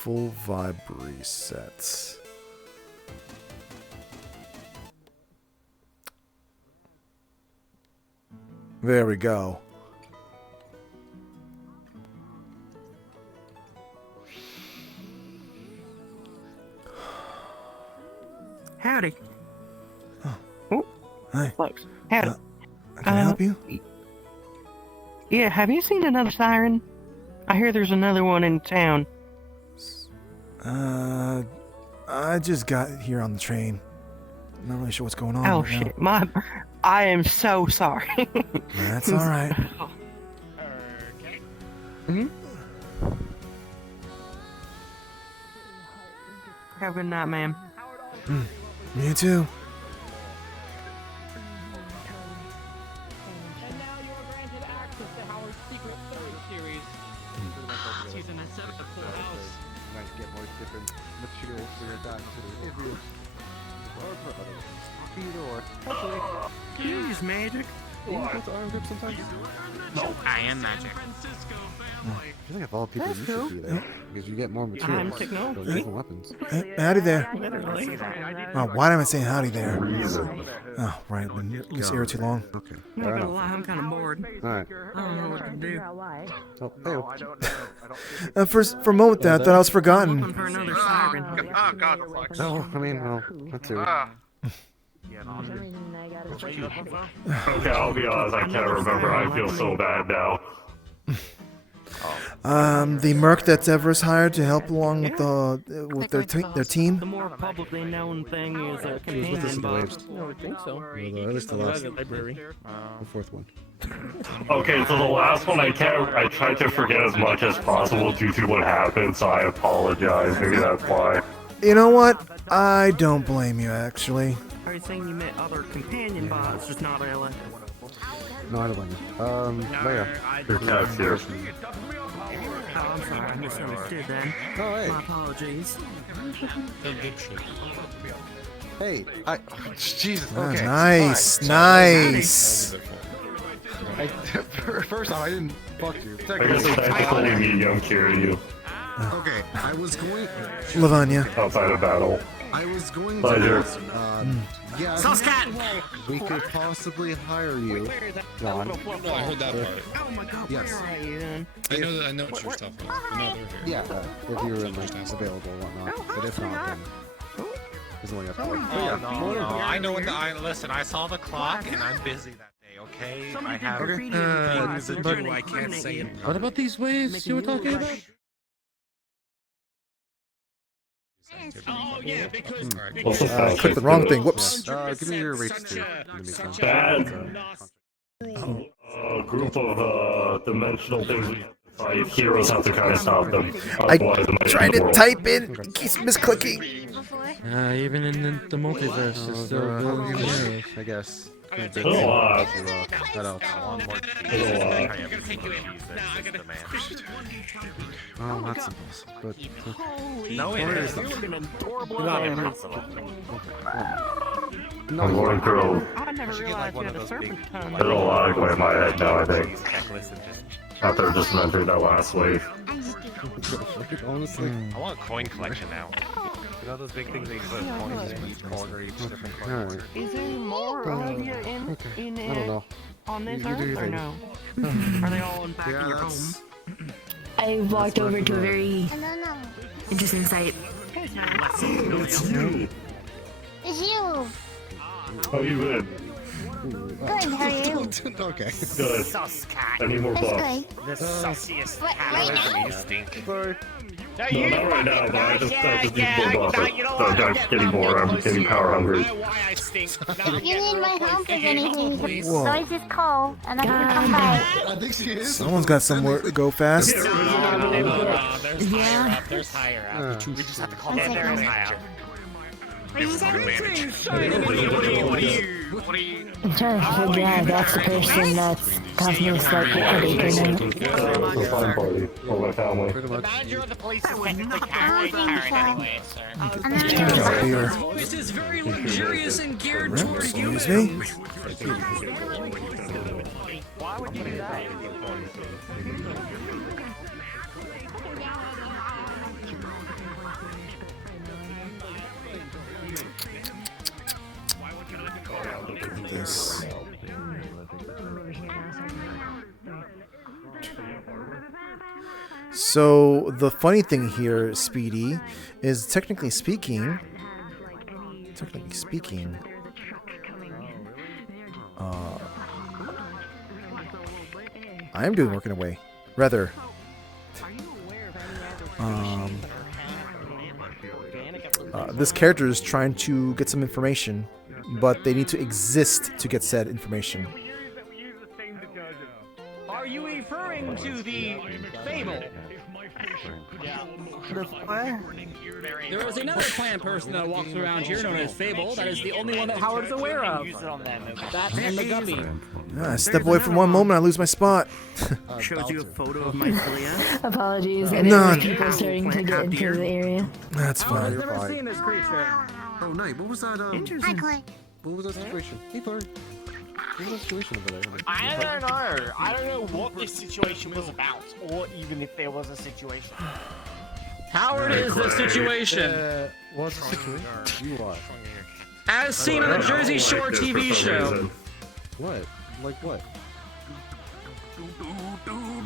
Full vibe reset. There we go. Howdy. Oh. Hi. Folks. Howdy. Can I help you? Yeah, have you seen another siren? I hear there's another one in town. I just got here on the train. I'm not really sure what's going on. Oh, right shit. now. I am so sorry. That's alright. Hmm? Have a good night, ma'am. Me too. And now you are granted access to Howard's secret third series. Season 7 of Full House. Might get more different materials for your back to the idiots. Or for other ones. Either or. Hopefully. Can you use magic? You go to arm group sometimes? No, I am magic. I feel like of all people you should be there. Because you get more I'm materials. technology. For different weapons. Howdy there. Literally. Oh, why am I saying howdy there? Oh, right. I've been in this area too long. Okay. I'm not gonna lie, I'm kind of bored. Alright. I don't know what to do. Oh, hey. For a moment there, I thought I was forgotten. Looking for another siren. Oh god, the flex. No, I mean, well, that's it. Okay, I'll be honest, I can't remember. I feel so bad now. The merc that Everest hired to help along with their The team. more publicly known thing is a He was with us companion in the bot. waves. I would think so. Well, at least the last, the Library. fourth one. Okay, so the last one I tried to forget as much as possible due to what happened, so I apologize. Maybe that's why. You know what? I don't blame you, actually. Are you saying you met other companion bots, just not really? No, I don't blame you. But yeah. Your cat's here. Oh, I'm sorry, I misunderstood then. Oh, hey. My apologies. Hey, Jesus, Ah, okay. nice, nice. First off, I didn't fuck you. I guess it's technically medium carry you Okay, I was going. Lavanya. outside of battle. I was going Pleasure. to. Yeah. Sauce cat! We could possibly hire you. John. No, I heard that part. Oh my god, Yes. where are you then? I know what your stuff was, but no, they're here. Yeah, if you're available and whatnot. But if not, then there's only up to like. Oh, no. I know when listen, I saw the clock and I'm busy that day, okay? I have graffiti in the Uh, bots and but trying to I can't incriminate say you. it. What about these waves you were talking about? Oh, yeah, because. Also, Click the wrong thing. Whoops. Give me your rates too. Bad group of dimensional things we have to fight. Heroes have to kind of stop them. Otherwise, it might Tried be to world. type in, it keeps misclicking. Even in the multiverse, it's still building heroes, I guess. There's a lot. That helps. There's a lot. Oh, that's impossible. But No, it is. You look an adorable animal. I'm going through. I never realized you had a serpent tongue. There's a lot going in my head now, I think. After just mentoring that last wave. honestly, I want a coin collection now. You know those big things that you put coins in each corner, each different coin? alright. Is there more of you in I don't know. on this You do your earth or thing. no? Are they all in back in your home? I walked over to a very interesting site. It's you. It's you. How you been? Good, how are you? Okay. Good. I need more That's buffs. good. The sauciest What, right now? you stink. Sorry. No, not right now, but I just need more buffs. I'm getting more. I'm getting power hungry. You need my help if anything. The Whoa. noise is cold, and I can come by. I think she is. Someone's got somewhere to go fast. Yeah. There's higher up. We just have to call One them second. higher. What did you say? What are you? I'm trying to figure out if that's the person that's causing me a slight headache or not. It's a fun party for my family. Pretty much. Manager of the police is technically carrying anyway, sir. Got beer. Voice is very luxurious and geared toward you. Excuse me? Why would you do that? So the funny thing here, Speedy, is technically speaking, I am doing work in a way. Rather, this character is trying to get some information, but they need to exist to get said information. Are you referring to the fable? There is another clan person that walks around here known as Fable. That is the only one that Howard's aware of. That and the guppy. I step away for one moment, I lose my spot. Shows you a photo of my cilia. Apologies. None. People starting to get into the area. That's fine. I've never seen this creature. Oh, night. What was that? Hi, Clay. What was that situation? Hey, Flurry. What was that situation over there? I don't know. I don't know what this situation was about, or even if there was a situation. Howard is the situation. What's the situation? You are. As seen on the Jersey Shore TV show. What? Like what?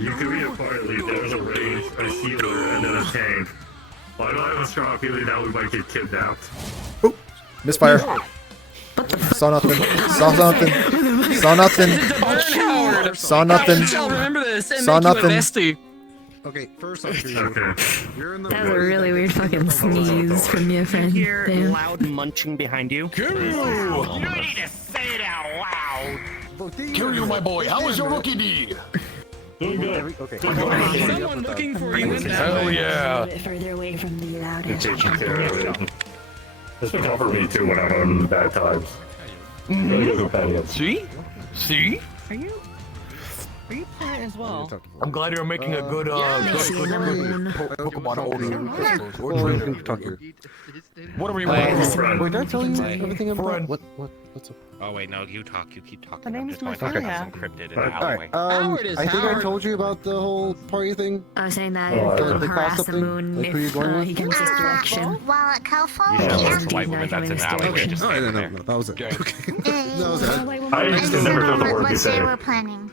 You could be a party. There's a raid, a healer, and then a tank. Why do I have a strong feeling that we might get kidnapped? Oh, misfire. Saw nothing. Saw nothing. Saw nothing. Saw nothing. Remember this and Saw make you a nothing. bestie. Okay, first off, you're in the That was a really weird fucking sneeze from your friend. Hear Damn. loud munching behind you. You need to say it out loud. Kiryu, my boy, how was your rookie deed? Doing good. Okay. Someone looking for you in that Hell way. yeah. A bit further away from the loud. It's taking care of it. This would cover me too when I'm on bad times. See? See? Are you playing as well? I'm glad you're making a good, Pokemon order. What are we waiting for? Wait, did I tell you everything about what's up? Oh wait, no, you talk. You keep talking. The name I'm is just going to have Mafia. this encrypted in the Alright, alleyway. Howard is I think I Howard. told you about the whole party thing. I was saying that Oh, the harass gossip the thing? moon Like who you're if going with? he comes this direction. While at Calfall, You should know yeah. it's a white woman that's in the alleyway just Oh, standing no, there. that was it. Okay. That was it. I used to never do the work you What they say. were planning.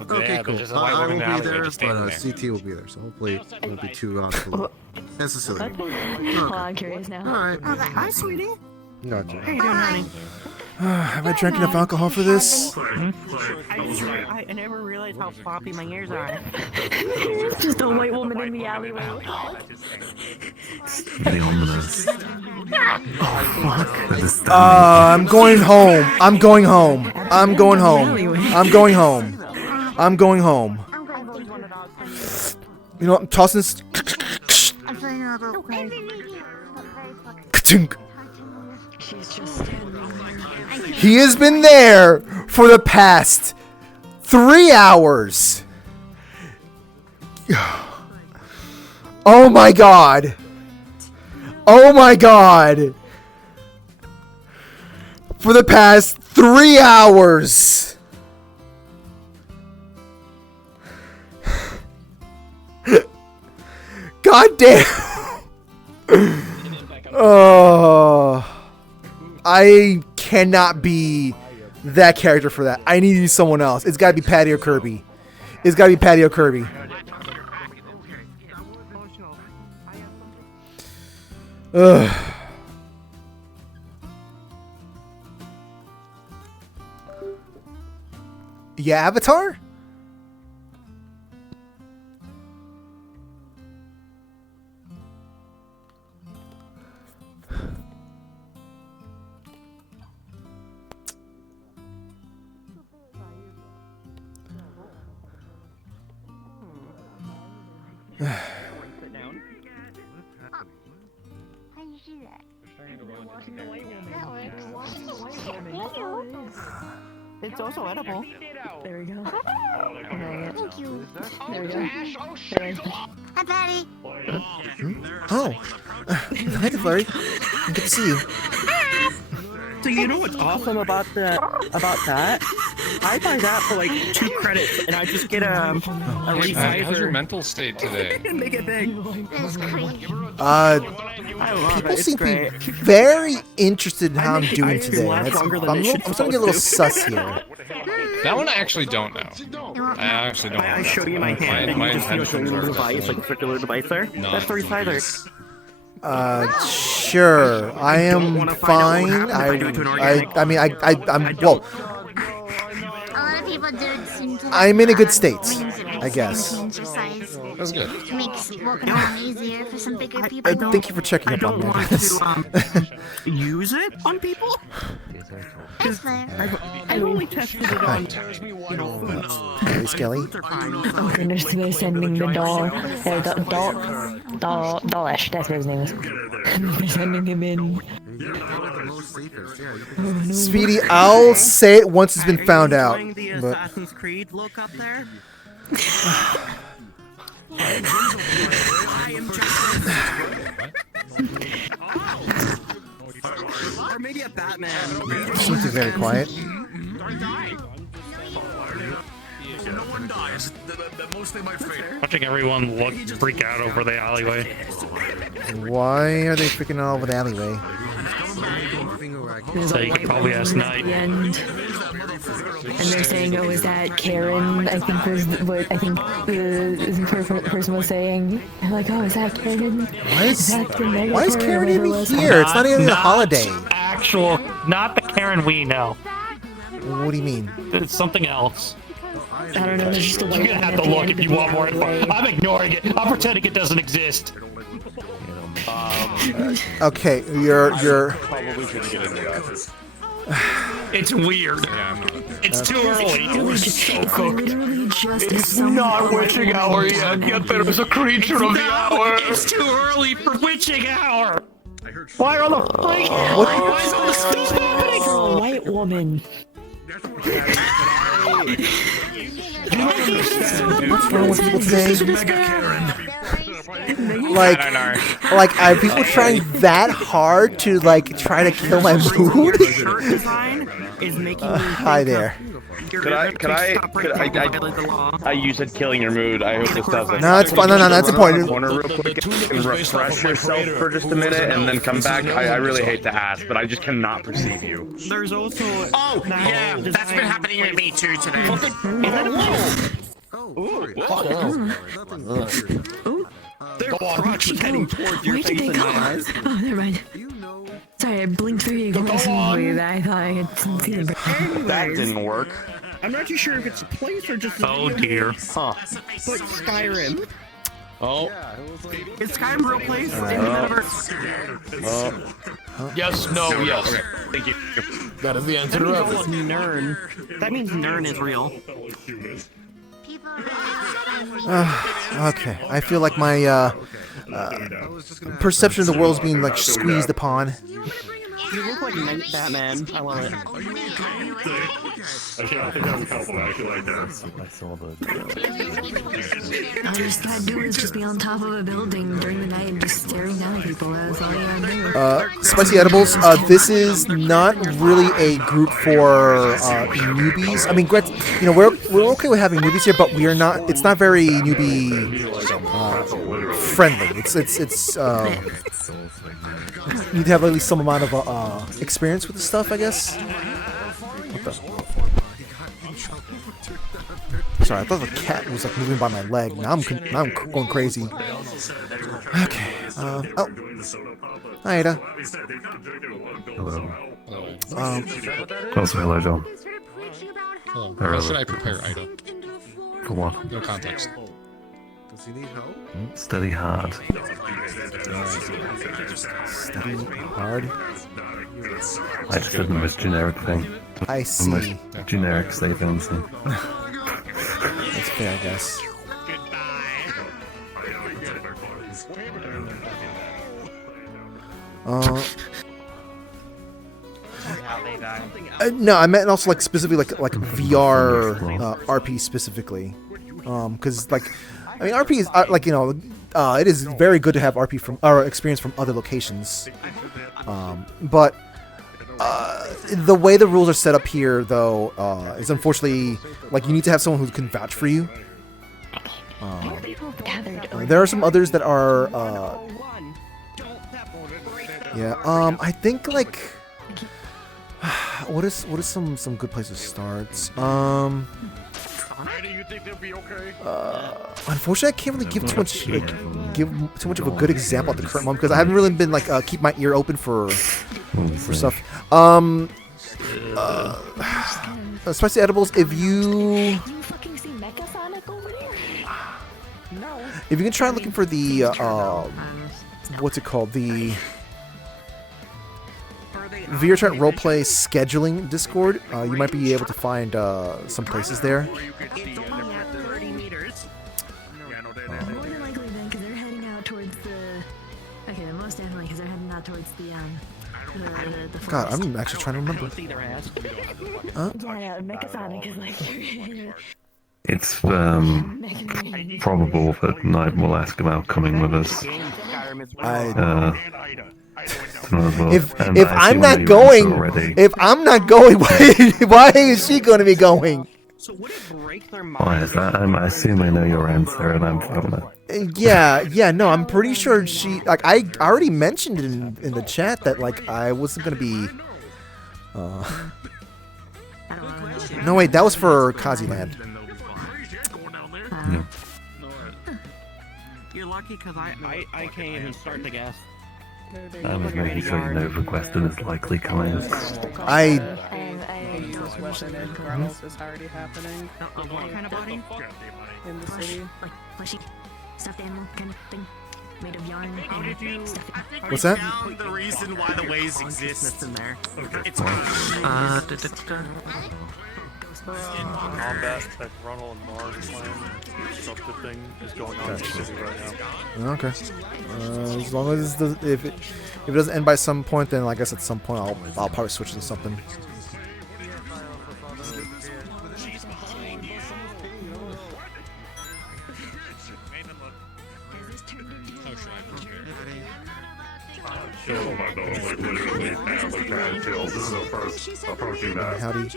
Okay, Yeah, cool. there's just a white I woman will in the be alleyway there, just but standing there. CT will be there, so hopefully it won't be too awkward. And Cecilia. Well, I'm curious now. Alright. Hi, sweetie. Gotcha. How you doing, honey? Have I drank enough alcohol for this? I never realized how floppy my ears are. Just a white woman in the alleyway. I'm going home. I'm going home. I'm going home. I'm going home. I'm going home. You know what? I'm tossing this. I'm feeling a little crazy. Ka-chunk. She's just standing there. He has been there for the past 3 hours. Oh my god. Oh my god. For the past 3 hours. God damn. Oh. I cannot be that character for that. I need to be someone else. It's gotta be Patty or Kirby. It's gotta be Patty or Kirby. Ugh. Yeah, Avatar? How do you do that? It's also edible. There we go. Thank you. There we go. Hi, Patty. Oh. Hi, Flurry. Good to see you. So you know what's awesome about that? I buy that for like 2 credits, and I just get a Hey, man, how's your resizer. mental state today? Make it big. That's crazy. I love People it. It's seem to be great. very interested in how I'm I doing make it today. last That's- longer than I'm it should starting to get a little supposed sus here. That one I actually don't know. I actually don't know. I show you my hand, and My you just see like a intentions little are device, like a circular device there. No. That's the resizer. Sure, I am wanna find out what fine. happens if I do it to an I organic? mean, I'm well. A lot of people do seem to. I'm in a good state, wings I guess. Change your size. That's good. Makes walking around easier for some bigger people. Thank you for checking I up on don't me. I want guess. to use it on people. That's fair. I've only tested it on, you know, foods. Hey, Skelly. Foods are fine. Oh goodness, they're sending the Dolish, that's what his name is. They're sending him in. Speedy, I'll say it once it's been found out. Enjoying the But Assassin's Creed look up there. I am just. Or maybe a Batman. seems to be very quiet. Watching everyone freak out over the alleyway. Why are they freaking all over the alleyway? There's So a you could white probably woman ask at Knight. the end. And they're saying, oh, is that Karen? I think was what I think the person was saying. They're like, oh, is that Karen? Why is that the mega Why is Karen whatever it even was? here? It's not even a holiday. Not the Karen we know. What do you mean? It's something else. I don't know. There's just a white You're gonna woman have at to the look end if of you the want more info. alleyway. I'm ignoring it. I'm pretending it doesn't exist. Okay, you're. It's weird. It's too early. Literally just It's not witching hour yet there is a creature of the hour. It's too early for witching hour. Why are the freak? Why is all this stuff happening? For a white woman. What's wrong with people today? Like, are people trying that hard to like try to kill my mood? Shirt design is making me Hi there. You said killing your mood. I hope this doesn't. No, it's fine. No, that's the point. Corner real quick and refresh yourself for just a minute and then come back. I really hate to ask, but I just cannot perceive you. There's also Yeah, that's been happening to me too today. their crotch is heading towards your Where did face they and go? my eyes. Oh, never mind. Sorry, I blinked very aggressively. I thought I had seen them. That didn't work. I'm not too sure if it's a place or just. Oh dear. Huh. But Skyrim. Oh. Is Skyrim a real place in the metaverse? Yes, no, yes. Thank you. That is the answer That to means everything. all of Nern. That means Nern is real. Okay, I feel like my perception of the world is being like squeezed upon. You look like Batman. I love it. Actually, I think that's a compliment. I like that. All you just gotta do is just be on top of a building during the night and just staring down at people. That's all you gotta do. Spicy edibles. This is not really a group for newbies. I mean, you know, we're okay with having newbies here, but we are not. It's not very newbie friendly. It's you need to have at least some amount of experience with the stuff, I guess. What the? Sorry, I thought the cat was like moving by my leg. Now I'm going crazy. Okay. Oh. Hi, Ada. Hello. Hello. Hello, John. Hello. How should I prepare Ida? For what? No context. Does he need help? Study hard. Study hard. I just did the most generic thing. I see. Generic statements. That's fair, I guess. No, I meant also like specifically like VR RP specifically, because like I mean RP is like, you know, it is very good to have RP from or experience from other locations, but The way the rules are set up here, though, is unfortunately like you need to have someone who can vouch for you. There are some others that are. Yeah. I think like. What is some good places to start? Unfortunately, I can't really give too much of a good example at the current moment because I haven't really been like keep my ear open for stuff. Spicy edibles. If you can try looking for the what's it called, the VRChat roleplay scheduling Discord, you might be able to find some places there. More than likely then, because they're heading out towards the... Okay, most definitely, because they're heading out towards the God, I'm actually trying to remember. Yeah, Mechasonic is like... It's probable that Knight will ask about coming with us. If I'm not going, why is she going to be going? Why is that? I assume I know your answer, and I'm from it. Yeah, no, I'm pretty sure she, like, I already mentioned it in the chat that, like, I wasn't gonna be, no, wait, that was for Kaziland. Yeah. You're lucky because I can't even start the guess. I was making sure you know requesting is likely coming. Is already happening. What kind of body? In the city. Like fleshy, stuffed animal kind of thing, made of yarn. How did you? What's that? Found the reason why the waves exist. In there. It's Combat that Ronald and Mars plan disruptive thing is going on in the city right now. Okay. As long as if it doesn't end by some point, then I guess at some point I'll probably switch to something. Howdy.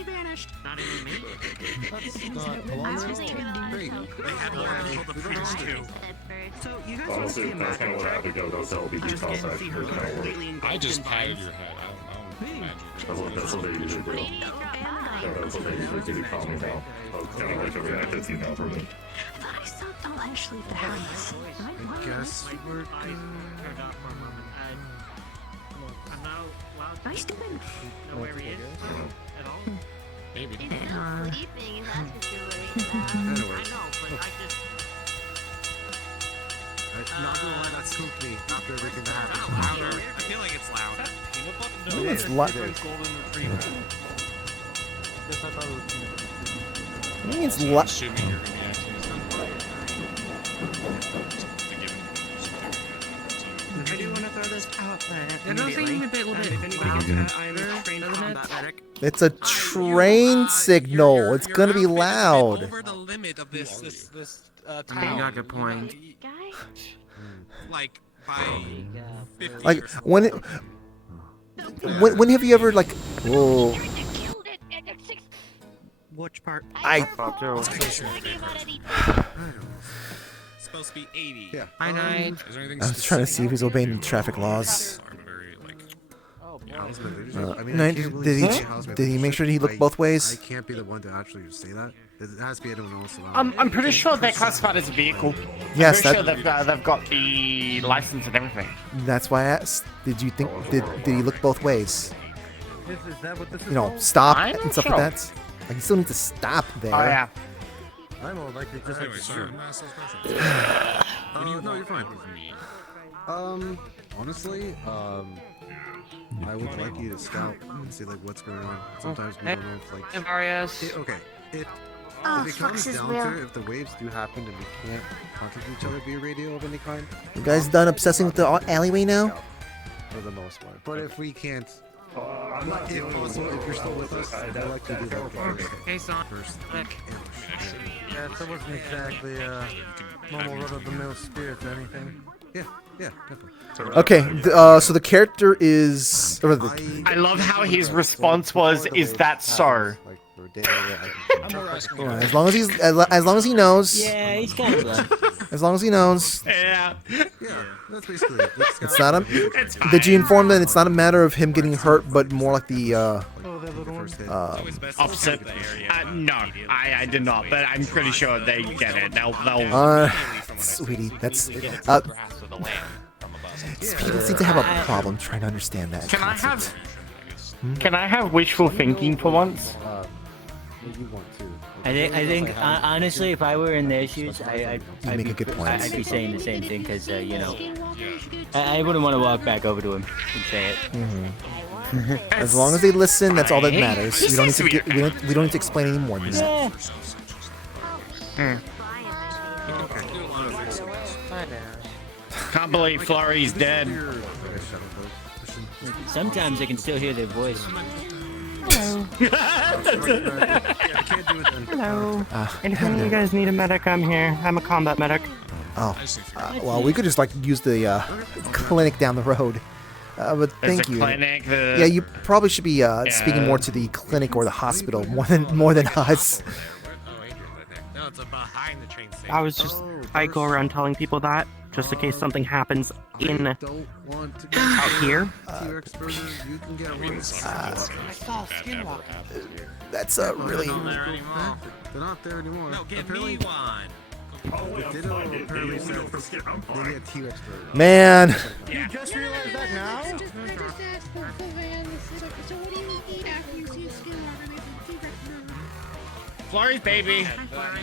I just patted your head. I don't imagine. That's what they usually do. That's what they usually do. Calm me down. Kind of like a reactive female for me. I still don't actually leave the house. I guess we're Am I stupid? know where he is at all. Maybe. Sleeping, if that's what you're worried about. I know, but I just. not gonna lie, that spooked me after everything that happened. Louder. I feel like it's loud. It's loud. Golden retriever. Yes, I thought it was. I think it's loud. Assuming you're gonna be acting I do want to throw this out there. It does seem a bit If anybody loud. gets either trained on that medic. It's a train signal. It's gonna be loud. Over the limit of this You town. got a good point. Like by 50 Like or something. when have you ever like? Whoa. Which part? It's supposed to be 80. Yeah. Hi, Knight. Is there anything I was trying to see if he's obeying traffic laws. Did he make sure he looked both ways? I can't be the one to actually say that. It has to be anyone else. I'm pretty sure they're classified as a vehicle. Yes, I'm pretty sure they've got the license and everything. That's why I asked. Did you think did he look both ways? Is that what this is? You know, stop I'm and not stuff sure. like that. Like you still need to stop there. Oh yeah. I'm more likely just Anyway, like sorry. No, you're fine. Honestly, I would like you to scout and see like what's going on. Sometimes we don't know if like. If it comes down to it, if the waves do happen and we can't contact each other via radio of any kind. You guys done obsessing with the alleyway now? For the most part. But if we can't. If you're still with us, I'd like to do that first. Hey, son. Yeah, that wasn't exactly normal run-of-the-mill spirit or anything. Yeah, definitely. Okay, so the character is I love how his response was, "Is that so?" As long as he knows. Yeah, he's kind of blunt. As long as he knows. Yeah. That's basically it. It's not a. Did you inform that it's not a matter of him getting hurt, but more like the opposite? No, I did not, but I'm pretty sure they get it. They'll. Sweetie, that's. People seem to have a problem trying to understand that. Can I have wishful thinking for once? I think honestly, if I were in their shoes, I'd make a good point. I'd be saying the same thing because you know, I wouldn't want to walk back over to him and say it. Mm-hmm. As long as they listen, that's all that matters. We don't need to we don't need to explain any more than that. Can't believe Flurry's dead. Sometimes I can still hear their voice. Hello. And if any of you guys need a medic, I'm here. I'm a combat medic. Oh, well, we could just like use the clinic down the road. But thank you. Clinic, yeah, you probably should be speaking more to the clinic or the hospital more than us. I go around telling people that just in case something happens out here. That's really. They're not there anymore. No, get me one. Man. You just realized that now? Flurry's baby.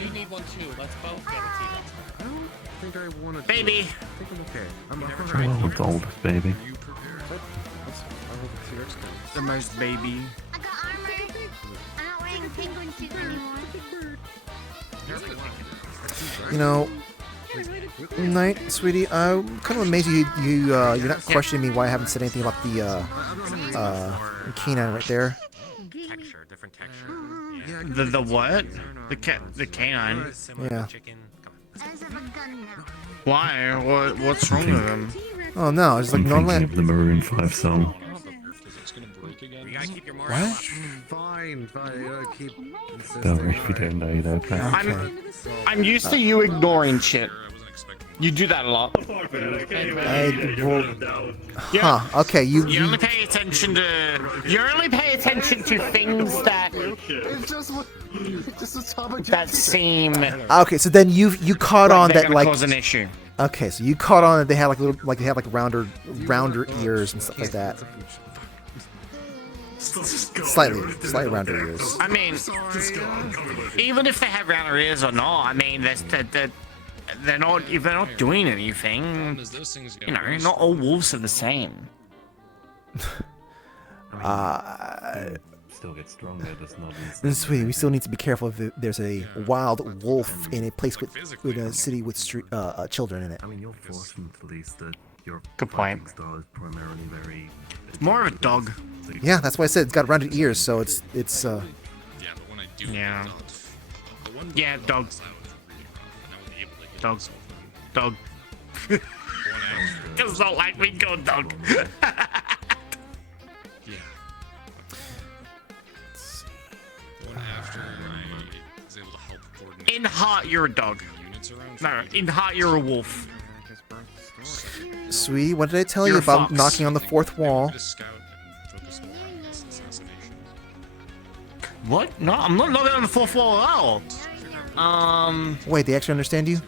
You need one too. Let's both get a T-Rex. I think I want to. Baby. I think I'm okay. I'm Oh, old baby. The most baby. I got armor. I'm not wearing penguin suit anymore. You know, Knight, sweetie, I'm kind of amazed you're not questioning me why I haven't said anything about the canine right there. Different texture. The what? The canine. Yeah. Why? What's wrong with him? Oh no, it's like I'm normally. thinking of the Maroon 5 song. What? Fine. Keep. Don't worry if you don't know, you know. I'm used to you ignoring shit. You do that a lot. Okay, you only pay attention to things that that seem. Okay, so then you caught on that like cause an issue. Okay, so you caught on that they had like rounder ears and stuff like that. Slightly rounder ears. I mean, even if they have rounder ears or not, I mean, they're not. If they're not doing anything, you know, not all wolves are the same. Still get stronger, just not. Sweetie, we still need to be careful if there's a wild wolf in a place with a city with children in it. I mean, you're forced at least that your good point. Style is primarily very. More of a dog. Yeah, that's why I said it's got rounded ears, so it's. Yeah. Yeah, dog. Dog. Does not like me, go dog. In heart, you're a dog. No, in heart, you're a wolf. Sweetie, what did I tell you about knocking on the fourth wall? What? No, I'm not knocking on the fourth wall at all. Wait, they actually understand you?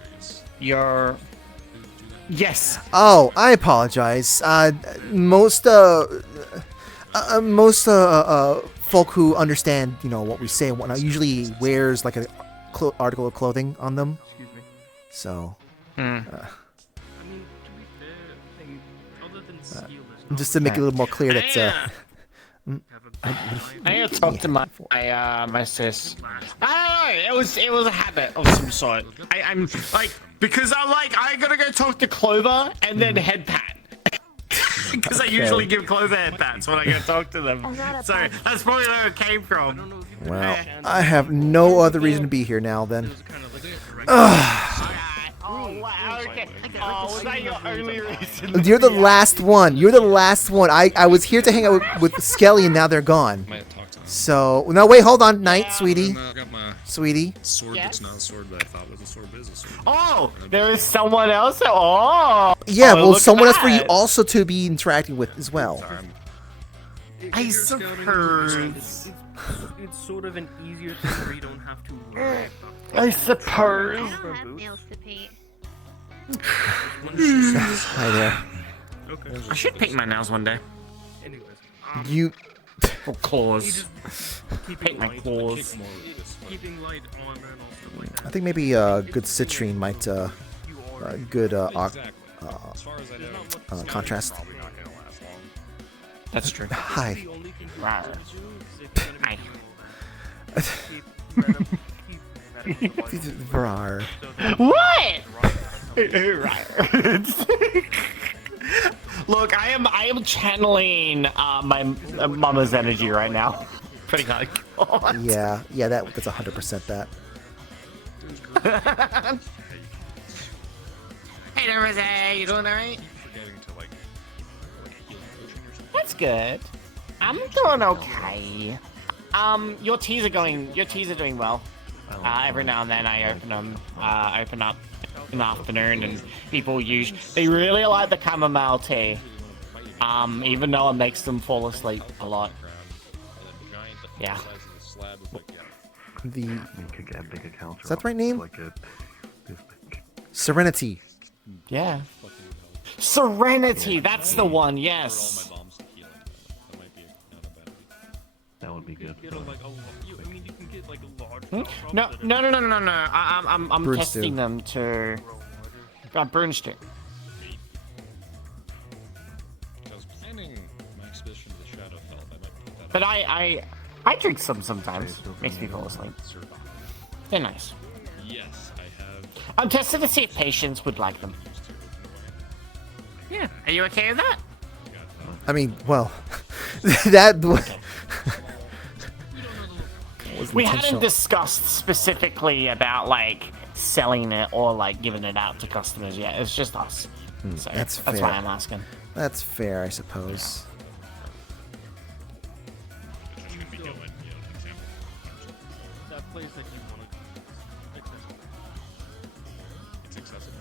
Yes. Oh, I apologize. Most folk who understand, you know, what we say and whatnot usually wears like an article of clothing on them. Excuse me. So. Just to make it a little more clear that. I gotta talk to my sis. I don't know. It was a habit of some sort. I'm like because I gotta go talk to Clover and then head pat. Because I usually give Clover head pats when I go talk to them. So that's probably where it came from. Well, I have no other reason to be here now then. Alright, Oh, wow, okay. Oh, was that your only reason? You're the last one. You're the last one. I was here to hang out with Skelly, and now they're gone. So no, wait, hold on, Knight, sweetie, I got my sweetie. sword that's not a sword that I thought was a sword, but is a sword. Oh, there is someone else. Oh. Yeah, Oh, well, look someone at else for you that. also to be interacting with as well. I suppose. It's sort of an easier thing where you don't have to worry. I suppose. Hi there. I should paint my nails one day. You. Or claws. Paint my claws. Keeping light on and also like I think maybe a good citrine might good contrast. That's true. Hi. Hi. Rar. What? Look, I am channeling my mama's energy right now. Pretty hard. Yeah, that's 100% that. Hey there, Rose. You doing alright? That's good. I'm doing okay. Your teas are doing well. Every now and then I open up in the afternoon, and people they really like the chamomile tea. Even though it makes them fall asleep a lot. Yeah. Is that the right name? Serenity. Yeah. Serenity, that's the one. Yes. That would be good. No. I'm Brewster. testing them to. Brunster. But I drink some sometimes. Makes me fall asleep. They're nice. Yes, I have. I'm testing to see if patients would like them. Yeah. Are you okay with that? I mean, well, that was We hadn't intentional. discussed specifically about like selling it or like giving it out to customers yet. It's just us. So That's that's fair. why I'm asking. That's fair, I suppose. that place that you want to It's accessible.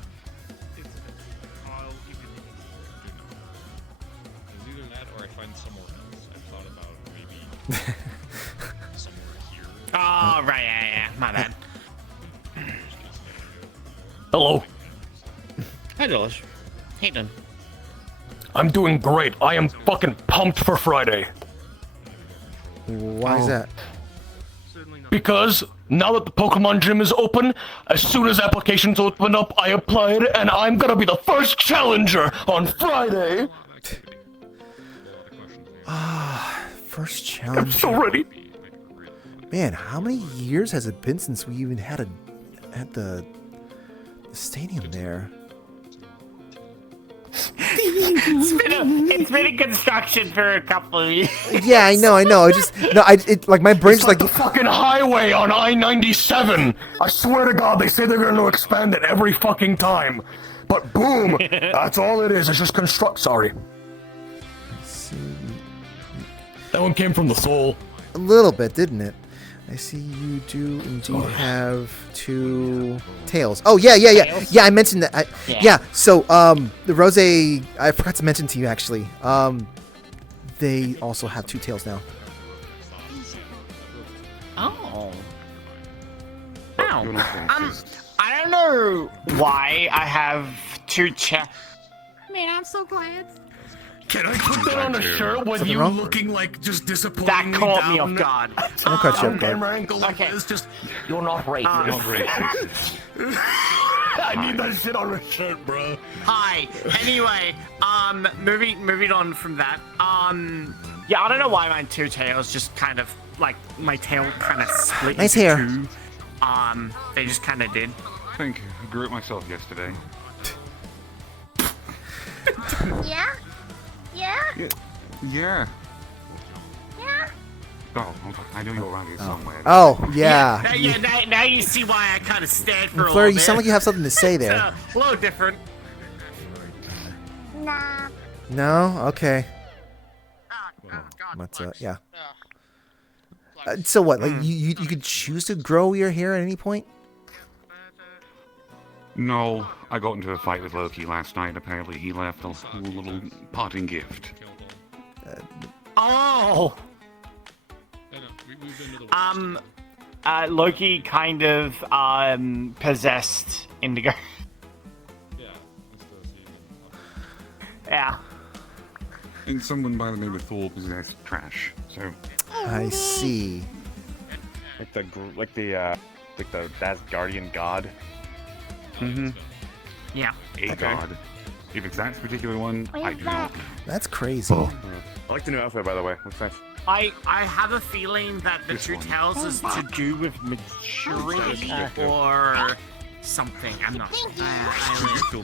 I'll give you It's either that or I find somewhere else. I've thought about maybe somewhere here. Oh, right, yeah, my bad. Hello. Hi, Delish. Hey, Dan. I'm doing great. I am fucking pumped for Friday. Why is that? Because now that the Pokemon Gym is open, as soon as applications open up, I applied, and I'm gonna be the first challenger on Friday. First challenge. I'm so ready. Man, how many years has it been since we even had the stadium there? It's been in construction for a couple of years. Yeah, I know. Like my brain's It's like the fucking highway on I-97. I swear to God, they say they're going to expand it every fucking time. But boom, that's all it is. It's just construct. Sorry. That one came from the soul. A little bit, didn't it? I see you do indeed have 2 tails. Oh yeah. Yeah, I mentioned that. Yeah. So the Rose, I forgot to mention to you actually. They also have 2 tails now. Oh. Ow. I don't know why I have 2 Man, I'm so glad. Can I put that on a shirt with Something you wrong? looking like just disappointed? That caught me off guard. Someone cut you up, bud. Ankle like this, just You're not racist. You're not racist. I need that shit on a shirt, bro. Hi. Anyway, moving on from that. Yeah, I don't know why my 2 tails just kind of like my tail kind of split Nice into hair. 2. They just kind of did. Thank you. I grew it myself yesterday. Yeah? Yeah? Yeah. Yeah? Oh, I know you're around here somewhere. Oh, yeah. Now you see why I kind of stared for a Fleur, little you bit. sound like you have something to say It's, there. a little different. Nah. No? Okay. But, yeah. So what? Like you could choose to grow your hair at any point? No, I got into a fight with Loki last night. Apparently, he left a little parting gift. Oh. Loki kind of possessed Indigo. Yeah. And someone by the name of Thor possessed Trash. So. I see. Like the Asgardian god. Mm-hmm. Yeah. A god. If it's that particular one, I do not know. That's crazy. I like the new outfit, by the way. Looks nice. I have a feeling that the True Tales is to do with maturity or something. I'm not sure.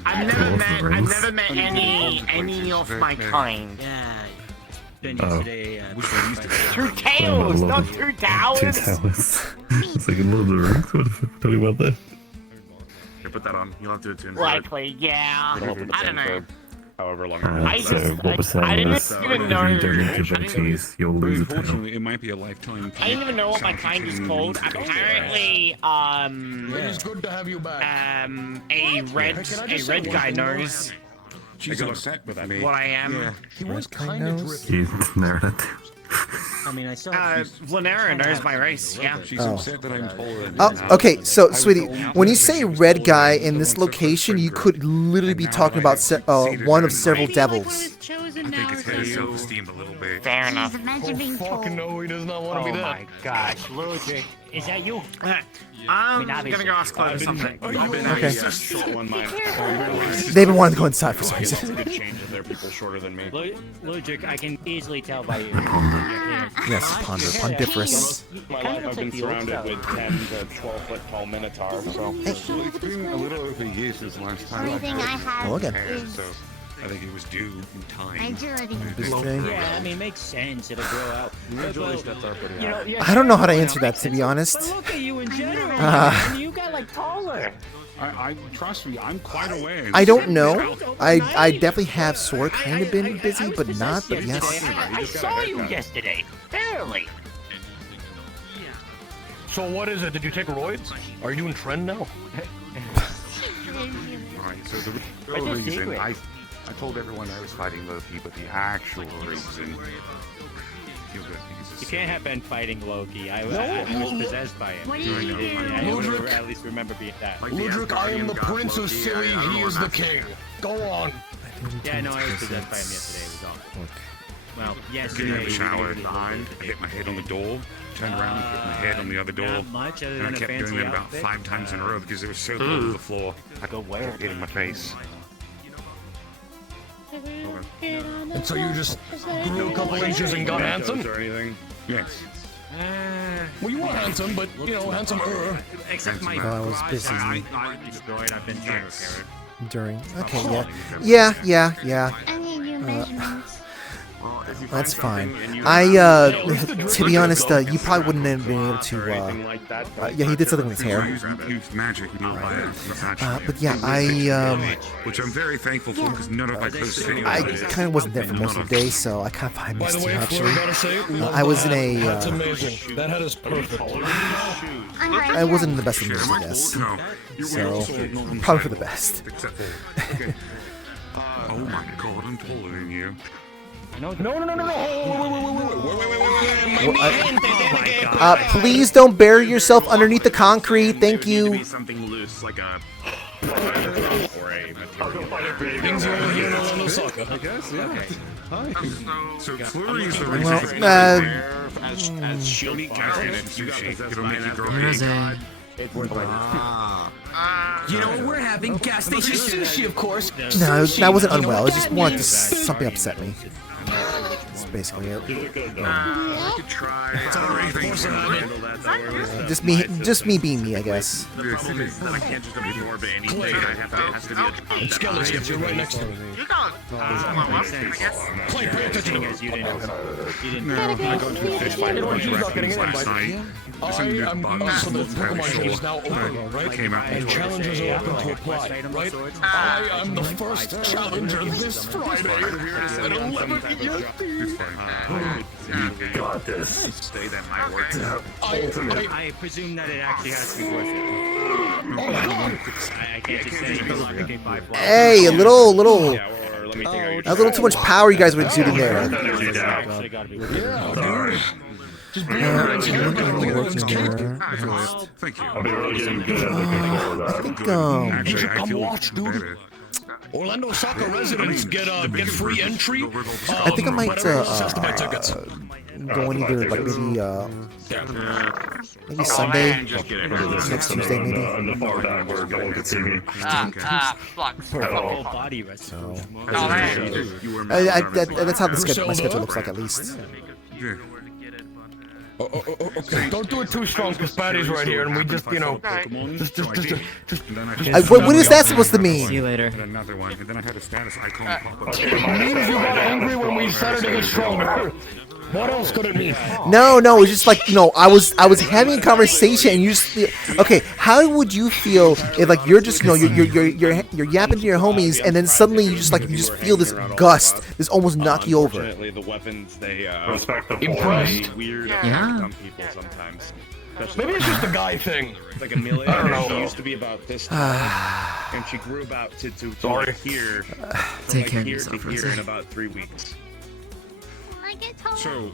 I've never met any of my kind. Oh. True Tales, not True Towers. Two Towers. It's like a Lord of the Rings. What the fuck are you talking about there? Here, put that on. You'll have to do it too. Likely, yeah. I don't know. However long. So what we're saying is, if you don't incubate you'll lose a tail. Unfortunately, it might be a lifetime. I don't even know what my kind is called. Apparently, It's good to have you back. a red guy knows She's upset with me. what I am. Yeah. He was kind of knows? You narrowed it. I mean, I saw. Lanera knows my race. Yeah. She's upset that I'm taller. Oh, okay. So, sweetie, when you say red guy in this location, you could literally be talking about one of several devils. I think it's hit his self-esteem a little bit. Fair enough. Imagine being told. no, he does not want to be that. Oh my gosh, Logic, is that you? I'm gonna go ask Chloe something. Okay. Short one, mine. They've been wanting to go inside for some reason. Good changes there. People shorter than me. Logic, I can easily tell by you. Yes, ponderous. My life, I've been surrounded with 10 to 12 foot tall minotaurs. So It's been a little over a year since the last time Everything I have Oh, again. is so I think it was due in time. agility. Yeah, I mean, makes sense. It'll grow out. I don't know how to answer that, to be honest. But look at you in general, man. You got like taller. I trust me, I'm quite aware. I don't know. I definitely have sort of kind of been busy, but not. But yes. I saw you yesterday. Barely. So what is it? Did you take roids? Are you doing trend now? Alright, so the real reason I told everyone I was fighting Loki, but the actual reason. You can't have been fighting Loki. I was possessed by him. What do you do? Ludwig, at least remember being that. Ludwig, I am the prince of silly, he is the king. Go on. Yeah, no, I was possessed by him yesterday. It was awful. Well, Getting out of yesterday. the shower, I hit my head on the door, turned around, hit my head on the other door, Not much other and I than a kept fancy doing it about outfit. 5 times in a row because it was so low to the floor. I Go where? kept hitting my face. And so you just grew a couple inches and got handsome? Or anything? Yes. Well, you are handsome, but, you know, handsome. Except my I was busy I destroyed. I've been trying to repair it. During. Okay. Yeah. I need your measurements. That's fine. To be honest, you probably wouldn't have been able to. Yeah, he did something with his hair. Used magic, not by But yeah, which I'm very thankful for because none of my clothes fit. I kind of wasn't there for most of the day, so I kind of probably By missed the you way, Fleur, actually. gotta say, I was in a. that's amazing. That head is perfect. I wasn't in the best of moods, I guess. No. So probably for the best. Except for. Okay. Oh my god, I'm taller than you. No. Wait. Please don't bury yourself underneath the concrete. Thank you. Something loose, like a or a material. Things you only hear in Orlandosaka. I guess, yeah. So Flurry is the Well, reason. As she'll eat casket and sushi. It'll make you grow big. You know what we're having? Gas station sushi, of course. No, that wasn't unwell. It just wanted to something upset me. basically. I could try. Just me being me, I guess. I can't just absorb anything. I have to be a Skeletons, you're right next to me. You got Clay, pay attention to me. No, I got into a fish fight with a bunch of raccoons last night. I am so the Pokemon Gym is now open, right? And challenges are open to apply, right? I am the first challenger this Friday at 11 EST. You got this. Stay that might work. I presume that it actually has to be worth it. I can't just say you're not getting 5 flies. Hey, a little, Let me take a little too much power you guys were exuding there. Just be Thank you. Actually, I feel better. Orlandosaka residents get free entry. I think I might go on either like maybe Sunday, next Tuesday maybe. Full body rest. That's how my schedule looks like at least. Okay, don't do it too strong because Patty's right here and we just, you know, just. What is that supposed to mean? See you later. Another one, and then I had a status icon pop up. It means you got angry when we said it to get stronger. What else could it mean? No, it was just like, I was having a conversation and you just okay. How would you feel if like you're just you're yapping to your homies and then suddenly you just feel this gust, this almost knock you over? Unfortunately, the weapons they Impressed. weird Yeah. on people sometimes. Maybe it's just a guy thing. Like Amelia, I don't know. she used to be about this tall, and she grew about to Sorry. here, Take care of here yourself, to here Rizzy. in about 3 weeks. So,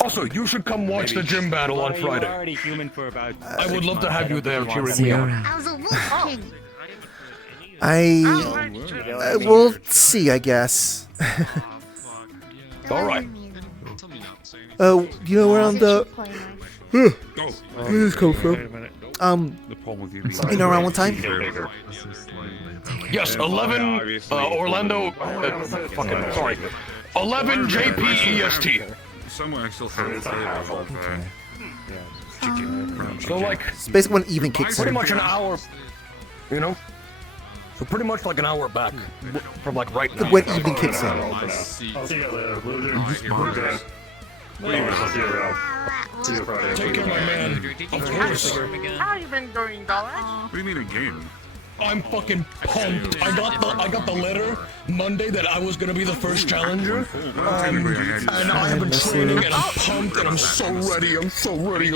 Also, you should come watch the gym battle on You're Friday. already human for about I would love to have you there cheering See me you on. around. I was a wolf king. We'll see, I guess. All right. You know around the where did this come from? the problem with you Around what time? Yes, 11 Orlando. Sorry, 11 JPEST. Somewhere I still think it's chicken. So like, It's basically when even kicks pretty in. much an hour. You know. So pretty much like an hour back from like right now. When evening kicks in. I'll see you later, Blue. See you Friday. Take care, my man. Of course. How you been doing, Dollar? What do you mean again? I'm fucking pumped. I got the letter Monday that I was gonna be the first challenger. And I have been training and I'm pumped and I'm so ready. I'm so ready.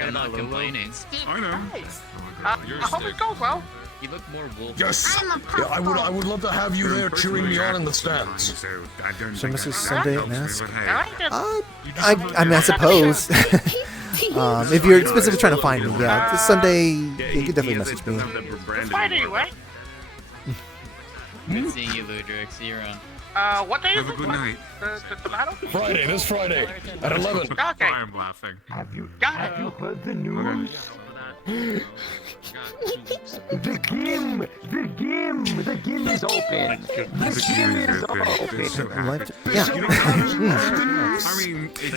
I know. I hope it goes well. You look more wolf. Yes. Yeah, I would love to have you there cheering me on in the stands. So I don't So think Mrs. I Sunday have at Mask? but hey, I mean, I suppose. If you're specifically trying to find me, yeah, this Sunday, you can definitely message me. Friday, right? Good seeing you, Ludwig. See you around. What day is have a it? good night. The battle? Friday, this Friday at 11. Okay. I'm laughing. Got it. heard the news? The gym is open.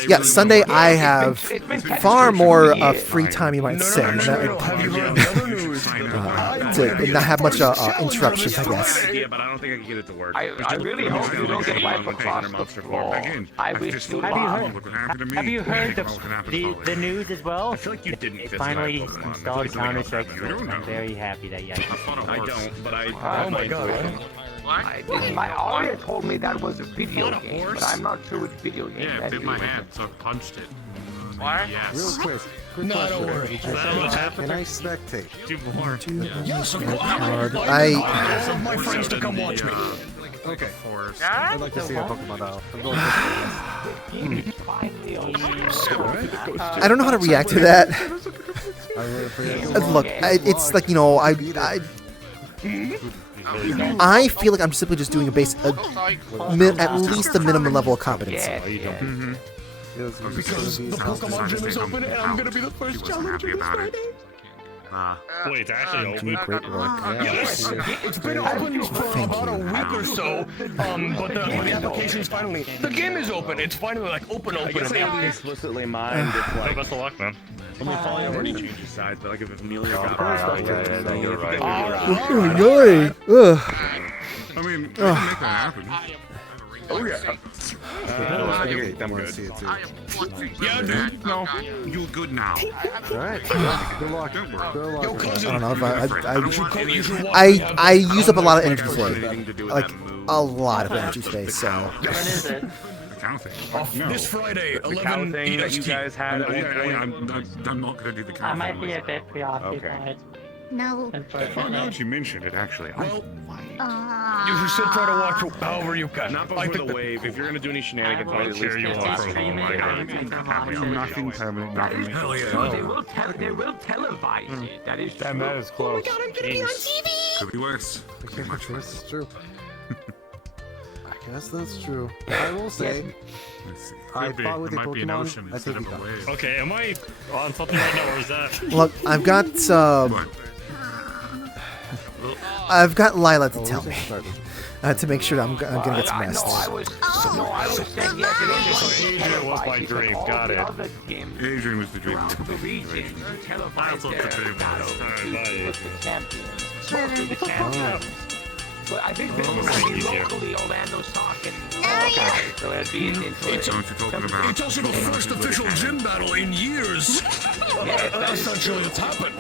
Yeah, Sunday I have far more free time, you might say, Have you heard the other news? to not have much interruptions, I guess. Yeah, but I don't think I can get it to work. I really hope you don't get wiped across the floor. I wish you Have you heard the news as well? I feel like you didn't. They fist finally my Pokemon. installed Something else Counter-Strike. happened. I'm very happy that you I don't, but I. Oh my god. My audience told me that was a video game, but I'm not sure which video game Yeah, that bit is. my hand, so I punched it. What? Yes. Real quick No, don't worry. Can I spectate? Yes, of course. I have my friends to come watch me. Okay. Yeah? I'd like to see a Pokemon battle. I'm going I don't know how to react to that. to Look, it's like, I feel like I'm simply just doing a base, at least a minimum level of competency. Because the Pokemon gym is open and I'm gonna be the first challenger this Friday. Wait, it's actually open? Great work. Yes, it's been open for about a week or so, but the application's finally, the game is open, it's finally like open. Explicitly mine, it's like... Best of luck, man. Somebody probably already changed his size, but like if Amelia got you're right. Ugh. I mean, we can make that happen. Oh yeah. Yeah, dude. No, you're good now. Alright. Good luck. Don't worry. I don't know if I use up a lot of energy today. Like a lot of energy today. So. The cow thing. This Friday, The cow 11 thing that you EST. guys had at one point. I'm not gonna do the cow I thing. might be a bit preoccupied. Okay. No. Well, now that you mentioned it, actually, Well, you should still try to watch however you can. Not before the wave. If you're gonna do any shenanigans, I'll cheer you on for a little while. Nothing permanent. Nothing. Hell yeah. They will televise it. That is true. Damn, that is close. Oh my god, I'm gonna be on TV! Could be worse. I can't much worse. It's true. I guess that's true. I will say. I fought with a Pokemon. I think he got. Okay, am I on something right now, or is that? Look, I've got Lila to tell me to make sure that I'm gonna get some rest. Adrian was my dream. Got it. Adrian was the dream. That's what the dream was. But I think this was locally Orlandosaka. So that'd be interesting. It's also the first official gym battle in years. That's essentially what's happened.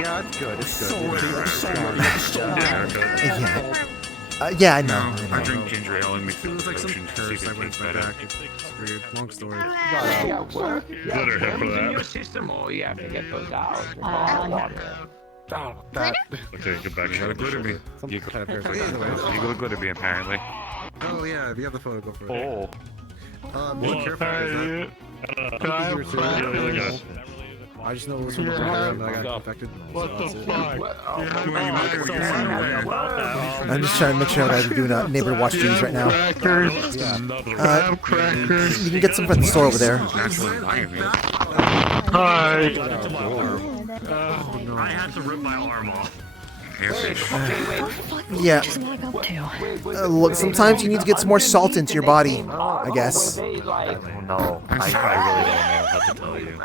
Yeah, it's good. It's good. Yeah, I know. I drink ginger ale and make it was like some curse I went back. It's weird. Long story. Yeah, work. Let her hit for Your that. system, or you have to get those out. Okay, get back. You gotta glitter me. You gotta glitter me, apparently. Oh yeah, if you have the photo, go for it. Oh. Be careful. I just know it was from the and I got infected. What the fuck? I'm just trying to make sure that I'm doing neighbor watch duties right now. You can get some from the store over there. Hi. I had to rip my arm off. Yeah. Look, sometimes you need to get some more salt into your body, I guess. No, I really don't know how to tell you.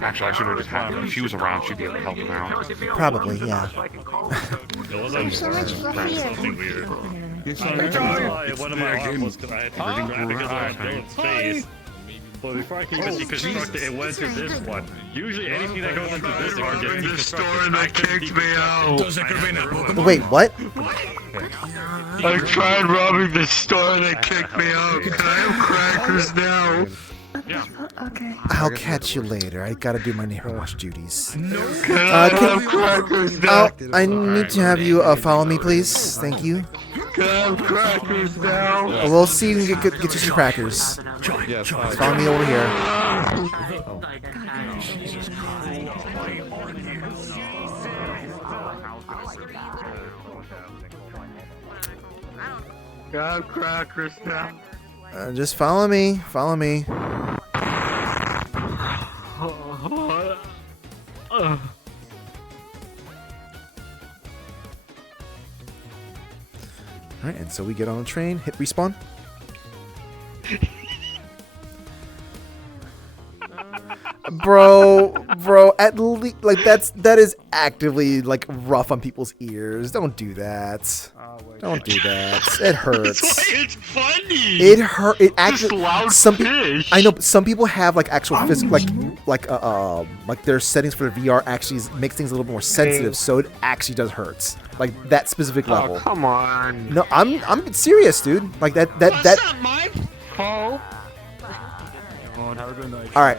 Actually, I should have just had her. If she was around, she'd be able to help him out. Probably, yeah. It wasn't something weird. One of my arms was because I had to grab it because I had Dylan's face. But before I can even deconstruct it, it went to this one. Usually anything that goes into this one gets deconstructed. And they kicked me out. Wait, what? I tried robbing the store and they kicked me out. Can I have crackers now? Yeah. Okay. I'll catch you later. I gotta do my neighbor watch duties. Can I have crackers now? I need to have you follow me, please. Thank you. Can I have crackers now? We'll see if we can get you some crackers. Yes, Follow me over here. Can I have crackers now? Just follow me. Follow me. Alright, and so we get on a train, hit respawn. Bro, at least like that is actively like rough on people's ears. Don't do that. Don't do that. It hurts. That's why it's funny. It hurt. It actually. loud Some fish. I know. Some people have like actual physical, like their settings for the VR actually makes things a little more sensitive, so it actually does hurt. Like that specific level. Oh, come on. No, I'm serious, dude. Like that. That's not my fault. All right.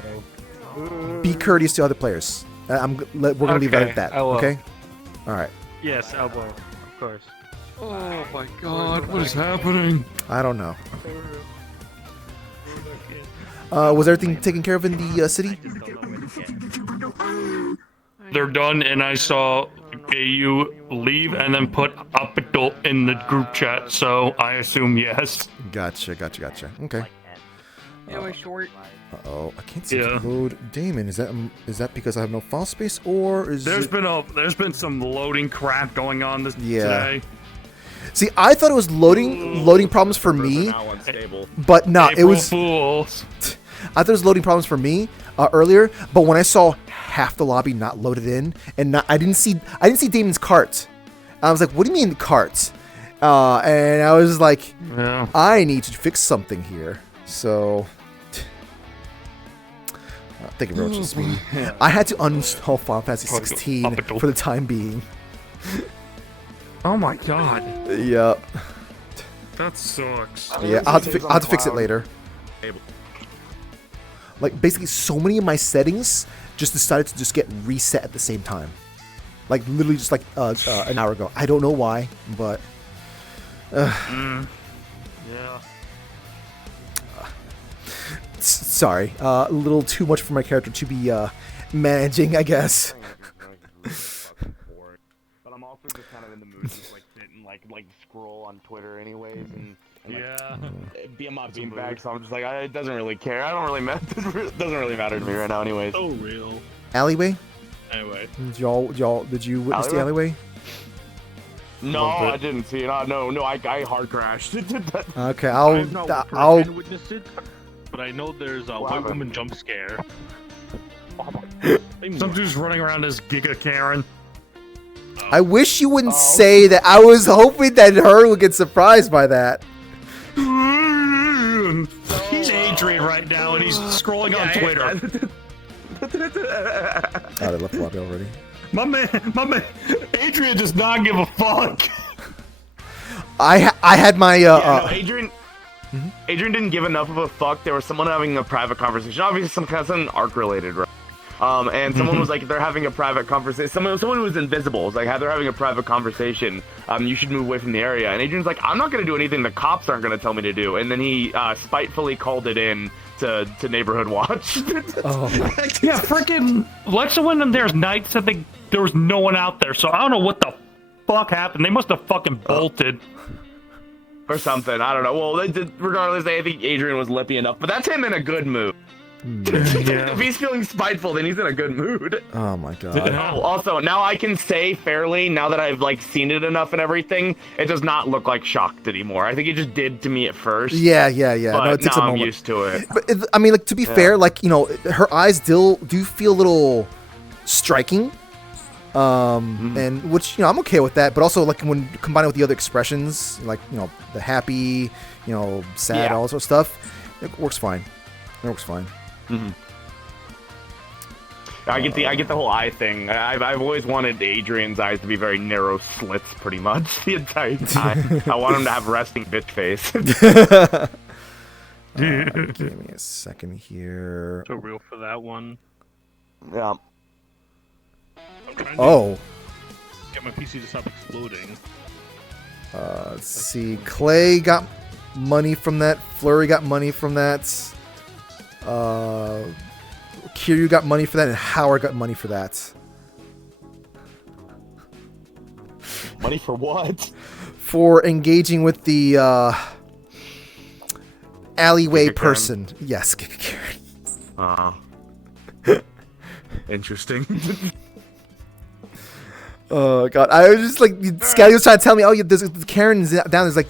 Be courteous to other players. We're gonna leave it at that. Okay. All right. Yes, elbow, of course. Oh my god, what is happening? I don't know. Was everything taken care of in the city? They're done, and I saw you leave and then put Apito in the group chat, so I assume yes. Gotcha. Okay. It was short. Uh-oh, I can't seem to load Damon. Is that because I have no file space, or is there's been some loading crap going on today. See, I thought it was loading problems for me, but no, it was. Fools. I thought it was loading problems for me earlier, but when I saw half the lobby not loaded in, and I didn't see Damon's cart, I was like, "What do you mean cart?" And I was like, "I need to fix something here." So, thank you very much, Speedy. I had to uninstall Final Fantasy 16 for the time being. Oh my god. Yep. That sucks. Yeah, I'll have to fix it later. Like, basically, so many of my settings just decided to just get reset at the same time. Like, literally just like an hour ago. I don't know why, but... Yeah. Sorry. A little too much for my character to be managing, I guess. But I'm also just kind of in the mood to like sit and like scroll on Twitter anyways and be a mob beanbag, so I'm just like, it doesn't really care. I don't really it doesn't really matter to me right now anyways. So real. Alleyway? Anyway. Did you witness the alleyway? No, I didn't see it. No, I hard crashed. Okay, I've not I'll witnessed it, but I know there's a white woman jump scare. Some dude's running around as Giga Karen. I wish you wouldn't say that. I was hoping that her would get surprised by that. He's Adrian right now, and he's scrolling on Twitter. Oh, they left the lobby already. My man, Adrian does not give a fuck. I had my no, Adrian didn't give enough of a fuck. There was someone having a private conversation, obviously something arc related, right? And someone was like, they're having a private conversation. Someone who was invisible was like, they're having a private conversation. You should move away from the area. And Adrian's like, I'm not going to do anything the cops aren't going to tell me to do. And then he spitefully called it in to Neighborhood Watch. Yeah, freaking Lexa went in there's night said there was no one out there. So I don't know what the fuck happened. They must have fucking bolted. Or something. I don't know. Well, regardless, I think Adrian was lippy enough. But that's him in a good mood. Yeah. If he's feeling spiteful, then he's in a good mood. Oh my god. Also, now I can say fairly, now that I've like seen it enough and everything, it does not look like shocked anymore. I think it just did to me at first. Yeah. But No, it takes now a moment. I'm used to it. But I mean, like, to be fair, like, her eyes still do feel a little striking. And which, I'm okay with that. But also, like, when combined with the other expressions, like, the happy, sad, all that sort of stuff, it works fine. I get the whole eye thing. I've always wanted Adrian's eyes to be very narrow slits, pretty much the entire time. I want him to have resting bitch face. Give me a second here. So real for that one. Yeah. Get my PC to stop exploding. Let's see. Clay got money from that. Flurry got money from that. Kiryu got money for that, and Howard got money for that. Money for what? For engaging with the alleyway person. Yes, Karen. Interesting. Oh god, I was just like, Scotty was trying to tell me, there's Karen's down. There's like,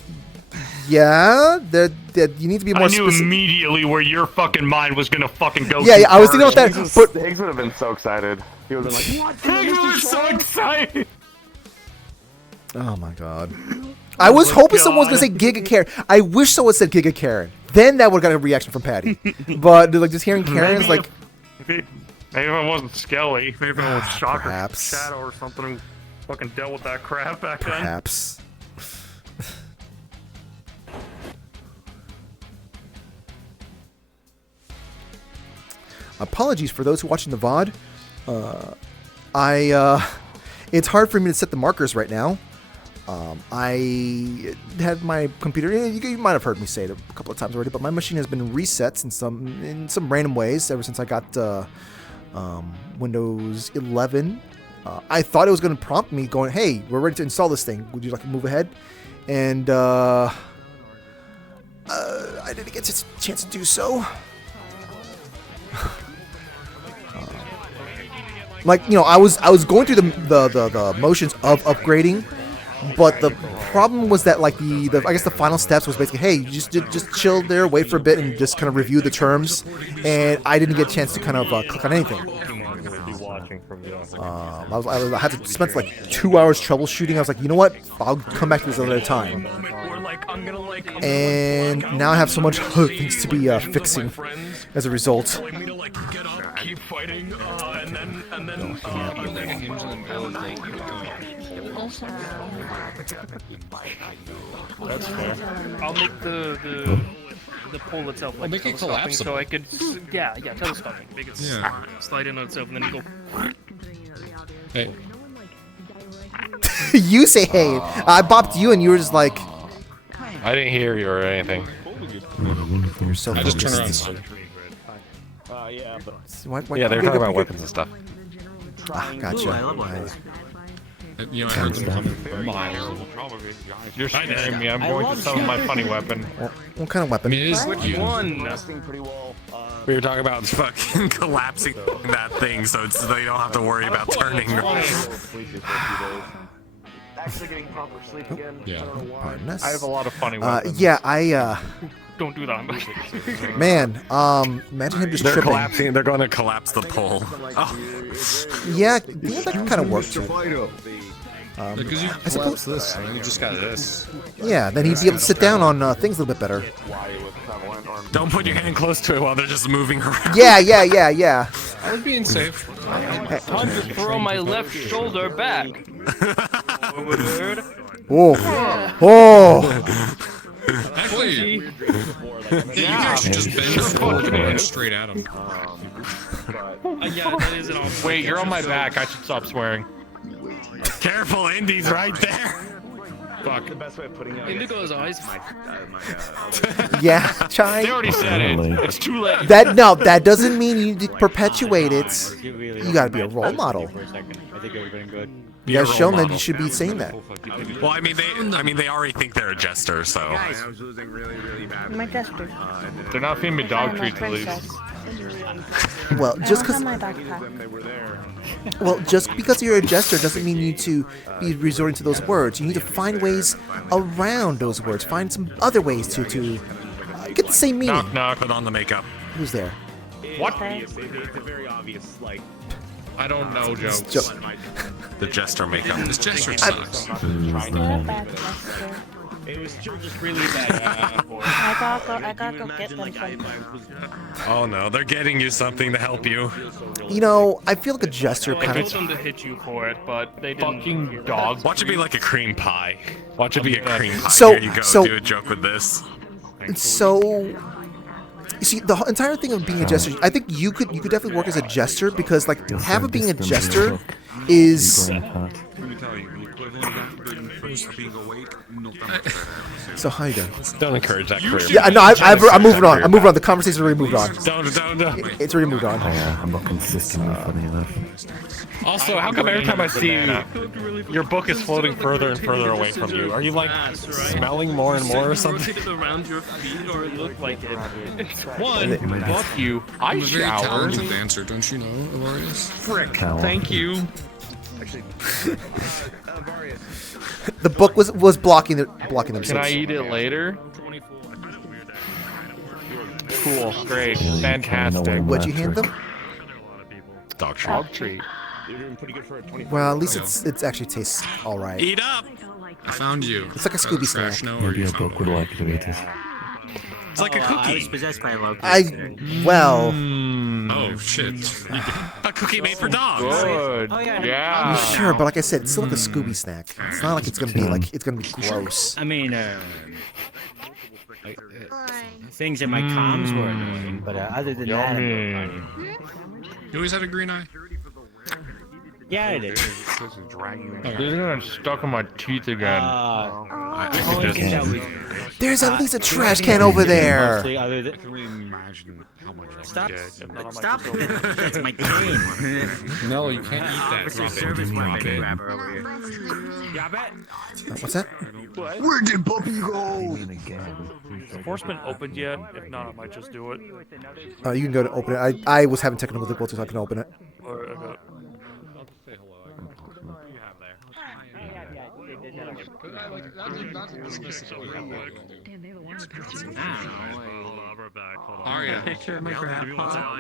yeah, that you need to be more specific. I knew immediately where your fucking mind was gonna fucking go. Yeah, I was thinking about that. Higgs would have been so excited. He would have been like, "What? Higgs was so excited." Oh my god. I was hoping someone was gonna say Giga Karen. I wish someone said Giga Karen. Then that would have got a reaction from Patty. But like just hearing Karen is like. Maybe if it wasn't Skelly, maybe if it was Shocker, perhaps. Shadow, or something who fucking dealt with that crap back then. Perhaps. Apologies for those who are watching the VOD. It's hard for me to set the markers right now. I had my computer. You might have heard me say it a couple of times already, but my machine has been reset in some random ways ever since I got Windows 11. I thought it was going to prompt me going, "Hey, we're ready to install this thing. Would you like to move ahead?" And I didn't get a chance to do so. Like, you know, I was going through the motions of upgrading, but the problem was that like the I guess the final steps was basically, hey, you just chill there, wait for a bit, and just kind of review the terms, and I didn't get a chance to kind of click on anything. I had to spend like 2 hours troubleshooting. I was like, you know what? I'll come back to this another time. And now I have so much other things to be fixing as a result. Keep fighting, and then That's fair. I'll make the pole itself like make it telescoping, collapsible. so I could telescoping. Make it slide in on itself and then you go. Hey. You say hey. I bopped you and you were just like. I didn't hear you or anything. You're so I just turned around and focused. started. Yeah, they were talking about weapons and stuff. Ah, gotcha. You know, I heard them coming from miles. You're scaring me. I'm going to summon my funny weapon. What kind of weapon? Which one? We were talking about fucking collapsing that thing, so you don't have to worry about turning. Actually getting proper sleep again. Yeah. Pardon us. I have a lot of funny weapons. Yeah, I Don't do that. man, imagine him just They're tripping. collapsing. They're going to collapse the pole. Yeah, that can kind of work too. Because you I suppose. collapse this, and then you just got this. Yeah, then he'd be able to sit down on things a little bit better. Don't put your hand close to it while they're just moving around. Yeah. I was being safe. Time to throw my left shoulder back. Forward. Oh. Actually, you guys should just bend forward and run straight at him. Yeah, that is an option. Wait, you're on my back. I should stop swearing. Careful, Indy's right there. Fuck. Indigo's eyes. Yeah, Chai. They already said it. It's too late. That doesn't mean you need to perpetuate it. You gotta be a role model. I think everything good. You guys shown that you should be saying that. Well, I mean, they already think they're a jester, so. My jester. They're not feeding me dog treats at least. Well, just because. my backpack. Well, just because you're a jester doesn't mean you need to be resorting to those words. You need to find ways around those words. Find some other ways to get the same meaning. Knock, knock. Put on the makeup. Who's there? What? It's a very obvious, like. I don't know jokes. The jester makeup. This gesture sucks. It was just really bad. I gotta go get them something. Oh no, they're getting you something to help you. You know, I feel like a jester I kind told of. them to hit you for it, but they didn't. Fucking dog. Watch it be like a cream pie. Watch it be a cream pie. So- Here you go. so- Do a joke with this. So, you see, the entire thing of being a jester, I think you could definitely work as a jester because like half of being a jester is. So how you doing? Don't encourage that career. Yeah, no, I'm moving on. I'm moving on. The conversation's already moved on. Don't. It's already moved on. I'm not consistently funny enough. Also, how come every time I see you, your book is floating further and further away from you? Are you like smelling more and more or something? Rotate it around your feet, or it looked like it. One, fuck you. I I'm a very showered. talented dancer, don't you know, Alarius? Frick. Thank you. The book was blocking themselves. Can I eat it later? Cool. Great. Fantastic. What'd you hand them? Dog treat. Dog treat. Well, at least it's actually tastes all right. Eat up. I found you. It's like a Scooby snack. Fresh, no, Maybe you a found book would like to eat it. It's like a I was cookie. possessed by a local. Well. Oh shit. A cookie made for dogs. Good. Oh, yeah. Yeah. Sure, but like I said, it's still like a Scooby snack. It's not like it's gonna be gross. I mean, things in my comms were annoying, but other than that, Yummy. You always had a green eye? yeah, I did. This is stuck in my teeth again. Only because I was There's at least a trash can over there. Mostly other than... Can we imagine how much Stop! Stop! Stop! That's my game. No, you can't eat that. Drop it. Yeah, I bet. What's that? Where did Puppy go? Enforcement opened yet? If not, I might just do it. You can go to open it. I was having technical difficulties, so I can open it. Or, Arya, Picture of my grandpa.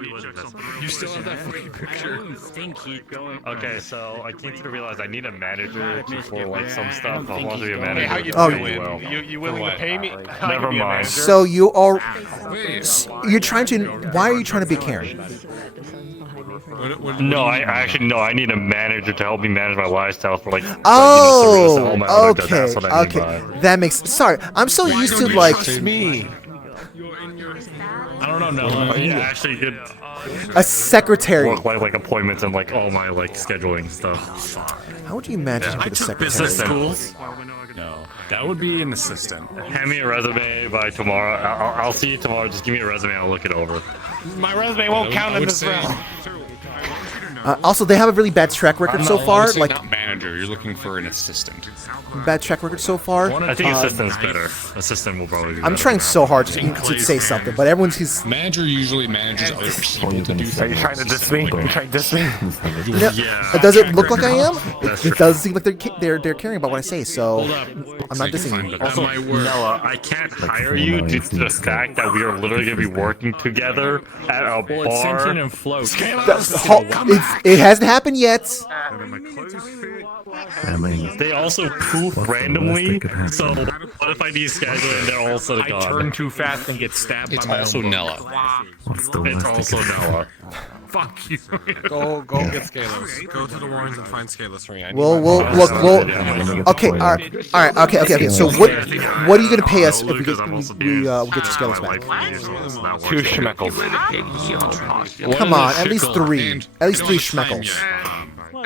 you still have that fucking picture? Stinky. Okay, so I came to realize I need a manager for like some stuff. I want to be a Hey, manager. how you Oh, doing? You willing to pay me? Never mind. So you are. You're trying to. Why are you trying to be Karen? No, I actually no. I need a manager to help me manage my lifestyle for like. Oh, like, okay, that's what I need okay. That makes. Sorry, I'm so used to like. me. I don't know. No, yeah, actually, good. A secretary. Work like appointments and like all my like scheduling stuff. How would you imagine I for the took secretary? business schools. No, That would be an assistant. hand me a resume by tomorrow. I'll see you tomorrow. Just give me a resume. I'll look it over. My resume won't count in this round. Also, they have a really bad track record so far. Like not manager, you're looking for an assistant. bad track record so far. I think assistant's better. Assistant will probably be I'm better. trying so hard to say something, but everyone's he's. Manager usually manages other people to do things. Are you trying to diss me? You trying to diss me? Does it look like I am? It does seem like they're caring about what I say, so I'm not dissing you. Also, Noah, I can't hire you due to the fact that we are literally going to be working together at a bar. And float. It hasn't happened yet. They also poof randomly, so what if I deschedule and they're all sudden I gone? turn too fast and get stabbed It's also Nella. It's also Noah. Fuck you. Go get Scaleless. Go to the Warrens and find Scaleless for me. Okay, all right, okay. So what are you gonna pay us if we get your skeletons back? 2 schmeckles. Come on, at least 3. At least 3 schmeckles. But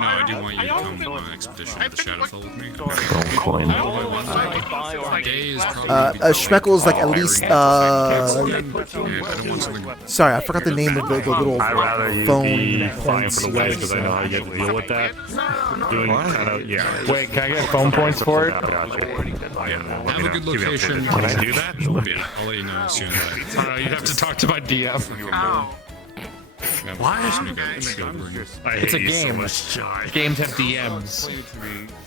no, I do want you to come on an expedition to the Shadowfell with me. A schmeckle is like at least sorry, I forgot the name of the little I'd rather you phone be flying points. for the waves because I know how you get to deal with that. Doing kind of, yeah. Wait, can I get phone points for it? Have a good location. Can I do that? Yeah, I'll let you know as soon as You have to talk to my DM. It's a game. Games have DMs.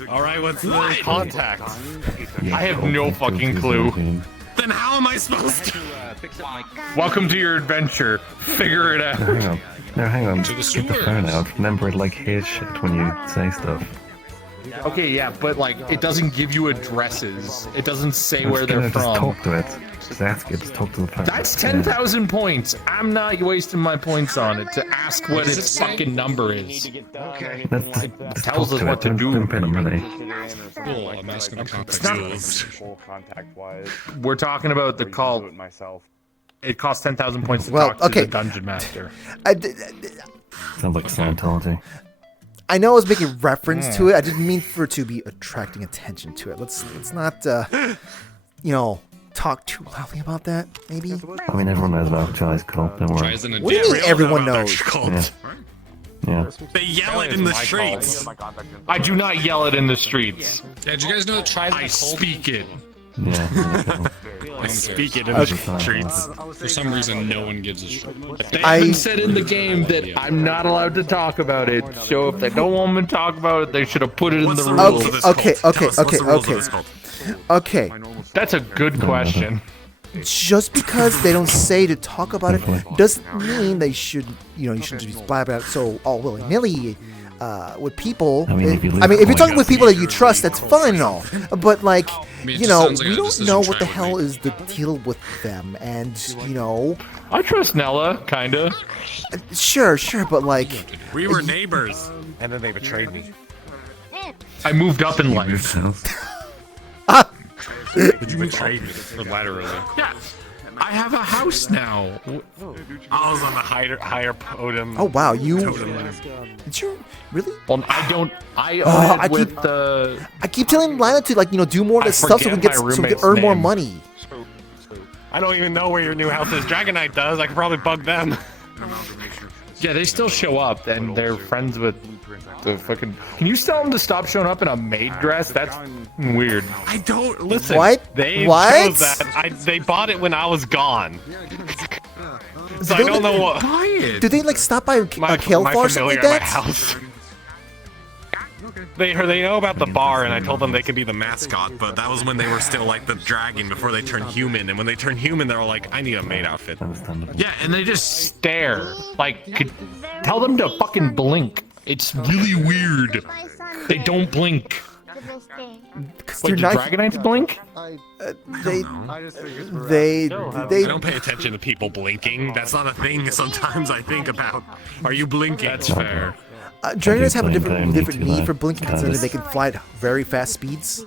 Alright, what's the Contact. I have no fucking clue. Then how am I supposed to? Welcome to your adventure. Figure it out. Hang on. No, hang on. Get the phone out. Remember, it like hears shit when you say stuff. Okay, yeah, but like it doesn't give you addresses. It doesn't say where they're Just from. talk to it. Just ask it. Just talk to the phone. That's 10,000 points. I'm not wasting my points on it to ask what its fucking number is. Okay. Just Tells talk us to what it. to do. Don't pay them money. Cool, I'm asking the context. We're talking about the call. It costs 10,000 points to Well, talk to okay. the dungeon master. Sounds like Scientology. I know I was making reference to it. I didn't mean for it to be attracting attention to it. Let's not talk too loudly about that. Maybe. I mean, everyone knows about Jai's cult. Don't worry. What do you mean everyone knows? Yeah. They yell it in the streets. I do not yell it in the streets. Yeah, did you guys know that I speak it? Yeah. I speak it in the streets. For some reason, no one gives a shit. They haven't said in the game that I'm not allowed to talk about it. So if they don't want me to talk about it, they should have put it in the rules. Okay. That's a good question. Just because they don't say to talk about it doesn't mean they should. You shouldn't just blab about it so all willy nilly. With people, if you're talking with people that you trust, that's fine and all. But like, we don't know what the hell is the deal with them, and I trust Nella, kinda. Sure, but like, we were neighbors, and then they betrayed me. I moved up in life. Did you betray me? Laterally. Yeah. I have a house now. I was on the higher podium. Oh wow, you. Totem. Did you really? Well, I don't. I Oh, own it with the. I keep telling Lila to do more of this stuff so we forget can my so we can roommate's earn more name. money. I don't even know where your new house is. Dragonite does. I could probably bug them. Yeah, they still show up, and they're friends with the fucking. Can you tell them to stop showing up in a maid dress? That's weird. I don't listen. What? They What? chose that. They bought it when I was gone. So I don't know what. Do they stop by Kale my Farm or something familiar like at my that? house. They know about the bar, and I told them they could be the Mascot, but that was when they were still like the dragon before they turned human. And when they turned human, they were like, I need a maid outfit. Yeah, and they just stare. Tell them to fucking blink. It's really weird. They don't blink. Wait, do Dragonites blink? They I don't pay attention to people blinking. That's not a thing. Sometimes I think about, are you blinking? That's fair. Dragonites have a different need for blinking considering they can fly at very fast speeds.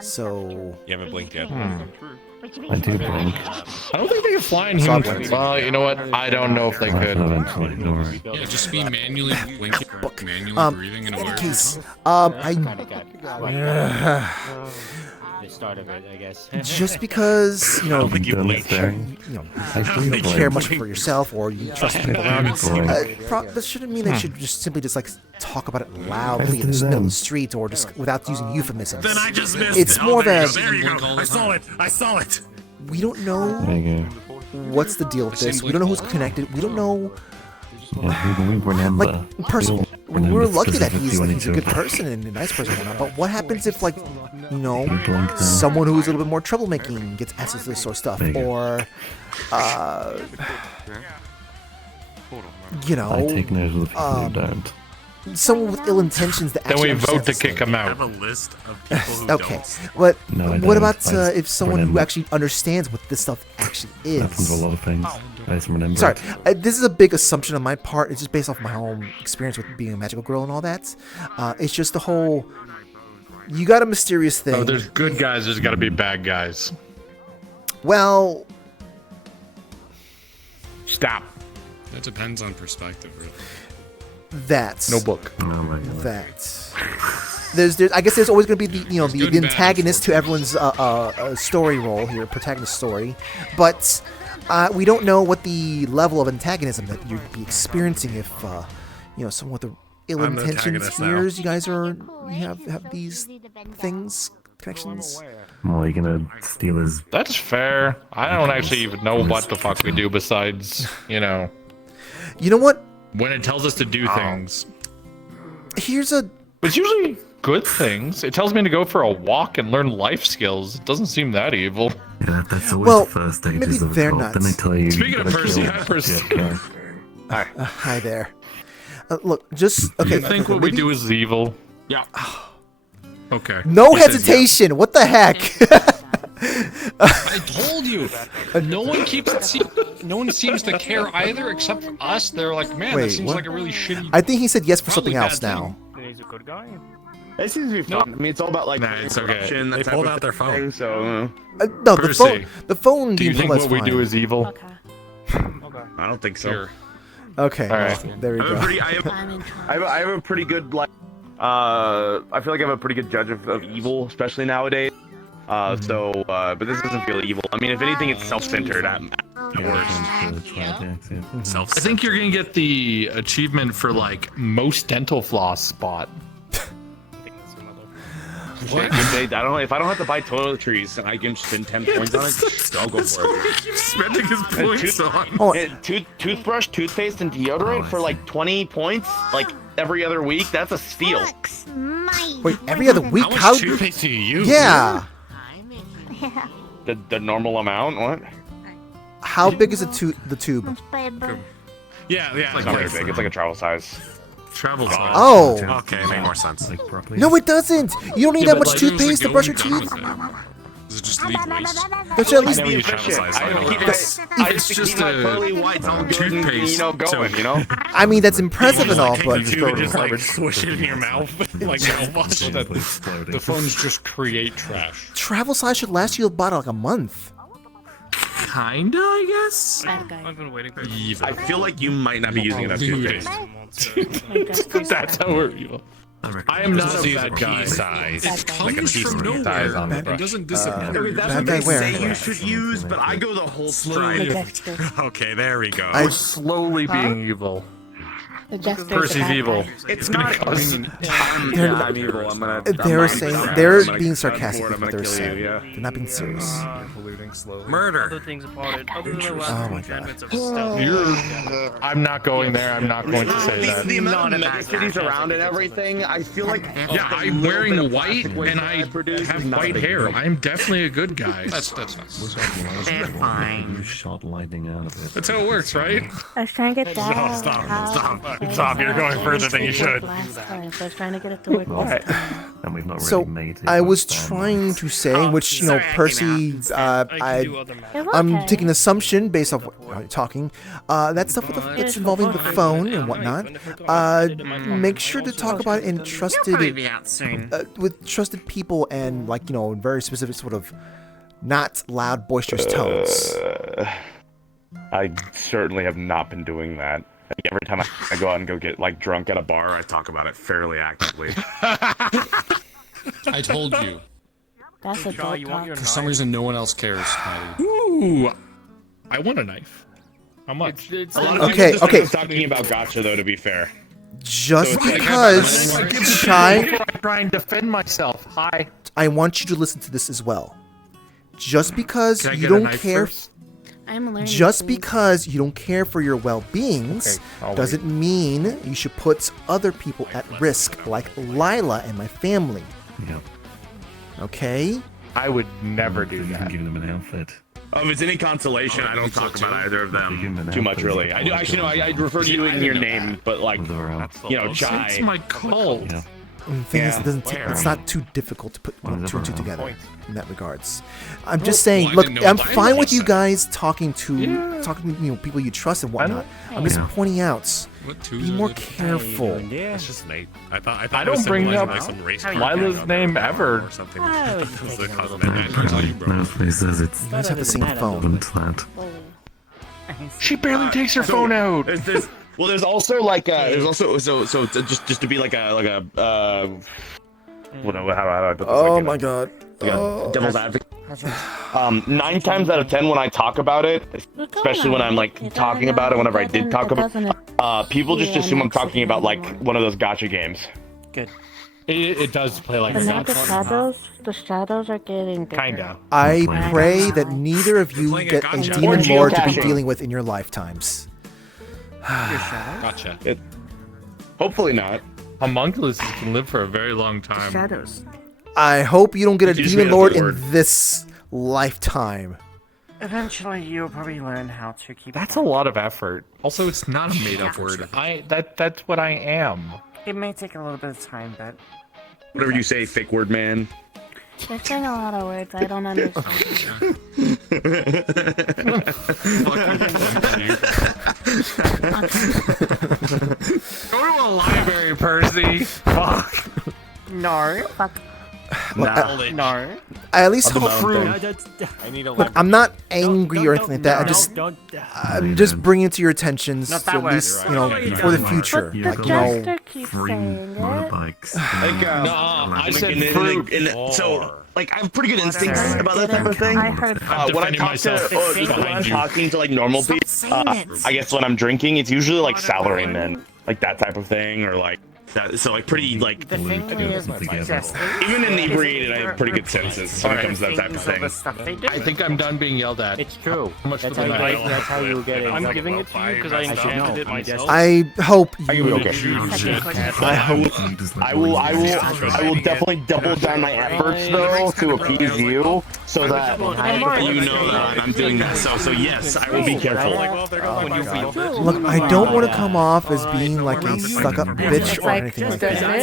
So you haven't blinked yet. I do blink. I don't think they can fly in human form. Well, you know what? I don't know if they could. Eventually, don't worry. Yeah, just be manually blinking, manually breathing in in any awareness. case, The start of it, I guess. just because you don't blink. care much for yourself or you trust people around you, that shouldn't mean they should just simply talk about it loudly in the middle of the street or just without using euphemisms. Then I just missed It's it. more there of you go. There you go. I saw it. I saw it. we don't know There you what's the deal with this. We don't know who's connected. We don't know. go. Yeah, we remember. Like, personally, We don't we're remember lucky that specifically he's when a he good person and a nice person and whatnot. But what happens if, blink now. someone who's a little bit more troublemaking gets access to this sort of stuff, There you go. or, I take note of the people who don't. someone with ill intentions that Then actually we vote to understands this kick thing. him I out. have a list of people who Okay, don't. but No, I what don't. about I just if someone who remember. actually understands what this stuff actually Happens with is? a lot of things. I just remember. Sorry, it. this is a big assumption on my part. It's just based off my own experience with being a magical girl and all that. It's just the whole. You got a mysterious thing. Oh, there's good guys. There's got to be bad guys. Well, Stop. That depends on perspective, really. that's No book. Oh my god. that. There's I guess there's always going to be the good the and bad, antagonist to everyone's story role here, protagonist story, but we don't know what the level of antagonism that you'd be experiencing if someone with the ill I'm the intentions antagonist now. hears you guys have these things connections. Well, you're gonna steal his. That's fair. I don't actually even know what the fuck we do besides, You know what? When it tells us to do things. Here's a. It's usually good things. It tells me to go for a walk and learn life skills. It doesn't seem that evil. Yeah, that's always Well, the first maybe stages of a they're cult. not. Then they tell you. Speaking you of gotta Percy, kill hi, Percy. Jeff Guy. Hi there. Look, just okay. You think what we do is evil? Yeah. Okay. No He says yeah. hesitation. What the heck? I told you. No one no one seems to care either, except for us. They're like, man, Wait, that seems what? like a really shitty. I think he said yes for Probably something else bad now. He's a good guy. It seems to be fun. I mean, it's all about like Nah, it's okay. corruption, that They type pulled of out their thing, phone. So No, the Percy, phone. Do you being think pulled what out's we fine. do is evil? I don't think so. Here. Okay, All right. well, there we go. I have a pretty good I feel like I have a pretty good judge of evil, especially nowadays. But this doesn't feel evil. I mean, if anything, it's self-centered. Yeah, I think you're gonna get the achievement for like most dental floss spot. What? I don't know if I don't have to buy toiletries and I can spend 10 points on it. I'll go for it. Keep spending his points on. Toothbrush, toothpaste, and deodorant for like 20 points, like every other week. That's a steal. Wait, every other week? How much toothpaste do you use? Yeah. The normal amount. What? How big is the tube? Yeah. It's not very big. It's like a travel size. Travel size. Oh. Okay, made more sense. No, it doesn't. You don't need that much like, toothpaste to brush your teeth. Does it just leave waste? Don't you at least I use travel size. it's just a pearly whites all good and, toothpaste. going, you know? I mean, that's impressive and all, but you would just like swish it in your mouth like mouthwash. The phones just create trash. travel size should last you about like a month. Kinda, I guess. I've been waiting for I feel like you might not be using it as toothpaste. That's how we're evil. I am not a bad guy. Size. It Like a comes piece from of nowhere. on the It brush. doesn't disappear. That's bad what guy they where? say you should use, but I go the whole stride. Okay, there we go. I- Slowly being evil. The jester's Percy's a bad evil. guy. It's not. They're- evil. I'm gonna. They're saying they're being sarcastic with what they're saying. Yeah. They're not being serious. Murder. Other things about it. Other than the last Oh my 10 God. minutes of stealth. I'm not going there. I'm not going to say that. The amount of mega around and everything, I feel like. Yeah, I'm wearing white and I have white hair. I'm definitely a good guy. That's You shot lightning out of it. that's how it works, right? I was trying to get that. Stop, you're going further than you should. Last time, so I was trying to get it to work this time. And we've not really So made it. I was trying to say, which Percy, I'm taking an assumption based off what you're talking. That stuff with that's involving the phone and whatnot. Make sure to talk about it in trusted, with trusted people and in very specific sort of not loud, boisterous tones. I certainly have not been doing that. Every time I go out and go get drunk at a bar, I talk about it fairly actively. I told you. That's adult talk. For some reason, no one else cares. Ooh, I want a knife. How much? Okay. talking about gotcha, though, to be fair. Just So it's because Shy, I'm trying to defend myself. Hi. I want you to listen to this as well. Just because Can I you get a don't knife care. first? I'm learning. Just things. because you don't care for your well-beings I'll doesn't mean you should put other people at risk, like Lila and my family. Yeah. Okay? I would never do You can that. give them an outfit. If it's any consolation, I don't talk about either of You give them them an too much, outfit. really. I do actually know. I refer to you in your name, but It's Chai. my cult. Yeah. And the thing is, Yeah. it doesn't take, it's not too difficult to put Well, two and two never together in that regards. I'm just saying, I look, didn't know I'm what I fine was with you saying. guys talking to people you trust and whatnot. I'm just Yeah. pointing out, What be twos more are careful. That's just Nate. I thought I it don't was bring symbolizing, up some race Lila's car name ever. or something. Oh, It's the okay. cosmetic. No, he says it's You guys have the same phone. that. She barely takes her phone out. There's also just to be how I put this? Oh my god. Devil's advocate. 9 times out of 10 when I talk about it, especially when I'm talking about it, whenever I did talk about it, people just assume I'm talking about one of those gotcha games. Good. It does play like But now that. the shadows are getting bigger. Kinda. I pray that neither of you playing a get a gotcha. demon Or lord to be geocaching. dealing with in your lifetimes. Gotcha. Hopefully not. Homunculus can live for a very long time. Shadows. I hope you don't get a You just demon made up lord the in word. this lifetime. Eventually, you'll probably learn how to keep. That's a lot of effort. Also, it's not a made-up word. That's what I am. It may take a little bit of time, but Whatever you say, fake word man. They're saying a lot of words I don't understand. Go to a library, Percy. Fuck. no, Fuck. no. I at least hope. I need a Look, I'm not angry or anything like that. I'm just bringing it to your attentions, Not that at way. least for the future. But Like, the you know, jester keeps saying it. Motorbikes. I said fruit. So, I have pretty good instincts about that type of thing. I heard When I defending talk myself when I'm behind you. talking to normal people, I guess when I'm drinking, it's usually salary men, that type of thing, or that. So pretty The thing is, even inebriated, I have pretty good senses when it comes to that type of thing. stuff they do. I think I'm done being yelled at. It's true. How much That's for how the you, night? that's how you get it. I'm giving it to you because I enchanted it myself. I hope Are you you. okay? I hope. I will definitely double down my efforts though to appease you, so that you know that I'm doing that. So yes, I will be careful. Look, I don't want to come off as being like a stuck-up bitch or anything like that. I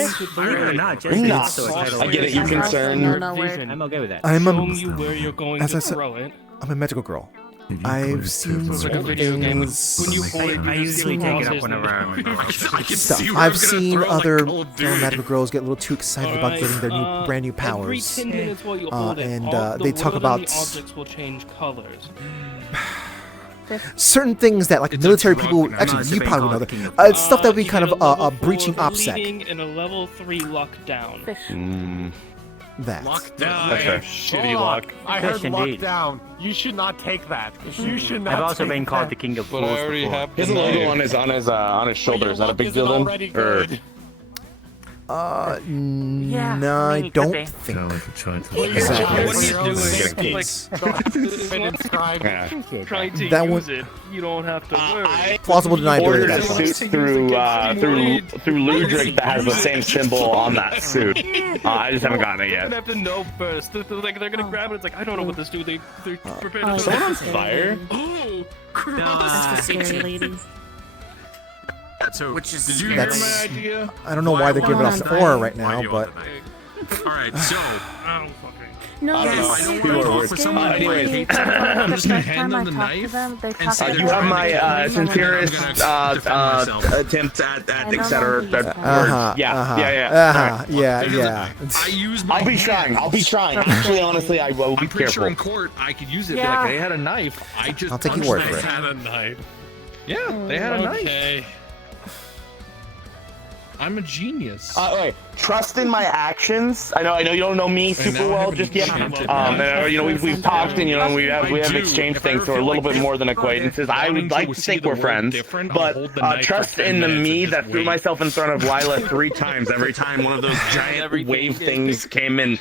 get it. You're concerned. I'm okay with that. I'm Showing you where you're going as to I said, throw it. I'm a magical girl. I've seen It's like a video game. When you hold it, I usually take it up whenever I'm stuff. I've seen other magical girls get a little too excited about getting their brand new powers. Every 10 minutes while you hold it, And all the they talk world and about the objects will change colors. certain things that like military people, actually you probably know that. It's stuff that would be kind of a breaching OPSEC. Bleeding and a level 3 luck down. That. Shitty luck. I heard luck down. You should not take that. You should not. I've also take been called that. the king of But fools I already before. have His logo on his shoulder. Is that a big deal then? Or No, I don't think. Trying to That use one- it, you don't have to worry. Plausible deniability. ordered a That suit point. through Ludric that has the same symbol on that suit. I just haven't gotten it They're gonna yet. have to know first. They're gonna grab it. It's like I don't know what this do. They're prepared to. Someone on fire? Oh, That's for scary ladies. So, Which is did you hear That's- my idea? I don't know why they're giving off the aura right now, but Alright, so. I don't fucking. No, I don't know, it's I it's don't wanna really offer someone scary. anyways. The I'm just gonna first hand time them the I talked to knife them, they and talked say about You have my it. sincerest attempt at etc. Yeah. I use I'll be trying. Actually, honestly, I will be I'm pretty sure careful. in court I could use it. Yeah. Like they had a knife. I just I'll take your punched word for that it. had a knife. Yeah, they had a knife. Okay. I'm a genius. Okay, trust in my actions. I know you don't know me super now I well have just an yet. enchantment. We've talked and we have exchanged things, so we're a little bit more than acquaintances. I would like to think we're friends, but trust in the me that threw myself in front of Lila 3 times every time one of those giant wave things came in,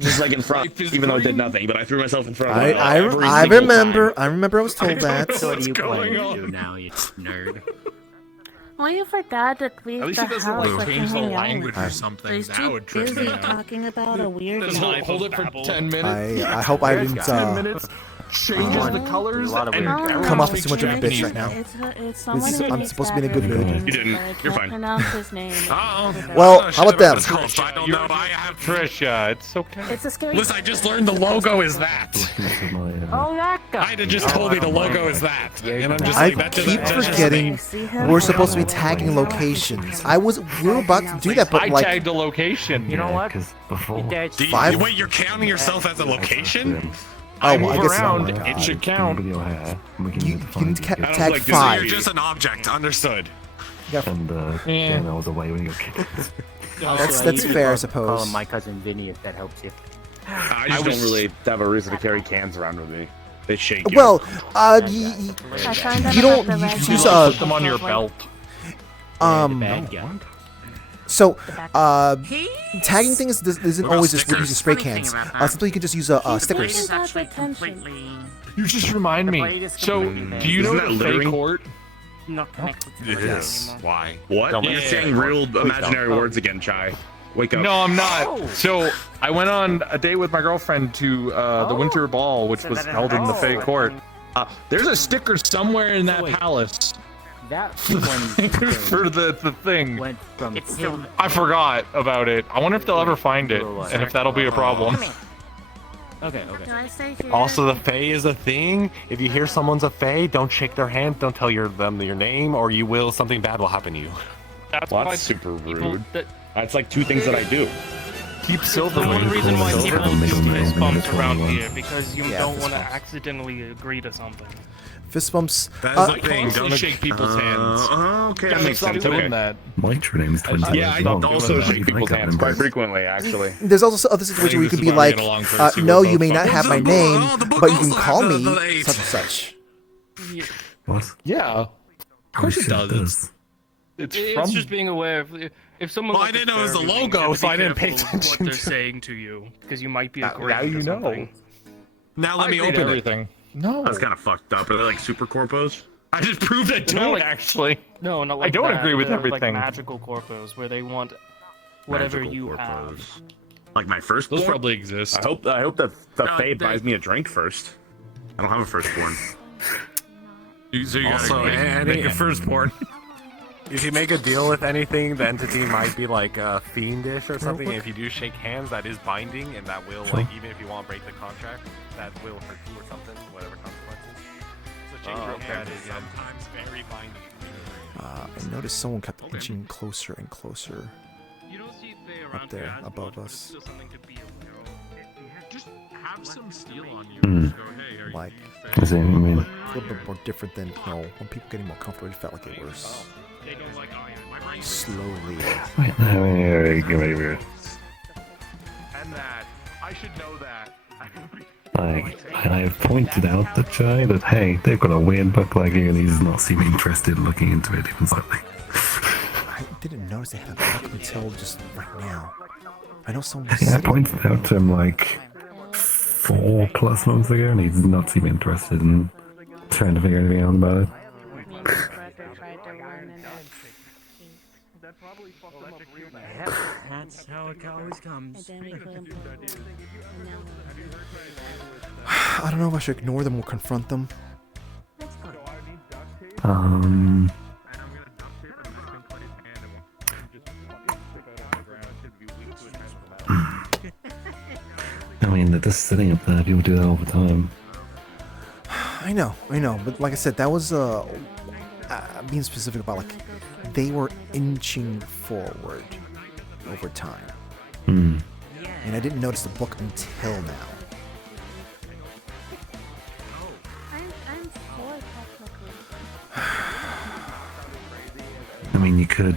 just like in front, even though it did nothing. But I threw myself in front of Lila every I single remember. time. I remember. I was told that. So what are you planning to do now, you nerd? Waiting for Dad to leave At least the he doesn't house so I like can change the hang out. language or something. He's That too would trip busy me out. talking about a weird. Just hold it for 10 minutes. I hope I didn't 10 minutes. Changes the colors and come off as too much of a bitch right now. It's someone who I'm needs supposed to be in a good Saturday, mood. You didn't. but I You're can't fine. pronounce his name. Well, how about them? I don't know. I have Trisha, it's okay. It's a scary. Listen, I just learned the logo is that. Oh, that guy. Ida just told me the logo is that. And I'm just I like, that keep doesn't forgetting we're supposed to be tagging locations. We were about to do that, but I like tagged a location. You know what? Do you, Five- wait, you're counting yourself as a location? Oh, I well, I move guess around, not. it should count. you can I don't tag like this. So 5. you're just an object. Understood. And Yeah. I was away when you got kicked. That's fair, I suppose. Call him my cousin Vinny if that helps you. I just don't really have a reason to carry cans around with me. They shake you. Well, I find them you don't about the red use guy. Put them on your belt. Bad guy. So, tagging things isn't always just with using spray cans. Sometimes you can just use stickers. You just remind me. So, do you know Isn't that the littering? fake court? Not connected to the Yes. anymore. Why? What? Don't You're make saying real imaginary words again, Chai. Wake up. No, I'm not. So, I went on a date with my girlfriend to the winter ball, which was held in the fake court. There's a sticker somewhere in that palace. That one for the thing. went from him. I forgot about it. I wonder if they'll ever find it, and if that'll be a problem. Okay. Can I stay here? Also, the Fae is a thing. If you hear someone's a Fae, don't shake their hand, don't tell them your name, or you will. Something bad will happen to you. That's Well, why that's super people rude. that- That's like 2 things that I do. Keep silver. The one reason why people do fist bumps around 21. here because you Yeah, don't fist want to bumps. accidentally agree to something. Fist bumps. That's the thing. Constantly Don't shake people's hands. Okay, Yeah, that makes stop sense. doing Okay. that. My true name is 21. Yeah, I also shake people's hands quite frequently, actually. There's also other situations where you this could is be why we like, get along first, see no, we're you both may not fuckers. have my The book- name, oh, the book but you can also call has me the such and such. What? Yeah. Of course it does. It's from- just being aware of if someone. Well, I looks didn't know it was the very weak, logo, you have to so be I didn't pay careful attention What they're to it. saying to you, because you might be Now agreeing you to know. something. Now let I me read open it. everything. No. That's kind of fucked up. Are they like super corpos? I just proved I Not don't like- actually. No, not like I don't that. agree with They're everything. Like magical corpos, where they want whatever Magical you corpos. Like my first. Those probably exist. I hope that the No, Fae they- buys me a drink first. I don't have a firstborn. So you Also, gotta make a firstborn. If you make a deal with anything, the entity might be like fiendish or something. If you do shake hands, that is binding, and that will, like, even if you want to break the contract, that will hurt you or something, whatever consequence. sometimes very binding. I noticed someone kept inching closer and closer. Up there, above us. Just have some steel on you. Hmm. Just go, hey, are Like, I see what you mean. a little bit more different than, when people getting more comfortable, it felt like it was slowly. Wait, no, wait. And that I should know that. Like, I've pointed out to Chai that, hey, they've got a weird book like you, and he's not seeming interested in looking into it even slightly. I didn't notice they had a book until just right now. I know someone was Yeah, I sitting pointed out to him like 4+ months ago, and he's not seeming interested in trying to figure anything out about it. That's how it always comes. I don't know if I should ignore them or confront them. I mean, they're just sitting up there. People do that all the time. I know, but like I said, that was being specific about like they were inching forward over time, and I didn't notice the book until now. I mean, you could.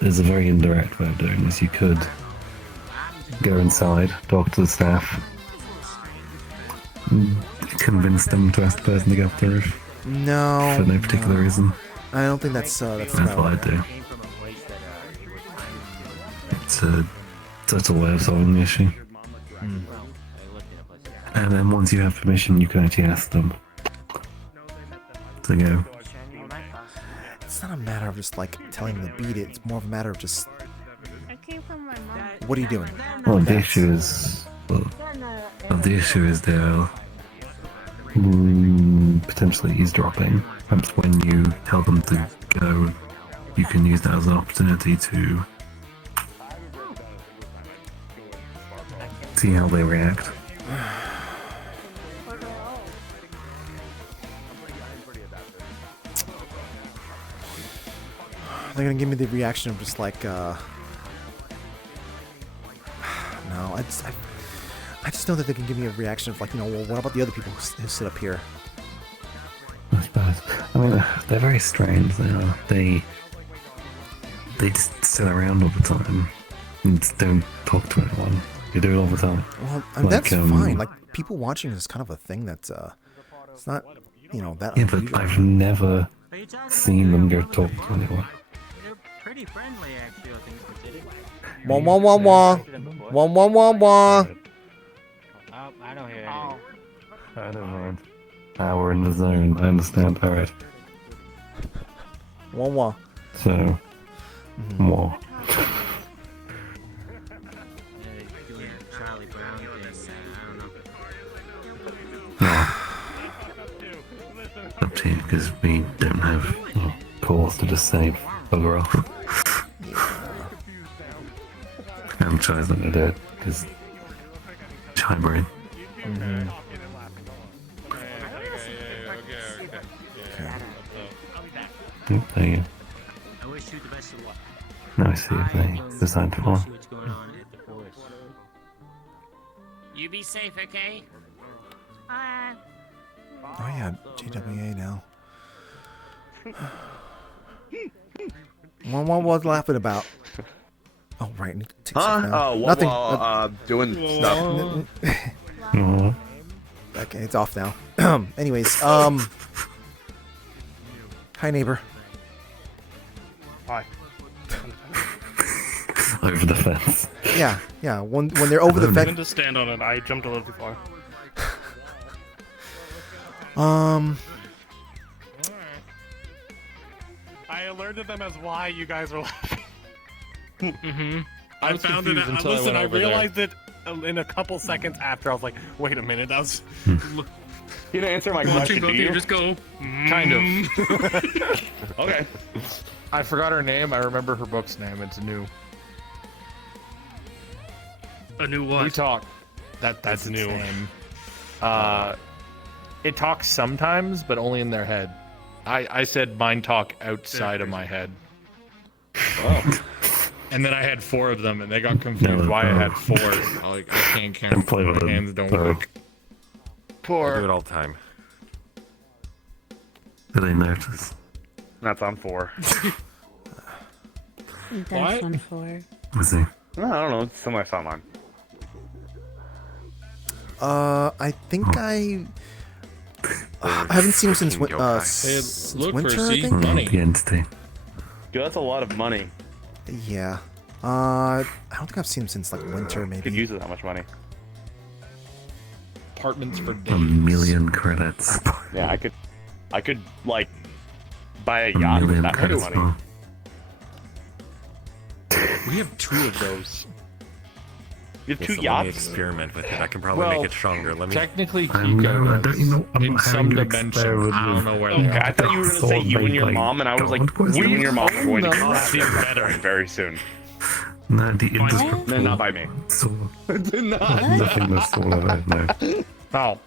There's a very indirect way of doing this. You could go inside, talk to the staff, convince them to ask the person to get up the roof. No. For no particular reason. I don't think that's That's what I'd do. It's a total way of solving the issue. And then once you have permission, you can actually ask them to go. It's not a matter of just like telling them to beat it. It's more of a matter of just. What are you doing? Well, the issue is. They're potentially eavesdropping. Perhaps when you tell them to go, you can use that as an opportunity to see how they react. They're gonna give me the reaction of just like, no, I just know that they can give me a reaction of like, well, what about the other people who sit up here? I suppose. I mean, they're very strange. They are. They just sit around all the time and don't talk to anyone. They do it all the time. Well, I mean, that's fine. Like, people watching is kind of a thing that's, it's not, that Yeah, but unusual. I've never seen them go talk to anyone. Pretty friendly, actually, all things considered. Wah wah wah wah. Wah wah wah wah. Oh, I don't hear anything. I don't mind. We're in the zone. I understand. Alright. Wah wah. So, more. Charlie Brown thing, Up to you, because we don't have cause to just say bugger off. And Chai's not gonna do it, because Chai brain. There you go. I wish you the best of luck. Now I see if they decide to follow. You be safe, okay? Oh yeah, GWA now. What's laughing about? Oh right, need to take stuff now. Oh, Nothing. Doing stuff. Okay, it's off now. Anyways, hi neighbor. Hi. Over the fence. Yeah. When they're over the I fence. didn't just stand on it. I jumped a little too far. I alerted them as why you guys are laughing. I found it. Listen, I realized it in a couple seconds after. I was like, wait a minute, that was. You didn't answer my question, both do of you you? just go. Kind of. Okay. I forgot her name. I remember her book's name. It's new. A new what? We talk. That's new. Name. It talks sometimes, but only in their head. I said mine talk outside of my head. Oh. And then I had 4 of them, and they got confused why I had 4. Like, I can't count. My hands don't work. Poor. I do it all the time. Did I notice? That's on 4. That's on 4. Was he? I don't know. It's something I saw mine. I think I haven't seen him since since look, winter. I Percy, think. money. The entity. Dude, that's a lot of money. Yeah. I don't think I've seen him since like winter, maybe. Could use that much money. Apartments for days. 1,000,000 credits. Yeah, I could like buy a A yacht with million that kind of credits. money. We have 2 of those. You have Yeah, 2 so yachts? Let me experiment with it. I can probably make it stronger. Let me. Technically, I'm Kiko don't you know, I'm in not some having an dimension. experiment I don't know where they Okay, are. I thought you were going to say you and your mom, and I was like, you and your mom are going to get that better very soon. No, the industry. No, not by me. So, Nothing that's all of it, no. Oh.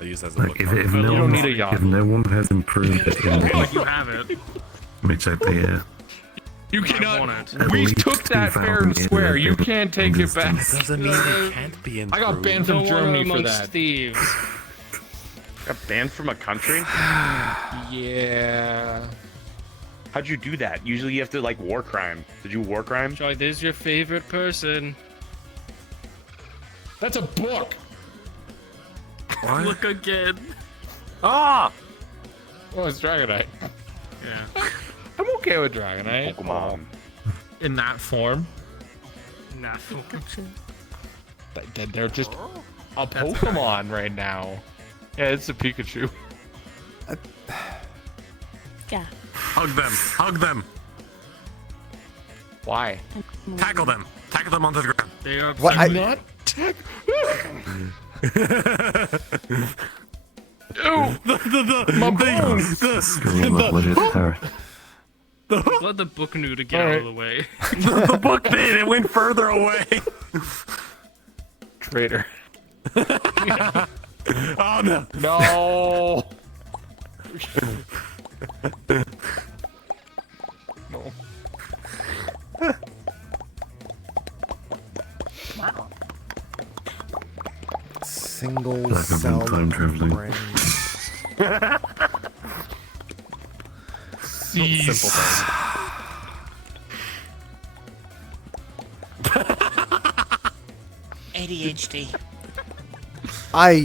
I use as a Like, if bookmark. no don't one, need a yacht. if no one has improved it in Like you have it. which I did. You I cannot. want it. At We least took that fair and 2,000 square. You years can't take it back. existence. Doesn't mean it can't be improved. I got banned from No Germany honor for amongst that. thieves. Got banned from a country? Yeah. How'd you do that? Usually you have to like war crime. Did you war crime? Joy, this is your favorite person. That's a book. What? Look again. Ah! Oh, it's Dragonite. Yeah. I'm okay with Dragonite. Pokemon. In that form. Nah. They're just a Pokemon right now. Yeah, it's a Pikachu. Yeah. Hug them. Hug them. Why? Tackle them. Tackle them onto the ground. They are What? I, Not Ew! My bones! Scream of legit terror. let the book new to get out of the way. The book did. It went further away. Traitor. Oh no. No! No. single Like I've been cell time traveling. brain. Simple thing. ADHD.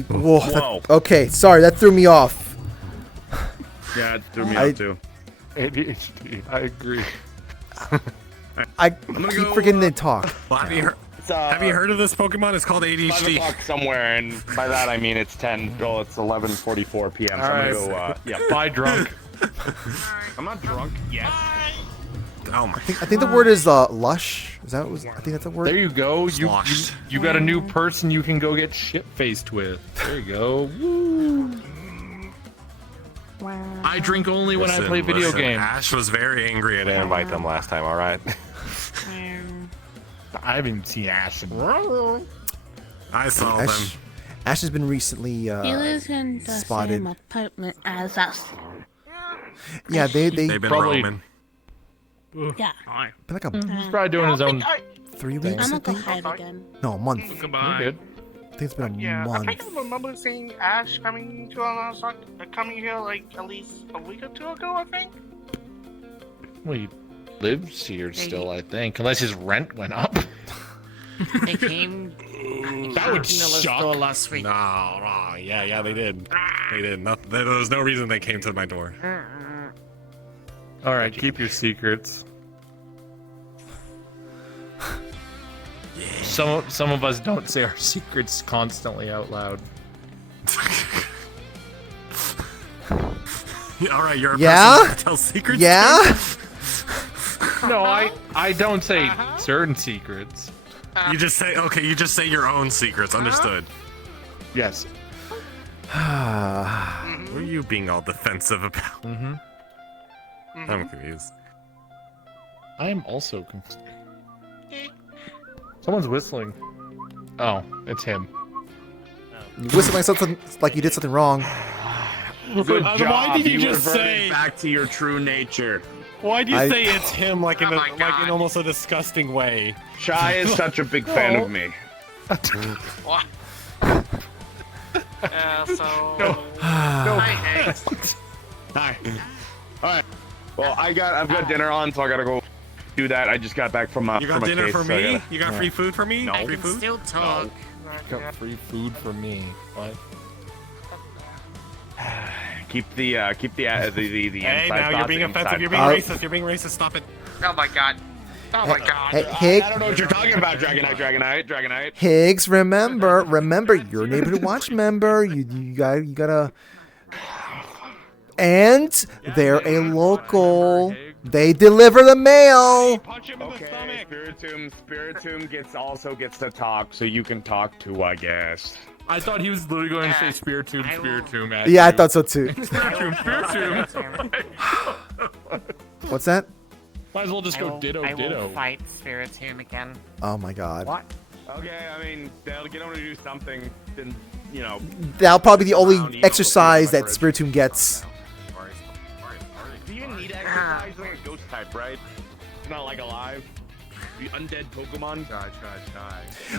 Whoa. Okay, sorry, that threw me off. Yeah, it threw me off too. ADHD. I agree. I keep forgetting to talk. Well, have you heard of this Pokemon? It's called 5 ADHD. o'clock somewhere, and by that I mean it's 10. Well, it's 11:44 p.m. So I'm gonna go. Yeah. Bye, drunk. I'm not drunk yet. Oh my. I think the word is lush. Is that what was? I think that's a word. There you go. You Sloshed. got a new person you can go get shit-faced with. There you go. Woo. I drink only when I play video Listen, games. Ash was very angry I didn't invite them last time, alright? I haven't even seen Ash. I saw them. Ash has been recently He lives in the spotted. same apartment as us. Yeah, they've been probably- roaming. Yeah. been like a He's probably doing his own. 3 weeks. I'm I gonna go think. hide again. No, a month. You're Goodbye. good. I think it's been a Yeah, I month. think I remember seeing Ash coming to Orlandosaka, coming here like at least a week or 2 ago, I think. Well, he lives here still, I think, unless his rent went up. They came. That would suck. last week. No, yeah, they did. They did. There was no reason they came to my door. All right, keep your secrets. Some of us don't say our secrets constantly out loud. Alright, you're a Yeah? person that tells secrets? Yeah. No, I don't say certain secrets. You just say, okay, you just say your own secrets. Understood. Yes. What are you being all defensive about? Mm-hmm. I'm confused. I am also confused. Someone's whistling. Oh, it's him. You whistle like you did something wrong. Good job. Why did you just reverted say? back to your true nature? Why do you say it's him like in almost a disgusting way? Shy is such a big fan of me. What? So. No. Hi. Hi. All right. Well, I've got dinner on, so I gotta go do that. I just got back from You got from a dinner case, for so I gotta- me? You got free food for me? No. Free food? Still talk. You got free food for me. What? Keep the Hey, inside now you're thoughts being inside. offensive. You're being racist. You're being racist. Stop it. Oh my god. Oh my god. Hey, I don't know what you're talking about, Dragonite. Higgs, remember, you're a neighborhood watch member. You gotta. And they're a local. They deliver the mail. Okay, Spiritomb also gets to talk, so you can talk too, I guess. I thought he was literally going to say Spiritomb. Yeah, I thought so too. Spiritomb. What's that? Might as well just go ditto. I will fight Spiritomb again. Oh my god. What? Okay, I mean, they'll get him to do something, then, you know. That'll probably be the only exercise that Spiritomb gets. Do you need exercise? Like a ghost type, right? It's not like alive. The undead Pokemon.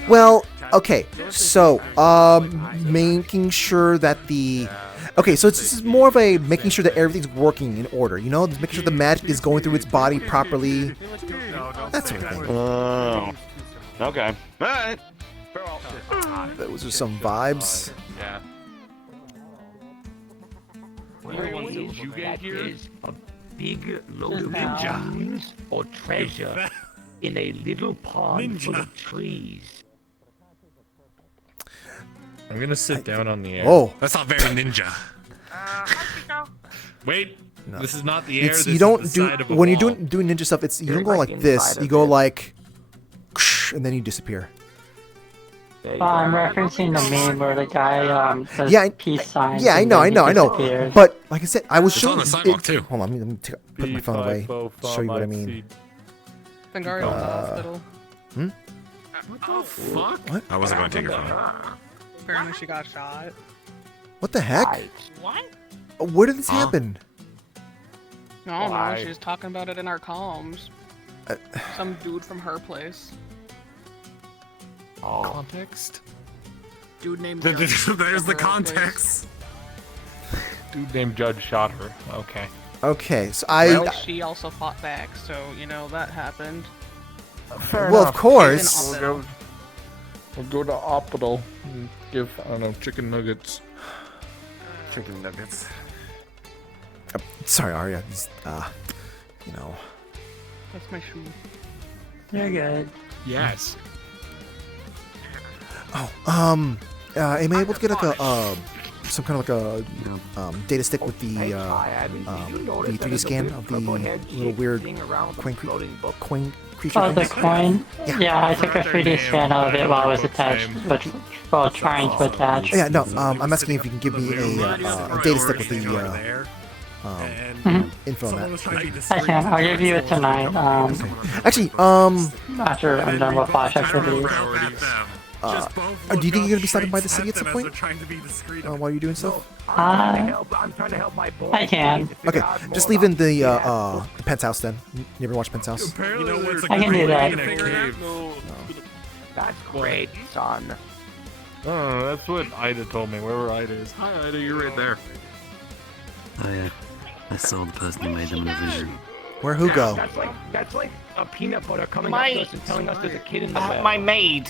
Well, okay, so making sure that the so this is more of a making sure that everything's working in order. You know, making sure the magic is going through its body properly. That sort of thing. Okay. All right. Those are some vibes. Yeah. Where did you get here? A big load of ninjas or treasure in a little pond full of trees. I'm gonna sit down on the air. Oh, that's not very ninja. Wait, no. This is not the air. It's, this you don't is the do side of a when you're wall. doing ninja stuff. It's you don't go like this. You go like, and then you disappear. I'm referencing the meme where the guy says peace signs. Yeah, I and know. then he disappears. But like I said, I was It's showing on the sidewalk too. Hold on, let me put my phone away. Show you what I mean. Fangari's in the hospital. What the fuck? What? I wasn't going to take your phone. Apparently she got shot. What the heck? What? Where did this happen? I don't know. Why? She was talking about it in our comms. Some dude from her place. Context? Dude named. There's Judge the from her place. context. Dude named Judge shot her. Okay. Okay, so Well, she also fought back, so you know that happened. Well, of course. Even We'll go to Optimal and give, I don't know, chicken nuggets. Chicken nuggets. Sorry, Arya. You know. That's my shoe. You're good. Yes. Oh, am I able to get like a some kind of like a data stick with the 3D scan of the little weird coin creature? Oh, the things? coin? Yeah. I took a 3D scan of it while it was attached, but while trying to attach. Yeah, no. I'm asking if you can give me a data stick with the info on that. I can. I'll give you it tonight. Actually, after I'm done with Flash activities. Do you think you're gonna be stopping by the city at some point? While you're doing stuff? I'm trying to help my boy. I can. Okay, just leave in the penthouse then. You ever watch Penthouse? I can do that. That's great, son. Oh, that's what Ida told me. Wherever Ida is. Hi, Ida, you're right there. Oh yeah, I saw the person who made them in a vision. Where who go? That's like a peanut butter coming My- up to us and telling us there's a kid in the bed. My maid.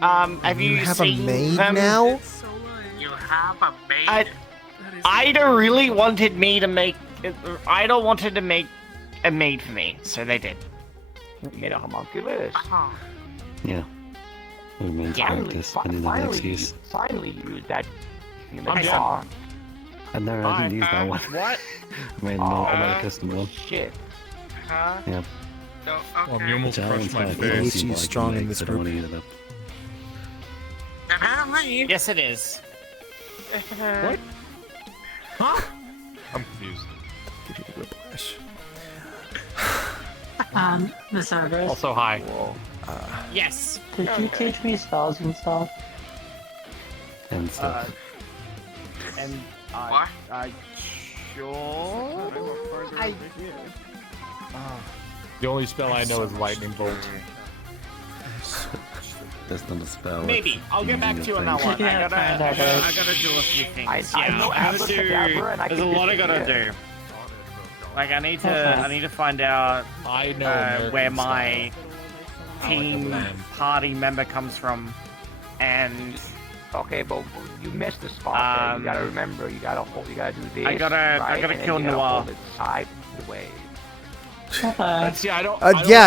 Have you have a seen maid them? now? You have a maid. Ida really wanted me to make. Ida wanted to make a maid for me, so they did. You made a homunculus. Yeah. Remains practice. I didn't have an excuse. Finally use that in the I'm car. I didn't use that one. What? I made a custom one. Shit. Huh? Yeah. Oh, you almost crushed my face. ADHD is strong in this I don't group. want to eat it up. Yes, it is. What? Huh? I'm confused. Give you the whiplash. The servers. Also, hi. Yes. Did you teach me spells and stuff? and stuff. Sure. The only spell I know is lightning bolt. That's not a spell. Maybe. I'll get back to you on that one. I gotta do a few things. There's a lot I gotta do. Like I need to find out where my team party member comes from, and okay, but you missed the spot. There. You gotta remember. You gotta do this. I gotta kill Noir. Sideways. See, I don't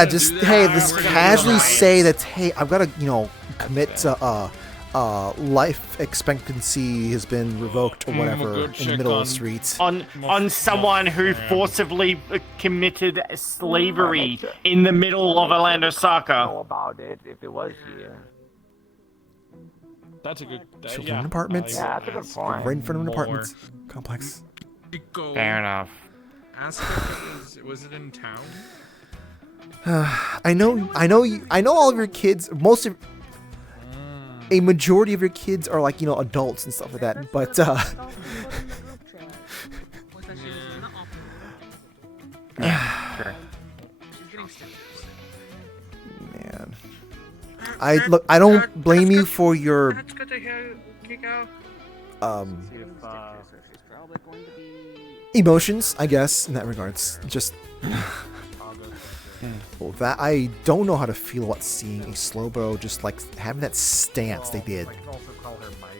just casually say that. Hey, I've got to commit to life expectancy has been revoked or whatever in the middle of the street. On someone who forcibly committed slavery in the middle of Orlandosaka. Know about it if it was here. That's a good. Children apartments. Yeah, that's a good point. Right in front of an apartment complex. Fair enough. Ask if was it in town? I know all of your kids. A majority of your kids are like adults and stuff like that. But Sure. Man, I don't blame you for your emotions, I guess, in that regards. Just well, that I don't know how to feel about seeing a Slowbro just like having that stance they did.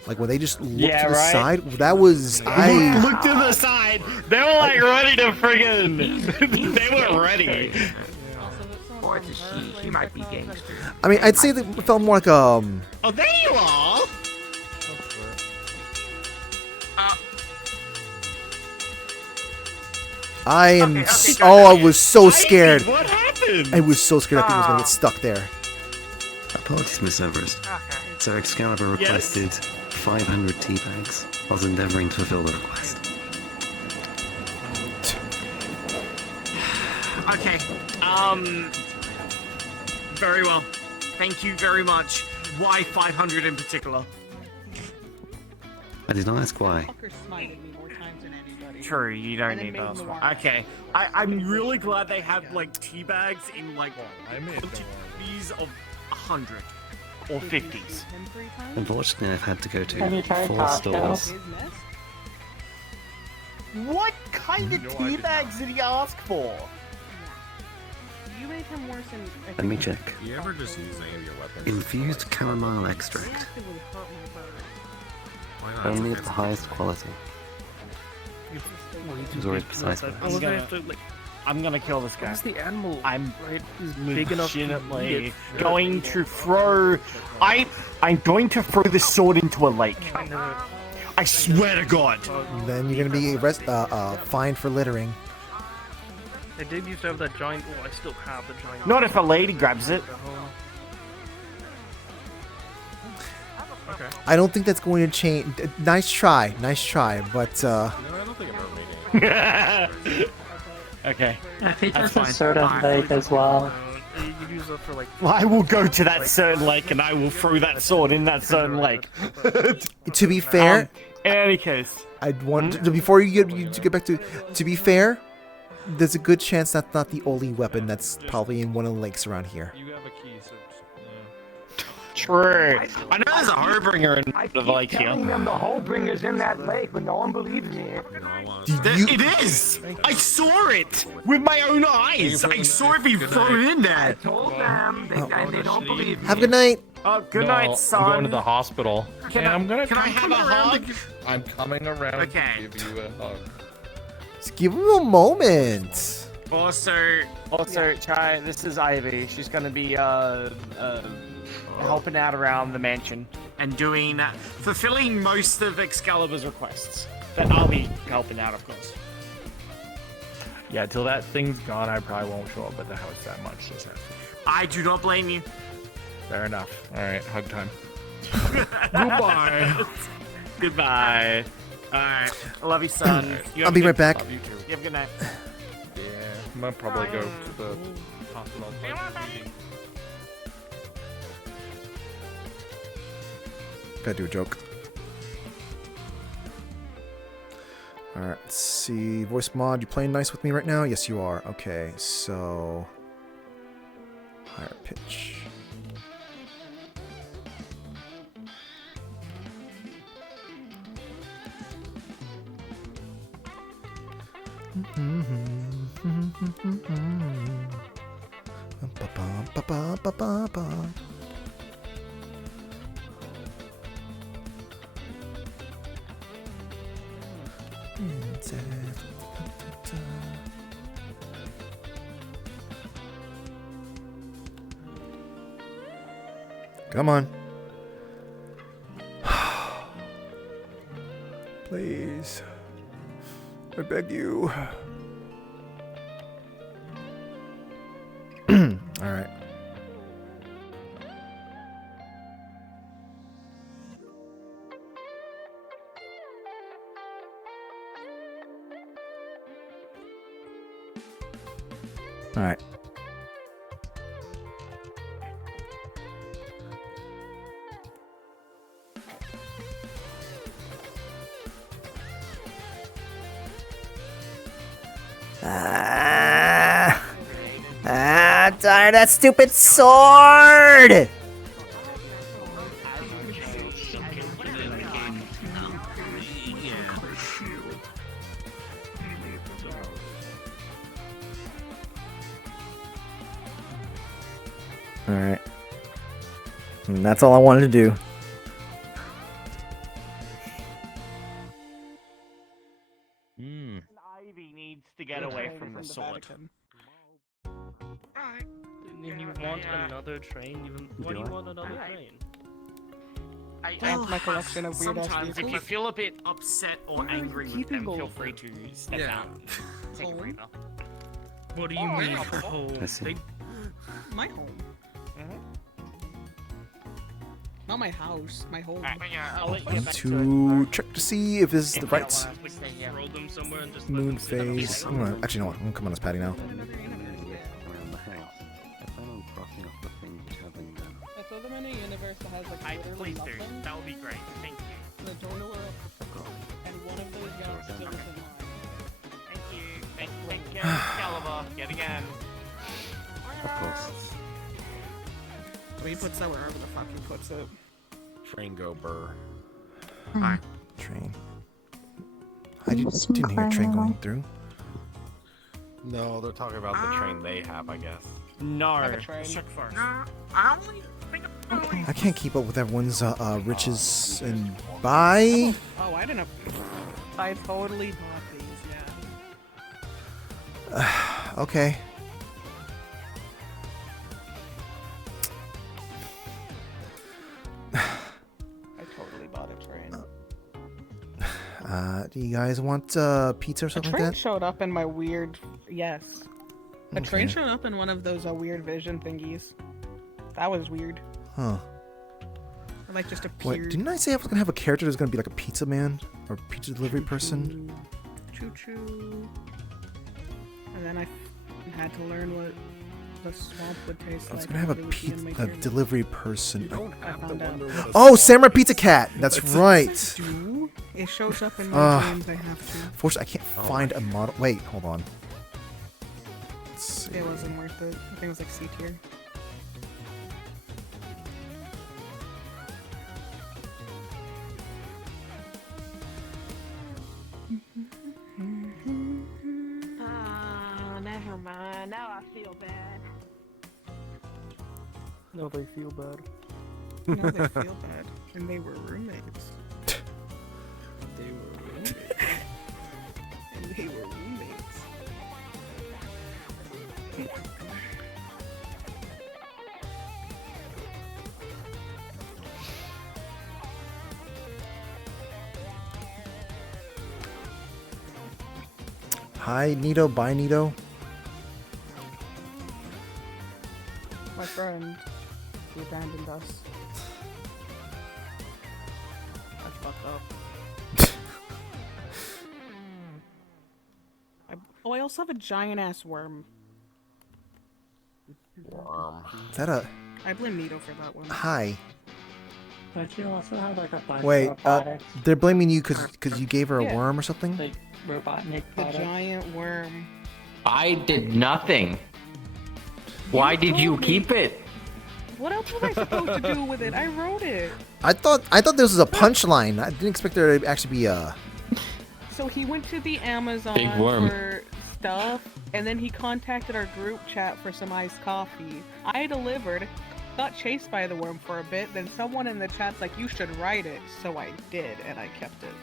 Like when they just looked to the side, that was Look to the side. They were like ready to friggin'. They were ready. Or it's a she. She might be gangster. I mean, I'd say that it felt more like Oh, there you are. I am. I was so scared. What happened? I was so scared. I think I was gonna get stuck there. Apologies, Miss Everest. Sir Excalibur requested 500 tea bags. I was endeavoring to fulfill the request. Okay. Very well. Thank you very much. Why 500 in particular? I did not ask why. True, you don't need those. Okay. I'm really glad they have like tea bags in like quantities of 100 or 50s. Unfortunately, I've had to go to 4 stores. What kind of tea bags did he ask for? You made him worse than. Let me check. You ever just use any of your weapons? Infused chamomile extract. Only of the highest quality. It was always precise. I'm gonna kill this guy. What's the animal? I'm big enough to legitimately going to throw. I'm going to throw the sword into a lake. I swear to God. Then you're gonna be fined for littering. I did used to have that giant. Oh, I still have the giant. Not if a lady grabs it. Okay. I don't think that's going to change. Nice try, but. No, I don't think about me. Okay. I think there's a certain lake as well. You use it for like. I will go to that certain lake and I will throw that sword in that certain lake. To be fair, in any case, I'd want before you get back to be fair, there's a good chance that's not the only weapon that's probably in one of the lakes around here. You have a key, so true. I know there's a Harbinger in the lake here. Telling them the Harbinger's in that lake, but no one believes me. It is! I saw it with my own eyes! I saw it be thrown in there! I told them, they don't believe me. Have a good night! Oh, good night, son. I'm going to the hospital. Can I have a hug? I'm coming around to give you a hug. Just give him a moment. Also, Chai, this is Ivy. She's gonna be helping out around the mansion and fulfilling most of Excalibur's requests. But I'll be helping out, of course. Yeah, till that thing's gone, I probably won't show up at the house that much. So I do not blame you. Fair enough. All right, hug time. Goodbye. Goodbye. All right. I love you, son. I'll be right back. Love you too. You have a good night. Yeah, I'm gonna probably go to the hospital. Gotta do a joke. Alright, let's see. Voice mod, you playing nice with me right now? Yes, you are. Okay, so... higher pitch. Come on. Please. I beg you. Alright. Alright. I'm tired of that stupid sword! Alright. And that's all I wanted to do. Ivy needs to get away from the sword. And you want another train? Why do you want another train? That's my collection of weird ass Sometimes, if you feel a bit upset or angry with them, feel free to step out and take a breather. What do you mean, home? I see. My home. Not my house, my home. To check to see if this is the right Throw them somewhere and just moon phase. Actually, no, I'm gonna come on this patty now. I throw them in a universe that has like literally Please do. nothing. That would be great. Thank you. The door nowhere else. And one of those guys still isn't mine. Thank you. Thank you, Excalibur. Yet again. Of course. So he puts that wherever the fuck he puts it. Train go burr. Hi. Train. I didn't hear a train going through. No, they're talking about the train they have, I guess. No. Check first. I only think I can't keep up with everyone's riches and buy. Oh, I didn't know. I totally bought these, yeah. Okay. I totally bought a train. Do you guys want pizza or A something train like that? showed up in my weird. Yes. A train Okay. showed up in one of those weird vision thingies. That was weird. Huh. Or, like just appeared. Wait, didn't I say I was gonna have a character that's gonna be like a pizza man or pizza delivery person? Choo choo. And then I had to learn what the swamp would taste I was like. gonna have a and it would be in my pizza pyramid. delivery person. I found out. Oh, Samurai Pizza Cat. That's right. Do? It shows up in my dreams. I have to. Fortunately, I can't find a model. Wait, hold on. Let's see. It wasn't worth it. I think it was like C tier. Ah, never mind. Now I feel bad. No, they feel bad. Now they feel bad. And they were roommates. They were roommates. And they were roommates. Hi, Nito. Bye, Nito. My friend, he abandoned us. That's fucked up. I also have a giant ass worm. Worm. Is that a? I blame Nito for that one. Hi. But you also have like a bunch Wait, of products. they're blaming you because you gave her a Yeah. worm or something? Robotnik The product. giant worm. I did nothing. Why did you keep it? What else was I supposed to do with it? I wrote it. I thought this was a punchline. I didn't expect there to actually be a. So he went to the Amazon Big worm. for stuff, and then he contacted our group chat for some iced coffee. I delivered, got chased by the worm for a bit, then someone in the chat's like, you should write it. So I did, and I kept it.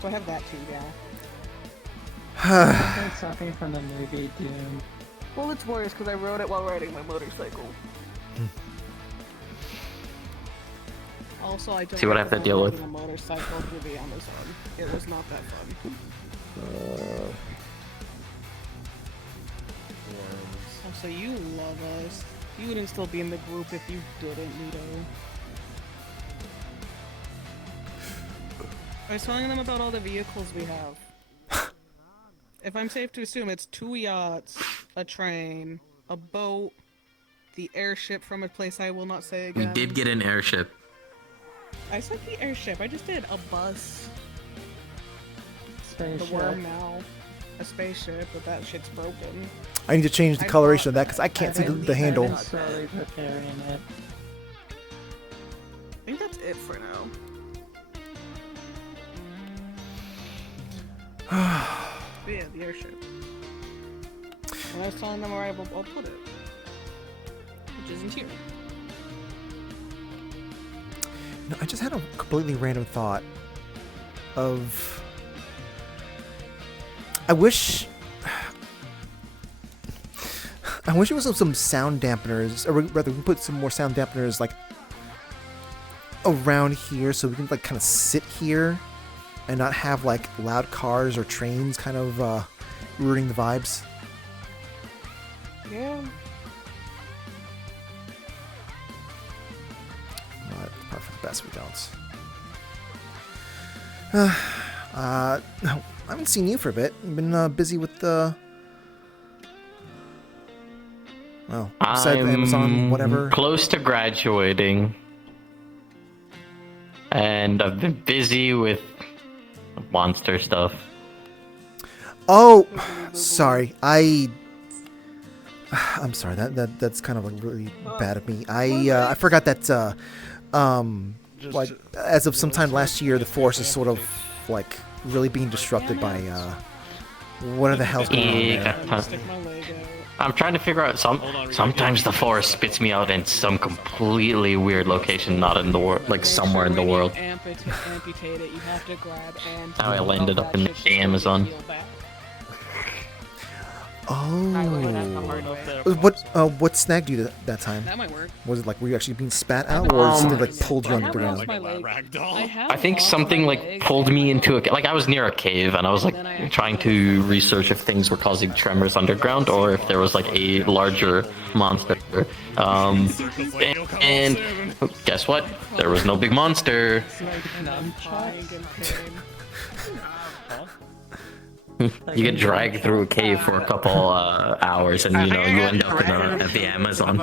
So I have that too, yeah. I think something from the movie Doom. Well, it's worse because I wrote it while riding my motorcycle. Also, I don't See what I have to deal with. a motorcycle through the Amazon. It was not that fun. Also, you love us. You wouldn't still be in the group if you didn't, Nito. I was telling them about all the vehicles we have. If I'm safe to assume, it's 2 yachts, a train, a boat, the airship from a place I will not say We again. did get an airship. I said the airship. I just did a bus. Spaceship. The worm now. A spaceship, but that shit's broken. I need to change the coloration of that because I can't see the handle. I'm slowly preparing it. I think that's it for now. But yeah, the airship. When I was telling them where I'll put it. Which isn't here. No, I just had a completely random thought of. I wish there was some sound dampeners, or rather, we can put some more sound dampeners like around here, so we can like kind of sit here and not have like loud cars or trains kind of ruining the vibes. Yeah. Probably for the best we don't. No, I haven't seen you for a bit. You've been busy with the. Well, besides Amazon, whatever. Close to graduating, and I've been busy with monster stuff. Oh, sorry. I'm sorry. That's kind of like really bad of me. I forgot that like as of sometime last year, the force is sort of like really being disrupted by what the hell's going on there. I'm trying to figure out sometimes the forest spits me out in some completely weird location, not in the world, like somewhere in the world. Amputate it, you have to grab and Now I landed up in the Amazon. Oh. What snagged you that time? That might work. Was it like were you actually being spat out, or something like pulled you on the ground? I think something like pulled me into like I was near a cave and I was like trying to research if things were causing tremors underground or if there was like a larger monster. And guess what? There was no big monster. You get dragged through a cave for a couple hours, and you end up at the Amazon.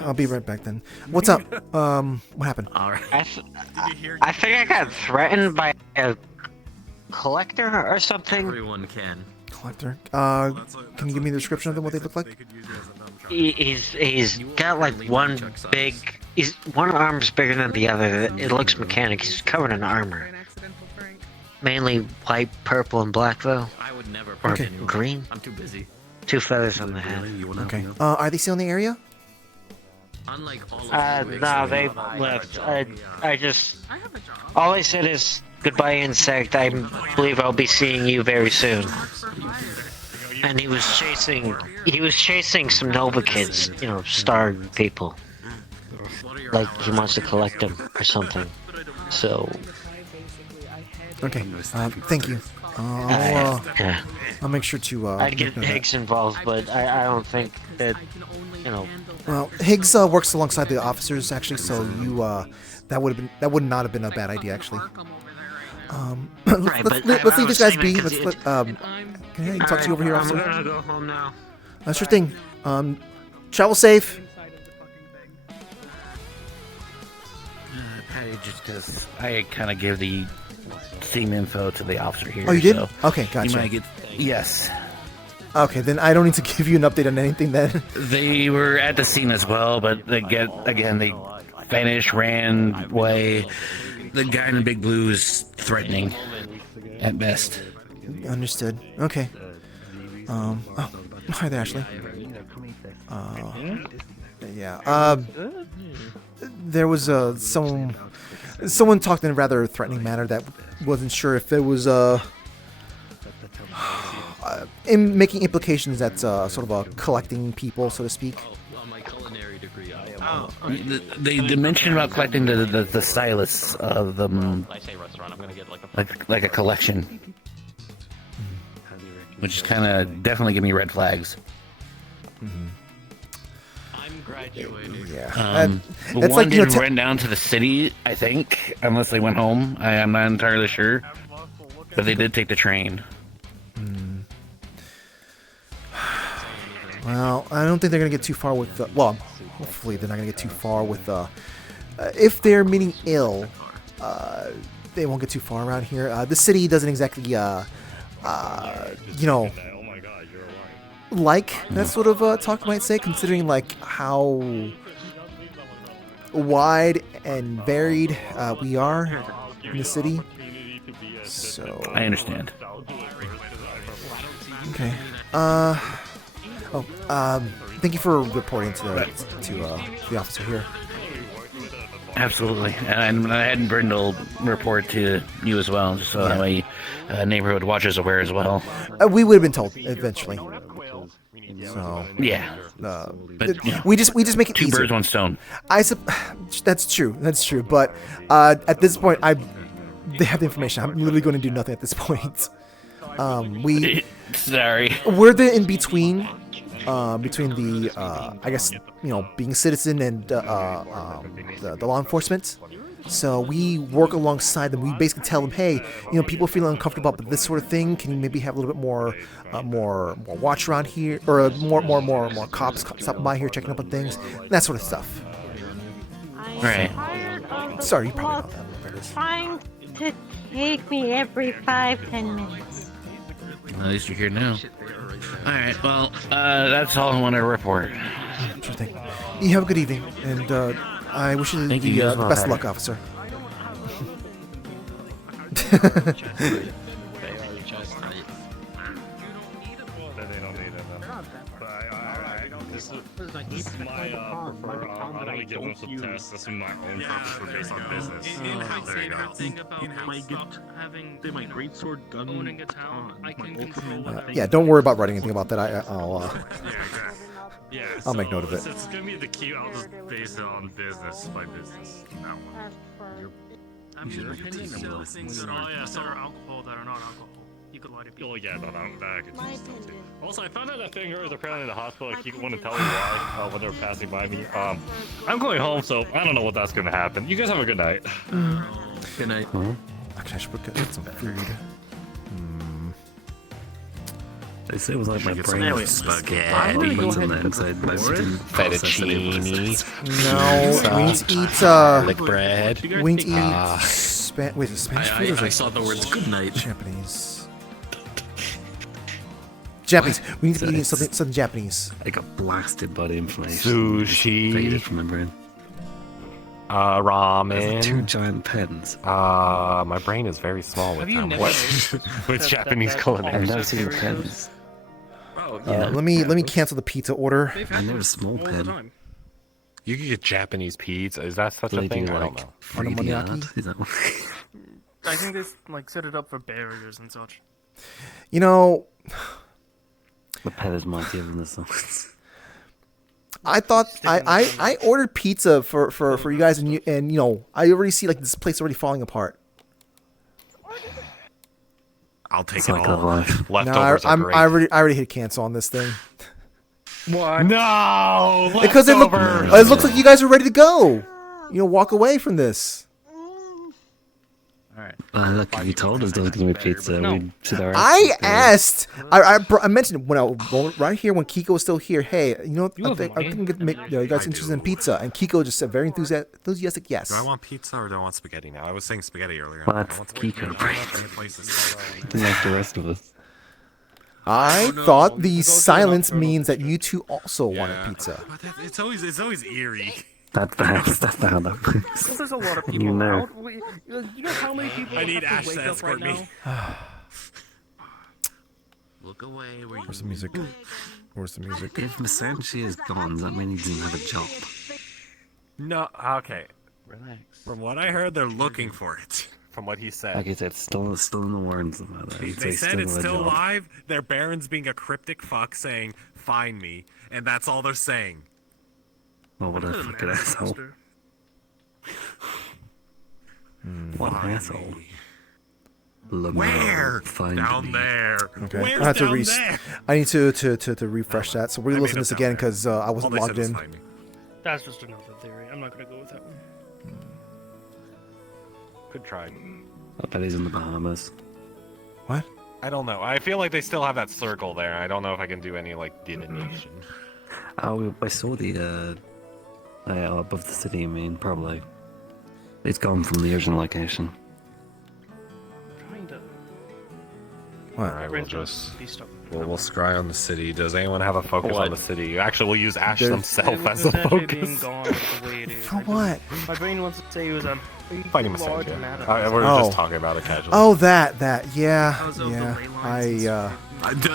I'll be right back then. What's up? What happened? All right. I think I got threatened by a collector or something. Everyone can. Collector. Can you give me the description of them? What they look like? He's got like one arm's bigger than the other. It looks mechanic. He's covered in armor. Mainly white, purple, and black though. I would never. Or green. I'm too busy. 2 feathers on the head. Okay. Are they still in the area? Unlike all of No, they left. I just. All I said is goodbye, insect. I believe I'll be seeing you very soon. And he was chasing some Nova kids, starved people. Like he wants to collect them or something. So. Okay. Thank you. I'll make sure to. I'd get Higgs involved, but I don't think that. Well, Higgs works alongside the officers actually, so you that would not have been a bad idea actually. Let's leave these guys be. Can I talk to you over here, officer? I'm gonna go home now. Sure thing. Travel safe. Just because I kind of gave the scene info to the officer here. Oh, you did? So Okay, gotcha. You might get, yes. Okay, then I don't need to give you an update on anything then. They were at the scene as well, but they vanished, ran away. The guy in the big blue is threatening, at best. Understood. Okay. Oh, hi there, Ashley. Yeah. There was someone talked in a rather threatening manner that wasn't sure if it was in making implications that sort of collecting people, so to speak. They mentioned about collecting the stylus of them, like a collection, which is kind of definitely give me red flags. Yeah. That's One like, did run down to the city, I think, unless they went home. I'm not entirely sure, but they did take the train. Well, I don't think they're gonna get too far with. Well, hopefully they're not gonna get too far with. If they're meaning ill, they won't get too far around here. The city doesn't exactly, like that sort of talk, you might say, considering like how wide and varied we are in the city. So I understand. Okay. Thank you for reporting to the officer here. Absolutely, and I had Brindle report to you as well, just so that way neighborhood watchers aware as well. We would have been told eventually. So yeah, but we just make it two easier. birds, one stone. That's true. That's true. But at this point, they have the information. I'm literally going to do nothing at this point. Sorry. We're the in between. Between the, I guess, being a citizen and the law enforcement. So we work alongside them. We basically tell them, hey, people feel uncomfortable about this sort of thing. Can you maybe have a little bit more watch around here, or more cops stopping by here checking up on things, that sort of stuff. Right. Sorry, you probably know that. Trying to take me every 5-10 minutes. At least you're here now. Alright, well, that's all I want to report. Sure thing. You have a good evening, and I wish you the best of luck, officer. This is my preferred. I don't give them some tests. This is my own preferred based on business. There you go. Yeah, don't worry about writing anything about that. I'll make note of it. It's gonna be the key. I'll just base it on business by business. That one. Oh yeah, some are alcohol that are not alcohol. You could lie to people. Oh yeah, that I could do stuff too. Also, I found out that finger is apparently in the hospital. I keep wanting to tell me why when they were passing by me. I'm going home, so I don't know what that's gonna happen. You guys have a good night. Good night. Actually, I should get some food. They say it was like my brain Now was spaghetti. what's in there inside, but I just didn't process any of it. No, we need to eat lick bread. We need to eat wait, is it Spanish food or is I it saw the words good night. Japanese? Japanese. We need to be eating something Japanese. I got blasted by the inflammation. Sushi. Faded from my brain. Ramen. Two giant pens. My brain is very small with them. With Japanese culinary. I've never seen pens. Let me cancel the pizza order. I never a small pen. You could get Japanese pizza. Is that such a thing? I don't know. 3D art? Is that what? I think they like set it up for barriers and such. The pen is mightier than the suns. I thought I ordered pizza for you guys, and I already see like this place already falling apart. I'll take It's it like all. a life. Leftovers are great. I already hit cancel on this thing. What? No. Because it looks like you guys are ready to go. Walk away from this. Look, if you told us there was gonna be pizza, we'd sit our I asses there. asked. I mentioned right here when Kiko was still here. Hey, you know, I think you guys interested in pizza, and Kiko just said very enthusiastic yes. Do I want pizza or do I want spaghetti now? I was saying spaghetti earlier. Well, that's Kiko. Like the rest of us. I thought the silence means that you two also wanted pizza. But it's always eerie. That's not how that works. Well, there's a lot of people You know. out. You know how many people I need have to Ash wake to up right escort me. now? Look away. Where's the music? Where's the music? If Masanchi is gone, does that mean he doesn't have a job? No, okay. Relax. From what I heard, they're looking for it. From what he said. Like I said, still in the war and stuff like that. They said it's still alive. Their Baron's being a cryptic fuck saying, "Find me," and that's all they're saying. Oh, what a fucking asshole. What an asshole. Where? Find Down me. there. Okay. Where's I have to down there? I need to refresh that. So we're gonna listen to this again because I wasn't logged in. That's just another theory. I'm not gonna go with that one. Could try. I bet he's in the Bahamas. What? I don't know. I feel like they still have that circle there. I don't know if I can do any like divination. Oh, I saw the above the city. I mean, probably. It's gone from the original location. Trying to. What? Alright, we'll just be stuck. we'll scry on the city. Does anyone have a focus What? on the city? Actually, we'll use Ash There's- himself as a Essentially being focus. gone is the way it is. For what? My brain wants to say it was a big, Fighting large Masanji. matter. We're Oh. just talking about it casually. Oh, that yeah. How's those Yeah. delay lines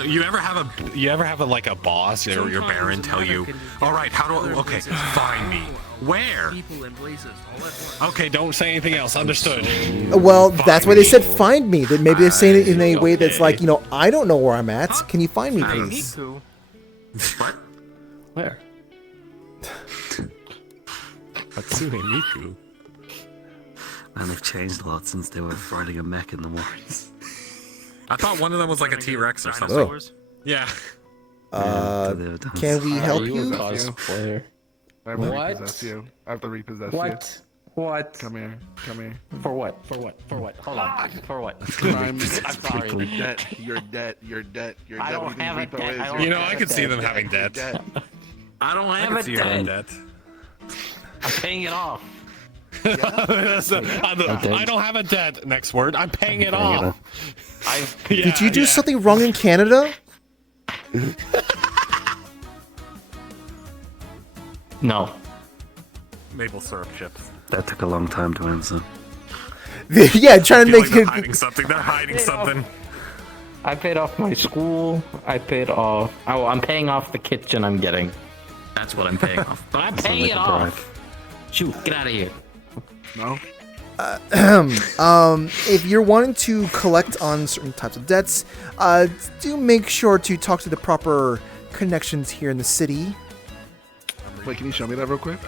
You ever have a like a boss or your Baron tell you, "All right, how do I? Okay, find me. Where? People and places all at once. Okay, don't say anything else. Understood." Well, that's why they said find me. That maybe they're saying it in a way that's like, you know, I don't know where I'm at. Can you find me, please? What? Where? Hatsune Miku. And they've changed a lot since they were riding a mech in the wars. I thought one of them was like a T-Rex or something. Oh. Yeah. Can we help you? Cosplayer. I have to repossess you. I have to repossess you. What? Come here. Come here. For what? Hold on. For what? I'm sorry. You're debt. You're debt. You're debt. You're I debt. don't What do you have think a repo debt. is? I don't You're You know, debt. I could see them You're having You're debt. I don't I have could a see you having debt. debt. I'm paying it off. I don't have a debt. Next word. I'm paying it off. Did you do something wrong in Canada? No. Maple syrup chips. That took a long time to answer. Yeah, trying to I feel make like they're it. hiding something. They're hiding something. I paid off my school. I paid off. Oh, I'm paying off the kitchen I'm getting. That's what I'm paying off. But I'm paying it off. Shoot, get out of here. No. If you're wanting to collect on certain types of debts, do make sure to talk to the proper connections here in the city. Wait, can you show me that real quick?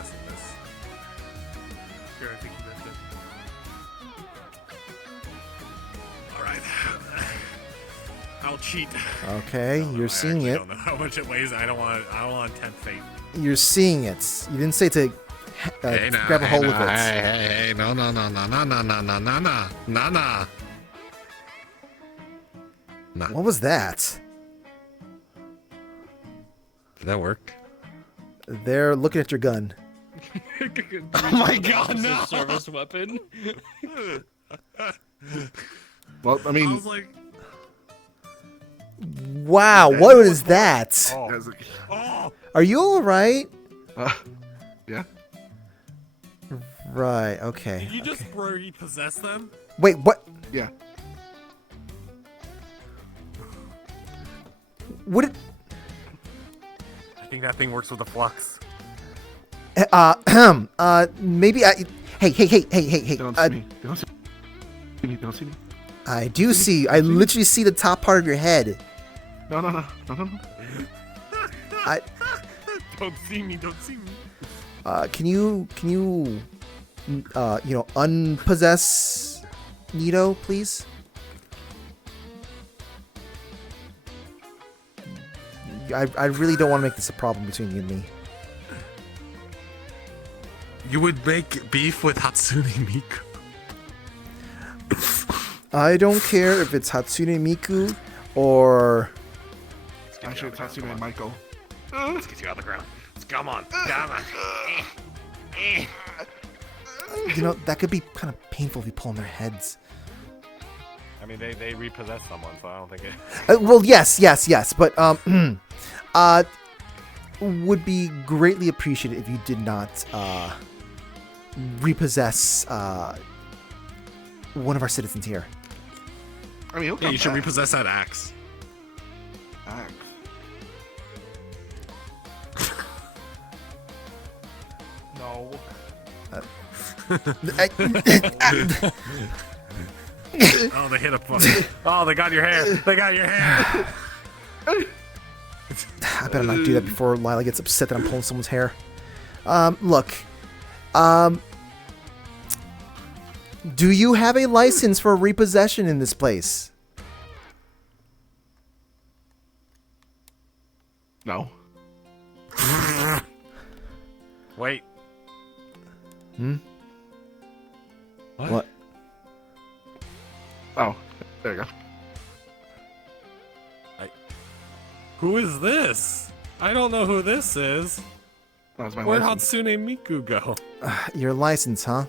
Alright. I'll cheat. Okay, you're seeing I it. don't know how much it weighs. I don't want 10 fate. You're seeing it. You didn't say to grab a hold of it. Hey, no. What was that? Did that work? They're looking at your gun. Oh my god, no! Service weapon. Well, I mean. I was like, Wow, what is that? oh. Are you alright? Yeah. Right, okay. Did you just repossess them? Wait, what? Yeah. What did... I think that thing works with the flux. Maybe I... Hey. Don't see me. Don't see me. Don't see me. I do see. I literally see the top part of your head. No. Don't see me. Can you unpossess Nito, please? I really don't want to make this a problem between you and me. You would make beef with Hatsune Miku. I don't care if it's Hatsune Miku or... Actually, it's Hatsune and Michael. Let's get you out of the ground. Come on. Come on. You know, that could be kind of painful if you pull on their heads. I mean, they repossessed someone, so I don't think it... Well, yes, but would be greatly appreciated if you did not repossess one of our citizens here. I mean, yeah, you should repossess that axe. Axe. No. Oh, they hit a fucking... Oh, they got your hair. They got your hair. I better not do that before Lila gets upset that I'm pulling someone's hair. Look. Do you have a license for repossession in this place? No. Wait. What? Oh, there you go. Who is this? I don't know who this is. That was my Where'd license. Hatsune Miku go? Your license, huh?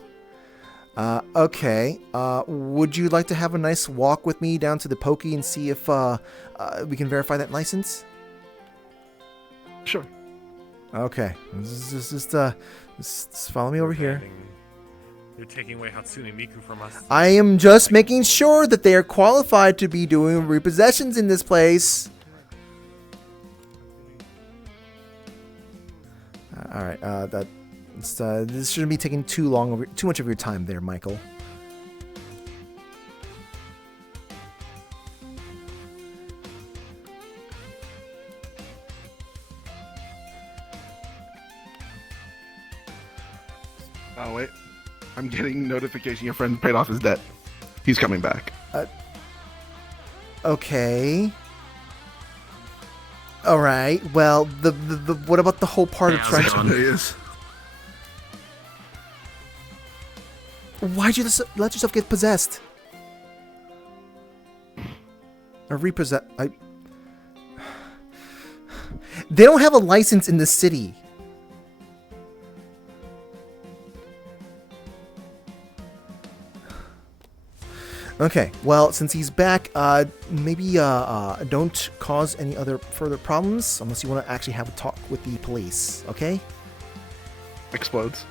Okay. Would you like to have a nice walk with me down to the Pokey and see if we can verify that license? Sure. Okay. Just follow me over here. You're taking away Hatsune Miku from us. I am just making sure that they are qualified to be doing repossessions in this place. All right. This shouldn't be taking too much of your time there, Michael. Oh wait, I'm getting notification your friend paid off his debt. He's coming back. Okay. All right. Well, the what about the whole part of trying to? Why'd you let yourself get possessed? Or repossess? They don't have a license in the city. Okay, well, since he's back, maybe don't cause any other further problems unless you want to actually have a talk with the police, okay? Explodes.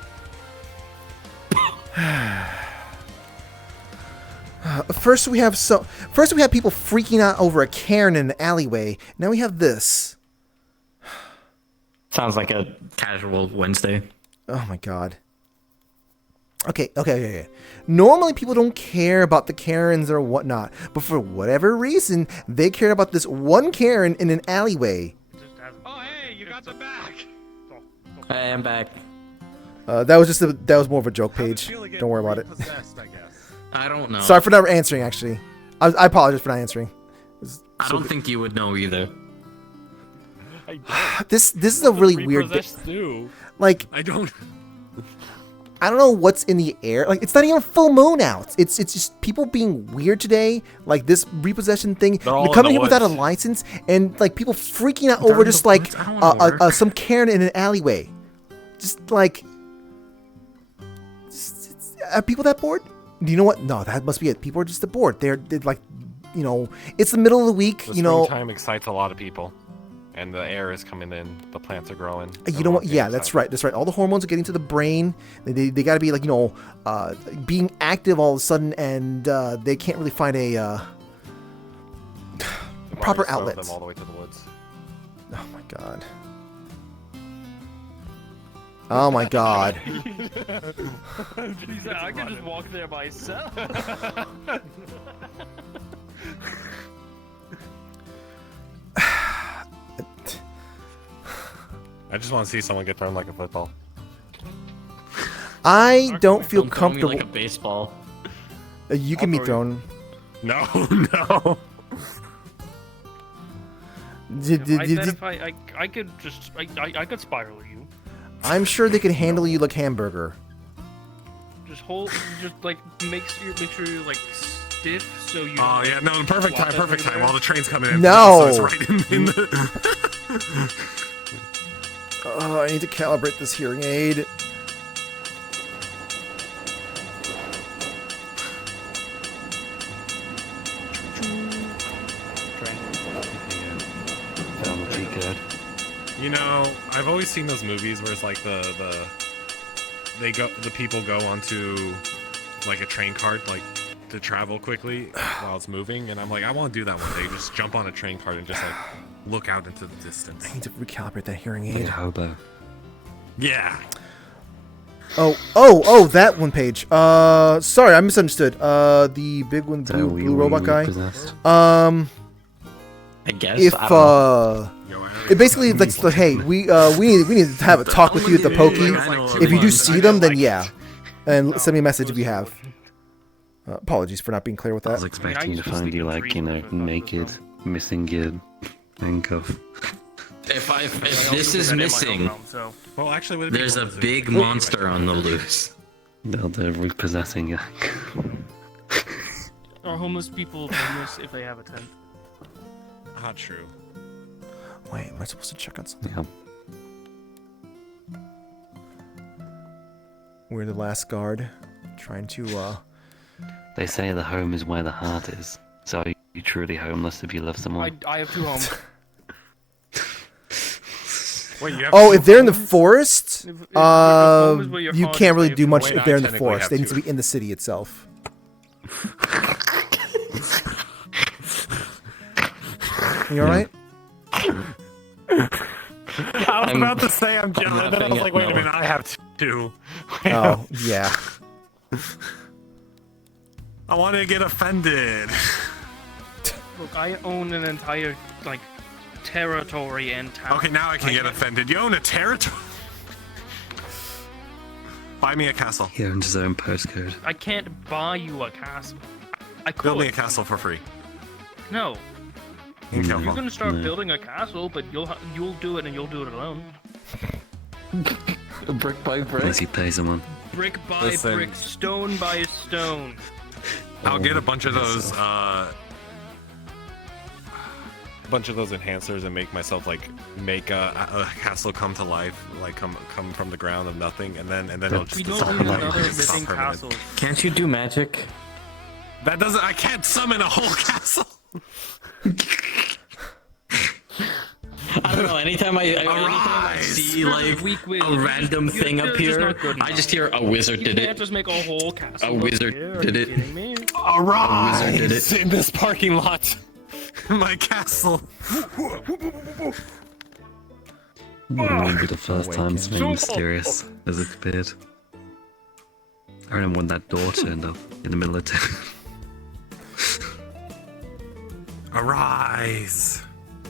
First we have people freaking out over a Karen in an alleyway. Now we have this. Sounds like a casual Wednesday. Oh my god. Okay. Normally people don't care about the Karens or whatnot, but for whatever reason, they cared about this one Karen in an alleyway. Oh, hey, you got the back. Hey, I'm back. That was more of a joke page. Don't worry about it. I don't know. Sorry for not answering. Actually, I apologize for not answering. I don't think you would know either. This is a really weird. Like I don't know what's in the air. Like, it's not even full moon out. It's just people being weird today. Like this repossession thing. They're coming here without a license, and like people freaking out over just like some Karen in an alleyway. Just like, are people that bored? Do you know what? No, that must be it. People are just bored. They're like, you know, it's the middle of the week. The you know, springtime excites a lot of people. And the air is coming in. The plants are growing. You know what? Yeah, that's right. That's right. All the hormones are getting to the brain. They got to be like, you know, being active all of a sudden, and they can't really find a proper outlet. Them all the way to the woods. Oh my god. Oh my god. He's like, I can just walk there myself. I just want to see someone get thrown like a football. I don't feel comfortable. Like a baseball. You can be thrown. No. I could just I could spiral you. I'm sure they can handle you like hamburger. Just like make sure you're like stiff so you. Oh yeah, no, perfect time. All the trains coming in. No. So it's right in the. Oh, I need to calibrate this hearing aid. You know, I've always seen those movies where it's like the people go onto like a train cart like to travel quickly while it's moving, and I'm like, I want to do that one day. Just jump on a train cart and just like look out into the distance. I need to recalibrate that hearing aid. Hobo. Yeah. Oh, that one page. Sorry, I misunderstood. The big one, blue robot guy. I guess. If it basically like, hey, we need to have a talk with you at the Pokey. If you do see them, then yeah, and send me a message if you have. Apologies for not being clear with that. I was expecting to find you like, you know, naked, missing your handcuff. If this is missing, well, actually, there's a big monster on the loose. They're repossessing you. Are homeless people homeless if they have a tent? Not true. Wait, am I supposed to check on something? Yeah. We're the last guard, trying to. They say the home is where the heart is. So are you truly homeless if you love someone? I have 2 homes. Wait, you have if they're in the forest, If you can't really do much if they're in the forest. They need to be in the city itself. You alright? I was about to say I'm jealous, and then I was like, wait a minute, I have 2. Oh, yeah. I want to get offended. Look, I own an entire like territory and town. Okay, now I can get offended. You own a territory? Buy me a castle. He owns his own postcode. I can't buy you a castle. I could. Build me a castle for free. No. You You're gonna start building a castle, but you'll do it and you'll do it alone. Brick by brick. Unless you pay someone. Brick by brick, stone by stone. I'll get a bunch of those enhancers and make myself like make a castle come to life, like come from the ground of nothing, and then it'll just living castle. Can't you do magic? That doesn't. I can't summon a whole castle. I don't know. Anytime I see like a random thing up here, I just hear a wizard did it. You can't just make a whole castle. A wizard did it. Arise! A wizard did it in this parking lot. My castle. I remember the first time something mysterious as a kid. I remember when that door turned up in the middle of town. Arise!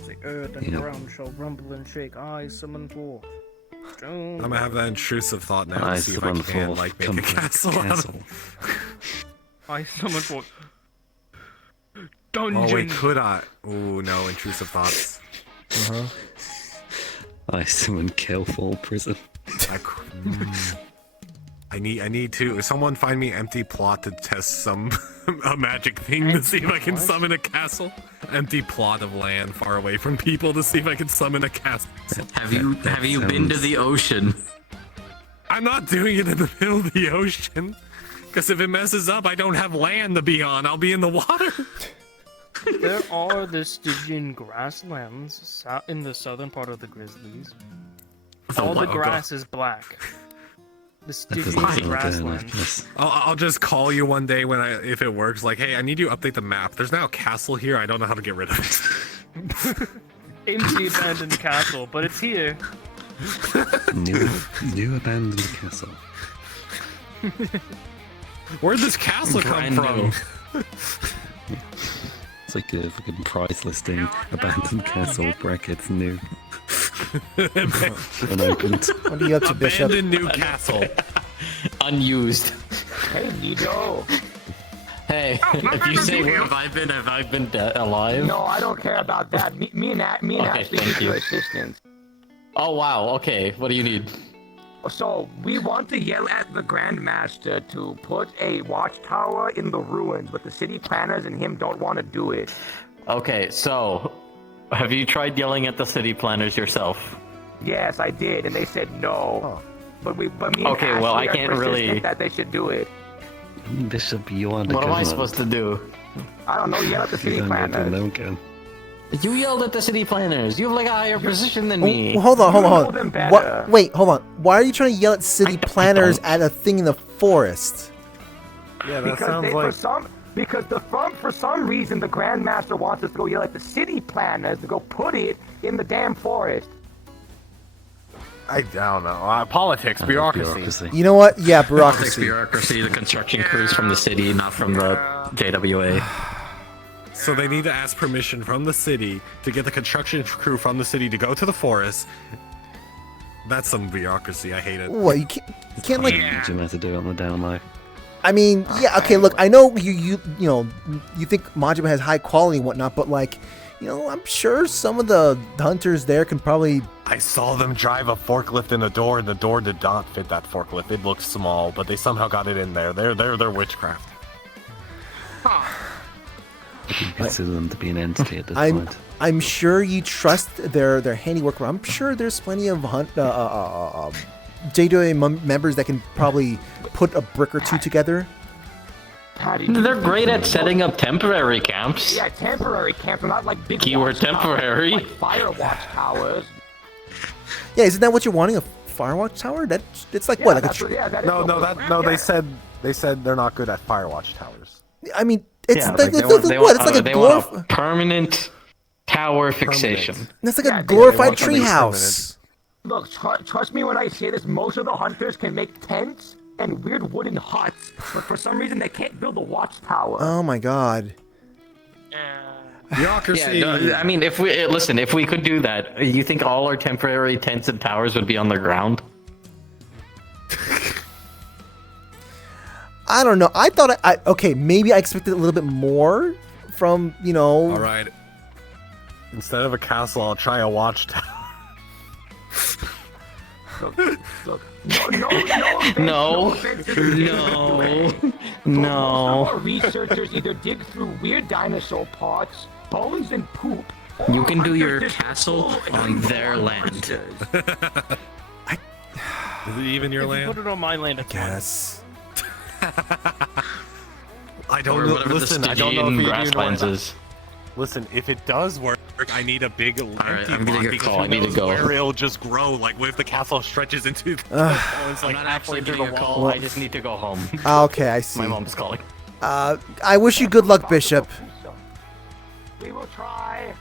The earth and ground shall rumble and shake. I summon forth. I'm gonna have that intrusive thought now to see if I can like make a castle. I summon forth. Dungeon. Oh wait, could I? Ooh, no, intrusive thoughts. I summon Kilefall Prison. I need to. Someone find me empty plot to test a magic thing to see if I can summon a castle. Empty plot of land far away from people to see if I can summon a castle. Have you been to the ocean? I'm not doing it in the middle of the ocean. Because if it messes up, I don't have land to be on. I'll be in the water. There are the Stygian grasslands in the southern part of the Grizzlies. All the grass is black. The Stygian grasslands. I'll just call you one day if it works. Like, hey, I need you to update the map. There's now a castle here. I don't know how to get rid of it. Empty abandoned castle, but it's here. New abandoned castle. Where'd this castle come from? It's like a fucking price listing. Abandoned castle brackets new. Unopened. What are you up to, Bishop? Abandoned new castle. Unused. Hey, Nido. Hey, if you say where have I been alive? No, I don't care about that. Me and Ashley need your assistance. Oh wow, okay. What do you need? So we want to yell at the Grandmaster to put a watchtower in the ruins, but the city planners and him don't want to do it. Okay, so have you tried yelling at the city planners yourself? Yes, I did, and they said no. But me and Okay, well, Ashley I are can't persistent really- that they should do it. Bishop, you are the What am I government. supposed to do? I don't know. Yell at the You city don't get to planners. know again. You yelled at the city planners. You have like a higher position than me. Well, hold on, hold on, hold know them on. better. What? Wait, hold on. Why are you trying to yell at city planners at a thing in the forest? Yeah, that Because sounds they, like. for some reason the Grandmaster wants us to go yell at the city planners to go put it in the damn forest. I don't know. Politics, bureaucracy. You know what? Yeah, Politics, bureaucracy. bureaucracy, the construction crews from the city, not from the JWA. So they need to ask permission from the city to get the construction crew from the city to go to the forest. That's some bureaucracy. I hate it. What? You can't like. You have to do it on the down low. I mean, yeah, okay. Look, I know you think Majima has high quality and whatnot, but like, I'm sure some of the hunters there can probably. I saw them drive a forklift in a door, and the door did not fit that forklift. It looked small, but they somehow got it in there. They're witchcraft. You can consider them to be an entity at this point. I'm sure you trust their handiwork. I'm sure there's plenty of JWA members that can probably put a brick or two together. They're great at setting up temporary camps. Yeah, temporary camps, not like big Keyword temporary. like fire watchtowers. Yeah, isn't that what you're wanting? A firewatch tower? It's like what? Like a They said they're not good at firewatch towers. I mean, it's Yeah, like, they it's want- like they what? want- It's like a they want glorif- permanent tower fixation. That's like a glorified something treehouse. Look, trust me when I say this. Most of the hunters can make tents and weird wooden huts, but for some reason they can't build a watchtower. Oh my god. Bureaucracy. Yeah, no, I mean, if we could do that, you think all our temporary tents and towers would be on the ground? I don't know. I thought okay, maybe I expected a little bit more from, All right. Instead of a castle, I'll try a watchtower. No. Our researchers either dig through weird dinosaur parts, bones, and poop. You can do your castle on their land. Is it even your land? Put it on my land. I guess. I don't Or know. whatever the Listen, I don't know if Stygian you grasslands is. Listen, if it does work, I need a big empty I'm gonna lot get because call. who I need to knows go. where it'll just grow. Like, what if the castle stretches into? It's I'm like not halfway actually through getting the a wall. call. I just need to go home. Okay, I see. My mom's calling. I wish you good luck, Bishop. We will try.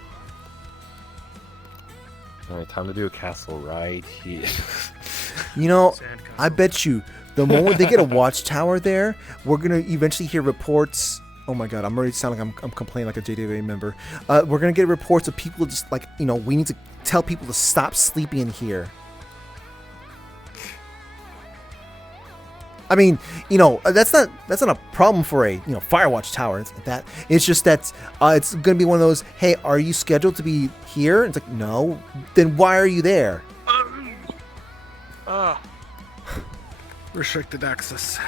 All right, time to do a castle right here. I bet you the moment they get a watchtower there, we're gonna eventually hear reports. Oh my god, I'm already sounding like I'm complaining like a JWA member. We're gonna get reports of people just like, we need to tell people to stop sleeping in here. I mean, that's not a problem for a Firewatch tower. It's like that. It's just that it's gonna be one of those. Hey, are you scheduled to be here? It's like, no. Then why are you there? Restricted access.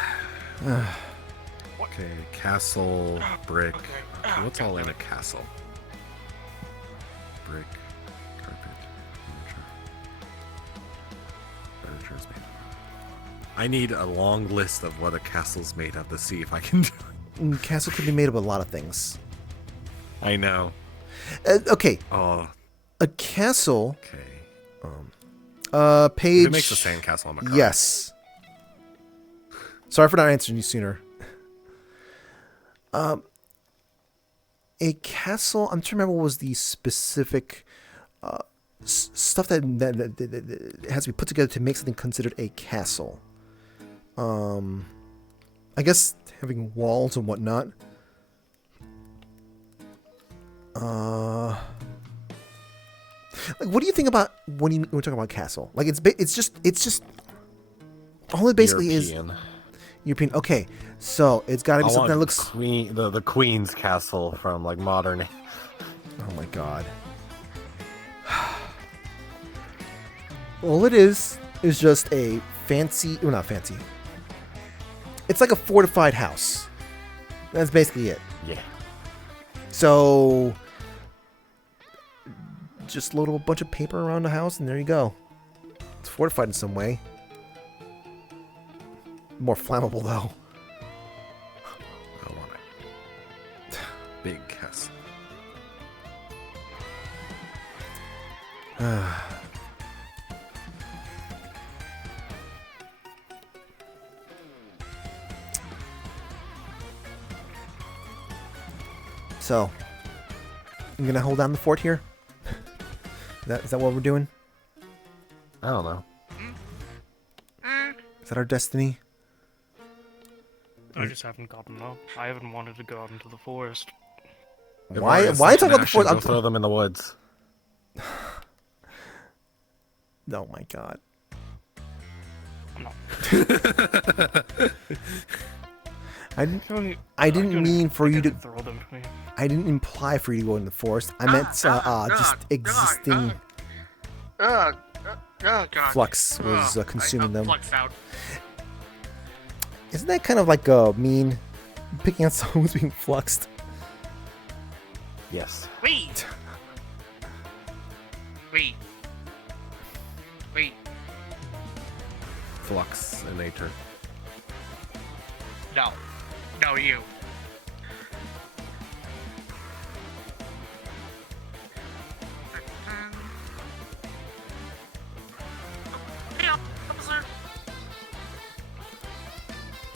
Okay, castle, brick. What's all in a castle? Brick, carpet, furniture is made of. I need a long list of what a castle's made of to see if I can do it. Castle can be made of a lot of things. I know. Okay. Oh. A castle. Okay. Page. It makes a sandcastle on my car. Yes. Sorry for not answering you sooner. A castle. I'm trying to remember what was the specific stuff that has to be put together to make something considered a castle. I guess having walls and whatnot. Like, what do you think about when we're talking about castle? Like, it's just all it basically European. is European. Okay, so it's got to be something that looks the Queen's castle from like modern. Oh my god. All it is just a fancy. Well, not fancy. It's like a fortified house. That's basically it. Yeah. So just load a bunch of paper around the house, and there you go. It's fortified in some way. More flammable though. I want it. Big castle. So, I'm gonna hold down the fort here. Is that what we're doing? I don't know. Is that our destiny? I just haven't gotten up. I haven't wanted to go out into the forest. Why talk about the forest? Go throw them in the woods. Oh my god. I didn't mean for you to. Throw them to me. I didn't imply for you to go in the forest. I meant just existing flux was consuming them. Isn't that kind of like mean? Picking out someone who's being fluxed. Yes. Wait. Flux in nature. No, you.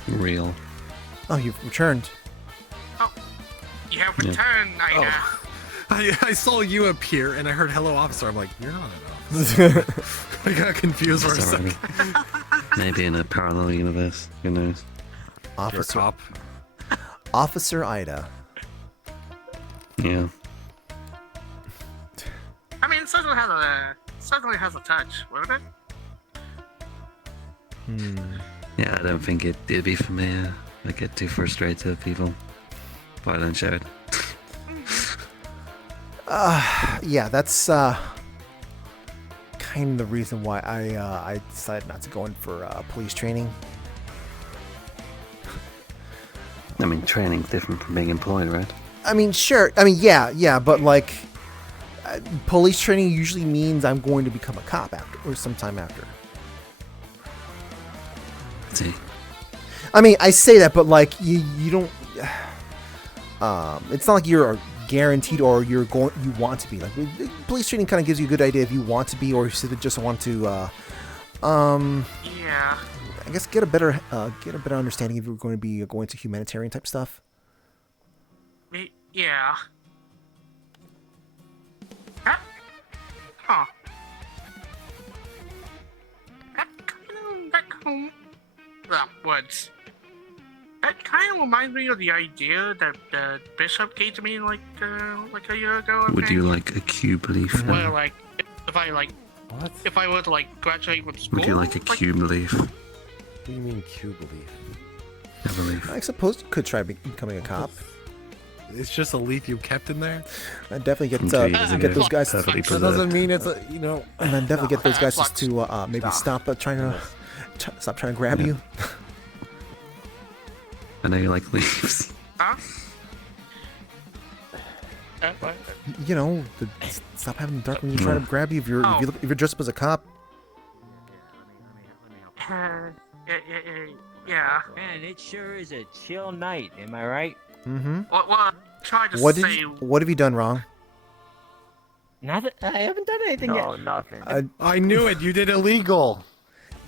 Real. Oh, you've returned. You have returned, Ida. I saw you appear and I heard "Hello, officer." I'm like, "You're not an officer." I got confused for a Sorry. second. Maybe in a parallel universe. Who knows? Officer. Officer Ida. Yeah. I mean, it certainly has a touch, wouldn't it? Yeah, I don't think it'd be for me. I get too frustrated with people. But I don't show it. Yeah, that's kind of the reason why I decided not to go in for police training. I mean, training's different from being employed, right? I mean, sure. I mean, yeah, but like, police training usually means I'm going to become a cop after, or sometime after. See. I mean, I say that, but like, you don't. It's not like you're guaranteed or you want to be. Like, police training kind of gives you a good idea if you want to be or if you just want to. Yeah. I guess get a better understanding if you're going to be going to humanitarian type stuff. Yeah. Huh. Back home. Woods. That kind of reminds me of the idea that the bishop gave to me like a year ago. Would you like a cube leaf? Well, like if I if I were to like graduate with school. Would you like a cube leaf? What do you mean cube leaf? Have a leaf. I suppose you could try becoming a cop. It's just a leaf you kept in there. I definitely get those guys. That doesn't mean it's a And then definitely get those guys just to maybe stop trying to grab you. I know you like leaves. Huh? What? You know, stop having the dark when you try to grab you if you're dressed up as a cop. Yeah. Man, it sure is a chill night. Am I right? Mm-hmm. Well, try to say. What have you done wrong? Nothing. I haven't done anything yet. No, nothing. I knew it. You did illegal.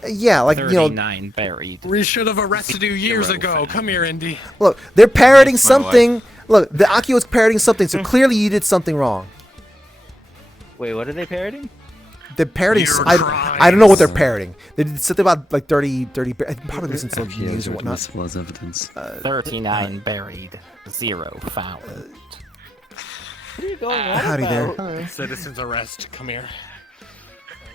Yeah, like 39 buried. We should have arrested you years ago. Come here, Indy. Look, they're parroting something. Look, the Akio's parroting something, so clearly you did something wrong. Wait, what are they parroting? They're parroting. I don't know what they're parroting. They did something about like 30. Probably listen to some news or whatnot. Was evidence. 39 buried, 0 found. What are you going on Howdy about? there. Citizen's arrest. Come here.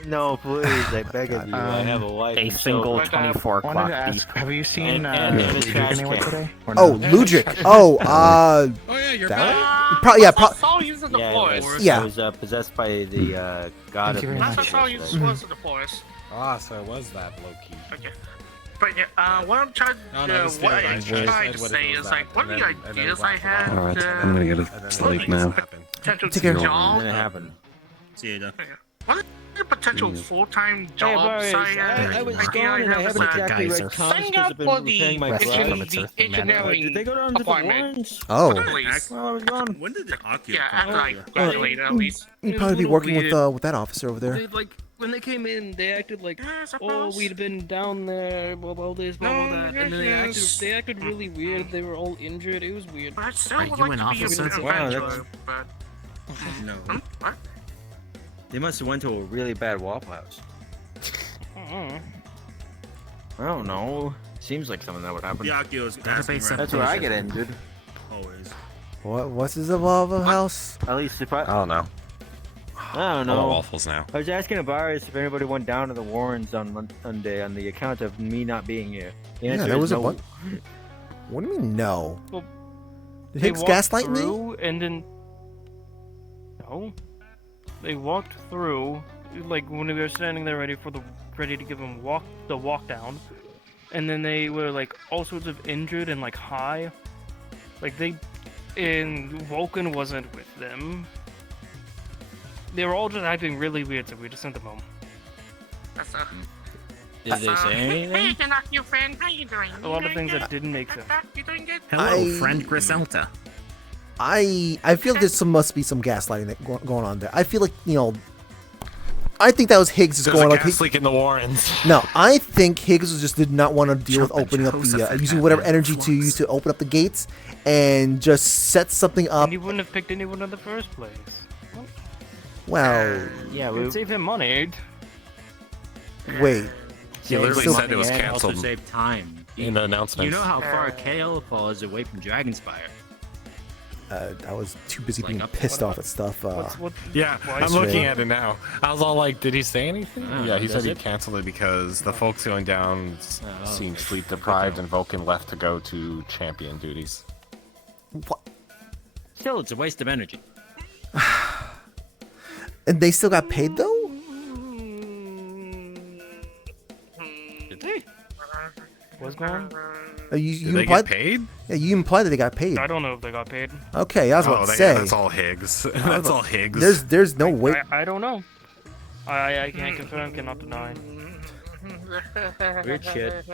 No, please, I beg of you. I have a wife. A single 24 wanted clock to ask, deep. have you seen Ludwig anyone today? Or Oh, no? Ludwig. Oh, Oh yeah, you're that back. one? I saw you in the forest. Yeah. I was possessed by the god of Last I saw you nature. was in the forest. Ah, so it was that low key. Okay. But yeah, what I'm trying, No, no, just what do it. I'm I just trying to said what say it was is that, like one of and the then it ideas I laughed about had. Alright, I'm gonna go to sleep now. Potential Take care. job. Didn't happen. See you. What are the potential full-time jobs Boris, I was gone and I haven't exactly read comics because I've been repairing my garage. Did they go down to the Warrens? Oh. Well, I was gone. When did the Akio Yeah, come after I out? graduated at least. You'd probably be working with that officer over there. They, like, when they came in, they acted like, oh, we'd been down there, blah, blah, this, blah, blah, that. And then they acted really weird. They were all injured. It was weird. But I still would like to be an adventurer, but... No. What? They must have went to a really bad Waffle House. I don't know. Seems like something that would happen. The Akio's asking right That's where I get injured. Always. What's his Waffle House? At least if I don't know. I don't I want know. waffles now. I was asking Avaris if anybody went down to the Warrens on Monday on the account of me not being here. The Yeah, answer there is was no. a bunch. What do you mean no? Well, Did they Higgs walked gaslight me? through and then... No. They walked through, like, when we were standing there ready to give them the walk down. And then they were, like, all sorts of injured and, like, high. Like, and Vulcan wasn't with them. They were all just acting really weird, so we just sent them home. That's Did they say anything? Hey, Kanaki friend, how you doing? A lot of things that didn't make sense. You doing good? Hello, friend Griselda. I feel there must be some gaslighting going on there. I feel like, I think that was Higgs just There's going a like gas leak in the Warrens. No, I think Higgs just did not want to deal with opening up the using whatever energy to use to open up the gates and just set something up. And he wouldn't have picked anyone in the first place. Well, yeah, we would save him money. Wait. He literally said it was and canceled also save time. in the announcement. You know how far Kael'thal is away from Dragonspire? I was too busy being pissed off at stuff. Yeah, I'm looking at it now. I was all like, did he say anything? Oh, Yeah, he said does he it? canceled it because the folks going down seemed sleep deprived and Vulcan left to go to champion duties. Still, it's a waste of energy. And they still got paid though? Did they? What's going on? You Did they implied, get paid? Yeah, you implied that they got paid. I don't know if they got paid. Okay, I was about to say. That's all Higgs. That's all Higgs. There's no way. I don't know. I can't confirm, cannot deny. Weird shit.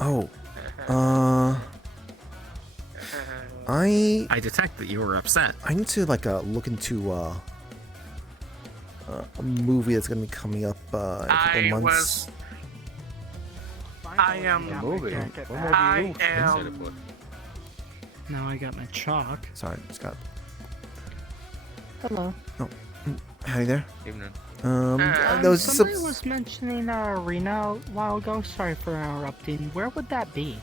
Oh. I detect that you were upset. I need to look into a movie that's gonna be coming up in a couple of months. I am. I am. Now I got my chalk. Sorry, just got. Hello. Oh, hi there. Evening. There was Somebody was mentioning arena a while ago. Sorry for interrupting. Where would that be?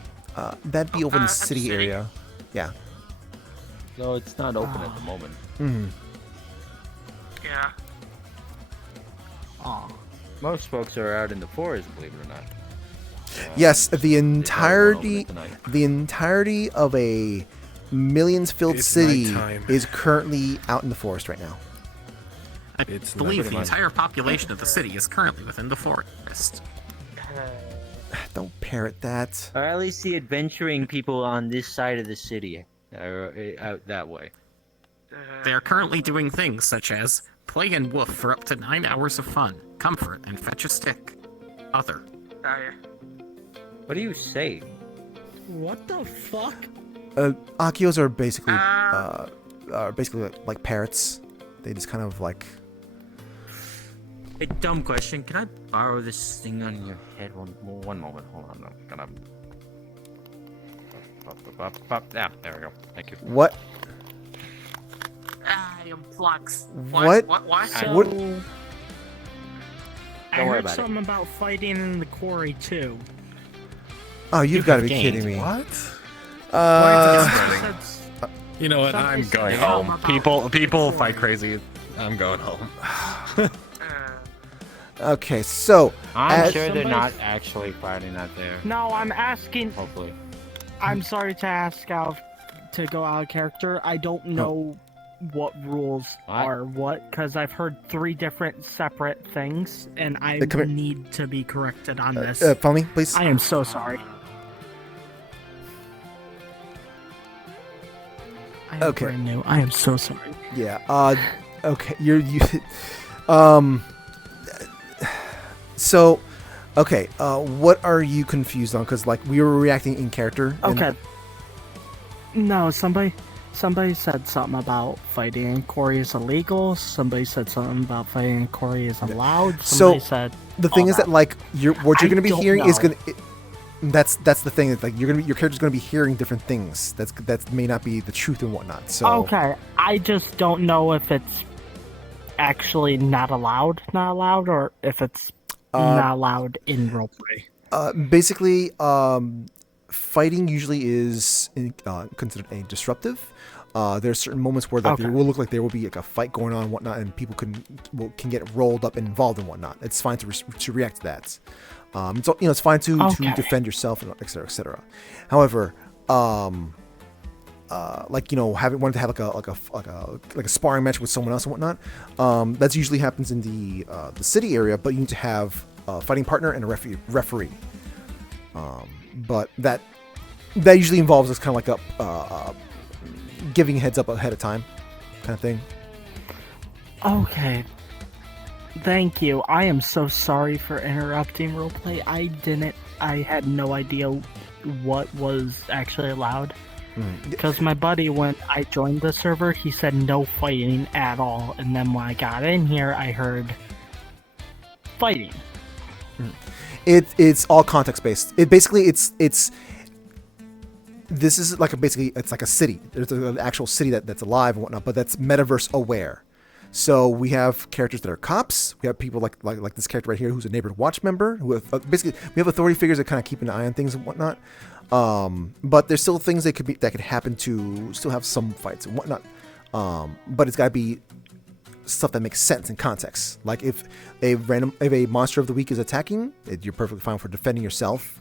That'd be over in the city area. Yeah. No, it's not open at the moment. Hmm. Yeah. Aw. Most folks are out in the forest, believe it or not. Yes, the entirety of a millions-filled It's city nighttime. is currently out in the forest right now. I believe the entire population of the city is currently within the forest. Don't parrot that. Or at least the adventuring people on this side of the city are out that way. They are currently doing things such as play and woof for up to 9 hours of fun, comfort, and fetch a stick. Other. What do you say? What the fuck? Akios are basically like parrots. They just kind of like. Hey, dumb question. Can I borrow this thing on your head? One moment. Hold on. I'm gonna. Yeah, there we go. Thank you. What? I am flux. What? What? So, What? I Don't worry heard about it. something about fighting in the quarry too. Oh, you've got to be gained. kidding me. What? Uh, You know what? Somebody I'm said going something home. People fight crazy. I'm going home. Okay, so I'm sure they're not actually fighting out there. No, I'm asking. Hopefully. I'm sorry to ask out to go out of character. I don't know what rules are what, because I've heard 3 different separate things, and I come here. need to be corrected on this. Follow me, please. I am so sorry. I am Okay. brand new. I am so sorry. Yeah. Okay. You. So, okay. What are you confused on? Because like we were reacting in character. and- Okay. No, somebody said something about fighting in Corey is illegal. Somebody said something about fighting in Corey is allowed. Somebody said the thing all is that like what you're I going to be don't hearing is know. going to. That's the thing. That, like your character's going to be hearing different things. That may not be the truth and whatnot. So Okay, I just don't know if it's actually not allowed, or if it's not allowed in roleplay. Basically, fighting usually is considered a disruptive. There's certain moments where like, there will look like there will be like a fight going on and whatnot, and people can get rolled up and involved and whatnot. It's fine to react to that. So it's fine to defend yourself and et cetera. However, like wanted to have like a sparring match with someone else and whatnot. That usually happens in the city area, but you need to have a fighting partner and a referee. But that usually involves us kind of like a giving heads up ahead of time, kind of thing. Okay. Thank you. I am so sorry for interrupting roleplay. I had no idea what was actually allowed. Because my buddy, when I joined the server, he said no fighting at all. And then when I got in here, I heard fighting. It's all context based. This is like it's like a city. There's an actual city that's alive and whatnot, but that's metaverse aware. So we have characters that are cops. We have people like this character right here, who's a neighborhood watch member. Who have, basically we have authority figures that kind of keep an eye on things and whatnot. But there's still things that could happen to still have some fights and whatnot. But it's got to be stuff that makes sense in context. Like if a monster of the week is attacking, you're perfectly fine for defending yourself.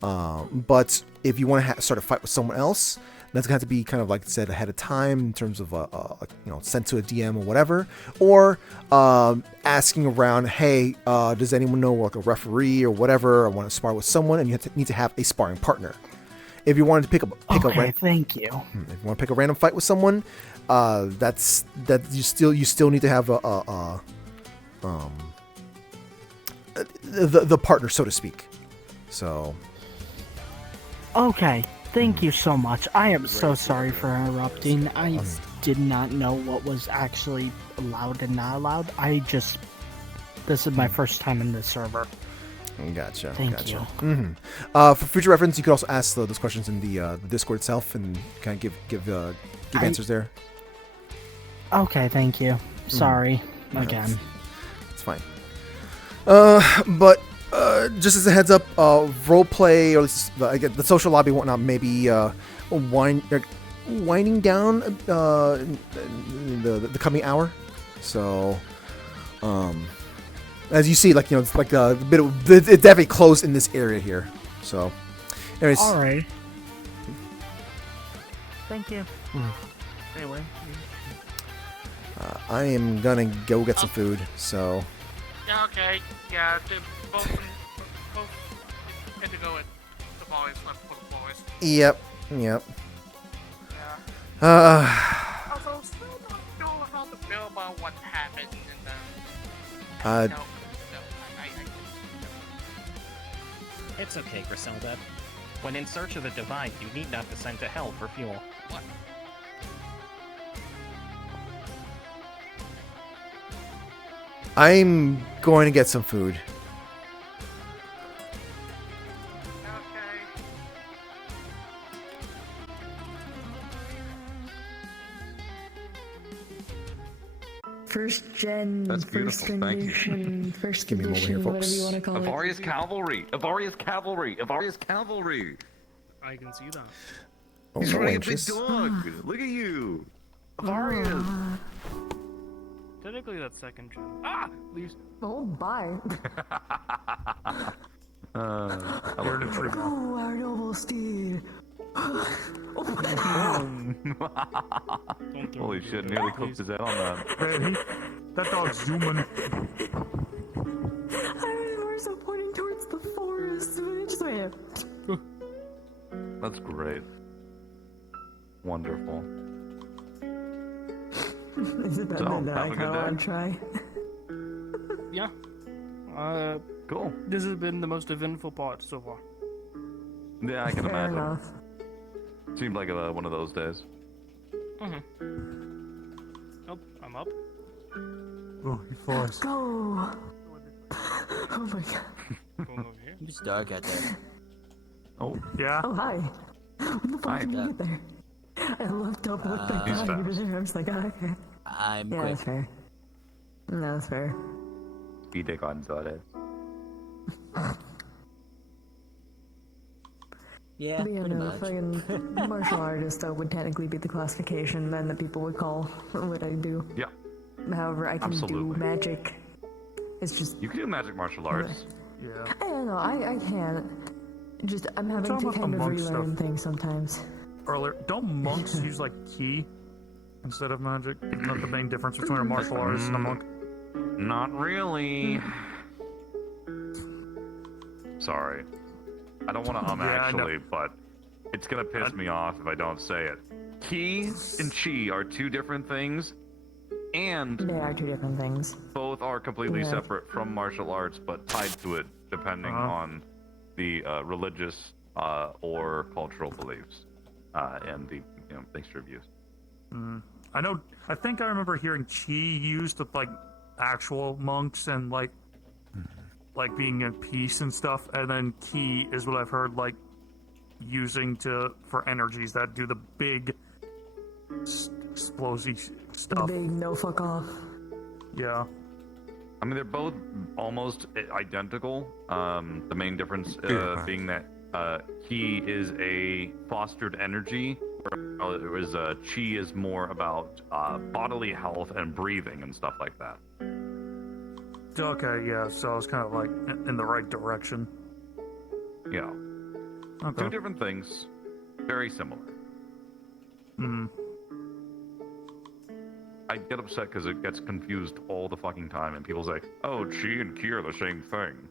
But if you want to start a fight with someone else, that's going to have to be kind of like said ahead of time in terms of sent to a DM or whatever, or asking around, hey, does anyone know like a referee or whatever? I want to spar with someone, and you need to have a sparring partner. If you wanted to pick a thank you. If you want to pick a random fight with someone, you still need to have the partner, so to speak. So. Okay, thank you so much. I am so sorry for interrupting. I did not know what was actually allowed and not allowed. This is my first time in this server. Gotcha. Thank you. Mm-hmm. For future reference, you could also ask those questions in the Discord itself and kind of give answers there. Okay, thank you. Sorry again. It's fine. But just as a heads up, roleplay or at least the social lobby and whatnot may be winding down in the coming hour. So, as you see, it's like a bit of it's definitely closed in this area here. So, anyways. All right. Thank you. Anyway. I am gonna go get some food. So. Yeah. Okay. Yeah. Both Indigo and the boys left for the boys. Yep. Yeah. Also, still don't know how to feel about what happened in the. It's okay, Griselda. When in search of the divine, you need not descend to hell for fuel. What? I'm going to get some food. First gen, That's first beautiful, thank you. edition, first give me a moment here, edition, whatever folks. you want to call it. Avaria's cavalry! Avaria's cavalry! Avaria's cavalry! I can see that. Oh, He's no running a big anxious. dog! Look at you! Avaria's! Technically, that's second gen. Ah! Leaves. Oh, bye. I love it. Oh, our noble steed. Oh, Holy shit, nearly cooked his head on that. Man, that dog's zooming. We're so pointing towards the forest. That's great. Wonderful. Is it better So, than that? I have a kind of good want to try. Yeah. Cool. This has been the most eventful part so far. Yeah, I can Fair imagine. enough. Seemed like one of those days. Oh, I'm up. Oh, he falls. Go! Oh my god. It's dark out there. Oh. Yeah? Oh, hi. When the fuck Hi. did you get there? I looked up, looked back He's down, you were fast. there. I was like, oh, okay. I'm Yeah, quick. that's fair. No, that's fair. Speed take on Zode. Yeah, But yeah, pretty no, much. fucking martial artist would technically be the classification then that people would call what I do. Yeah. However, I can Absolutely. do magic. It's just, You can do magic martial arts. Yeah. I don't know, I can't. Just, I'm having talking to about the kind of monk relearn stuff. things sometimes. Earlier, don't monks use like ki instead of magic? Isn't that the main difference between a martial artist and a monk? Not really. Sorry. I don't want to Yeah, I know. actually, but it's gonna piss me off if I don't say it. Ki and chi are two different things, and They are two different things. both are completely Yeah. separate from martial arts, but tied to it depending on the religious or cultural beliefs and the mixture of use. I know. I think I remember hearing chi used with like actual monks and like being in peace and stuff, and then ki is what I've heard like using for energies that do the big explosive The stuff. big no fuck off. Yeah. I mean, they're both almost identical. The main difference being that ki is a fostered energy, whereas chi is more about bodily health and breathing and stuff like that. Okay. Yeah. So I was kind of like in the right direction. Yeah. Okay. Two different things, very similar. Hmm. I get upset because it gets confused all the fucking time, and people say, "Oh, chi and ki are the same thing."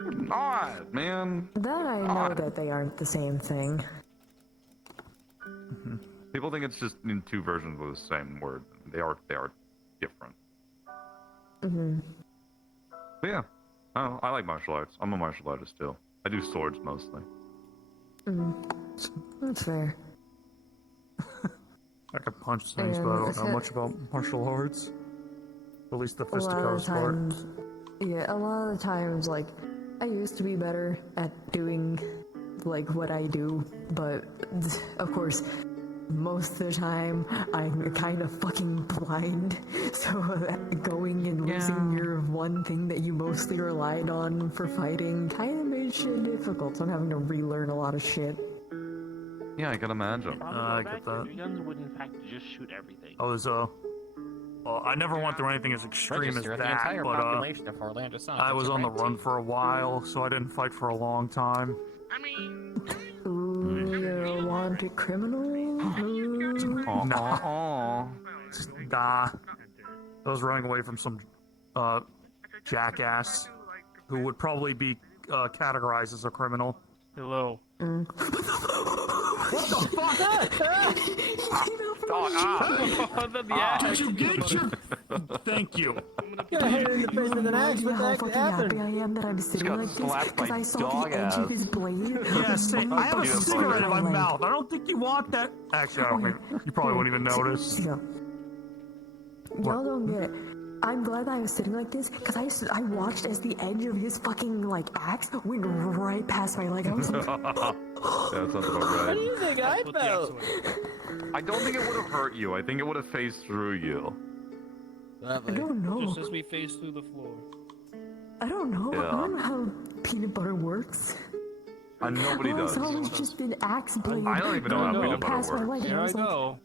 They're not, man. That I know that they aren't the same thing. People think it's just in two versions of the same word. They are different. Mm-hmm. But yeah, I like martial arts. I'm a martial artist too. I do swords mostly. Mm-hmm. That's fair. I can punch things, but I don't know much about martial arts. At least the A lot of fisticuffs part. times, yeah, a lot of the times, like, I used to be better at doing, like, what I do, but, of course, most of the time, I'm kind of fucking blind, so going and losing your one thing that you mostly relied on for fighting kind of made shit difficult, so I'm having to relearn a lot of shit. Yeah, I can imagine. I get that. Your guns would in fact just shoot everything. I was well, I never went through anything as extreme as Register the that, entire but population of Orlandosaka I was to on the rent run for a while, so I didn't fight for a long time. Ooh, you're a wanted criminal? Ooh. Nah. Nah. I was running away from some jackass who would probably be categorized as a criminal. Hello. What the fuck? Did you get your... Thank you. Get hit in the face with an axe. What the heck happened? I am that I'm sitting like this because I saw the edge of his blade. Yeah, say, I have a cigarette in my mouth. I don't think you want that. Actually, I don't think you probably wouldn't even notice. Y'all don't get it. I'm glad that I was sitting like this because I watched as the edge of his fucking like axe went right past my leg. I was like, That sounds about right. What do you think I felt? I don't think it would have hurt you. I think it would have phased through you. I don't know. Just as we phase through the floor. I don't know. Yeah. I don't know how peanut butter works. Nobody All does. I saw was just an axe blade. I don't even know how going peanut butter past my works. leg, and I was like,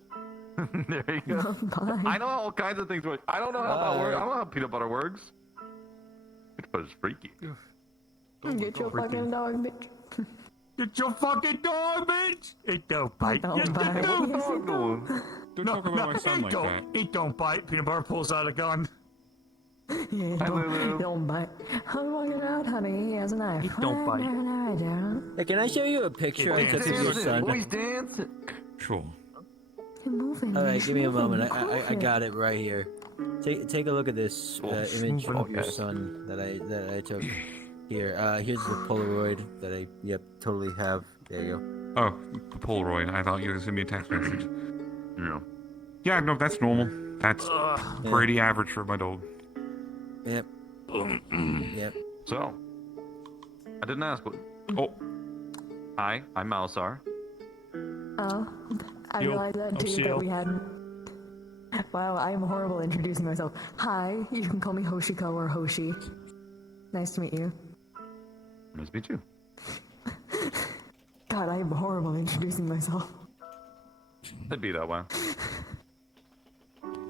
There you go. Bye. I know all kinds of things work. I don't know how that works. I don't know how peanut butter works. Peanut butter's freaky. Get your fucking dog, bitch. It's your fucking dog, bitch! It don't bite. Don't Yes, bite. it do. Don't talk about my son like that. It don't bite. Peanut butter pulls out a gun. Yeah, don't bite. How do I get out, honey? He has a knife. It don't bite. Hey, can I show you a picture I took of your son? Sure. All right, give me a moment. I got it right here. Take a look at this image of your son that I took. Here, here's the Polaroid that I totally have. There you go. Oh, the Polaroid. I thought you were gonna send me a text message. Yeah. Yeah, no, that's normal. That's pretty average for my dog. Yep. Yep. So, I didn't ask what. Oh. Hi, I'm Malsar. Oh, I realized that too, that we hadn't. Wow, I am horrible at introducing myself. Hi, you can call me Hoshiko or Hoshi. Nice to meet you. Nice to meet you. God, I am horrible at introducing myself. It'd be that way.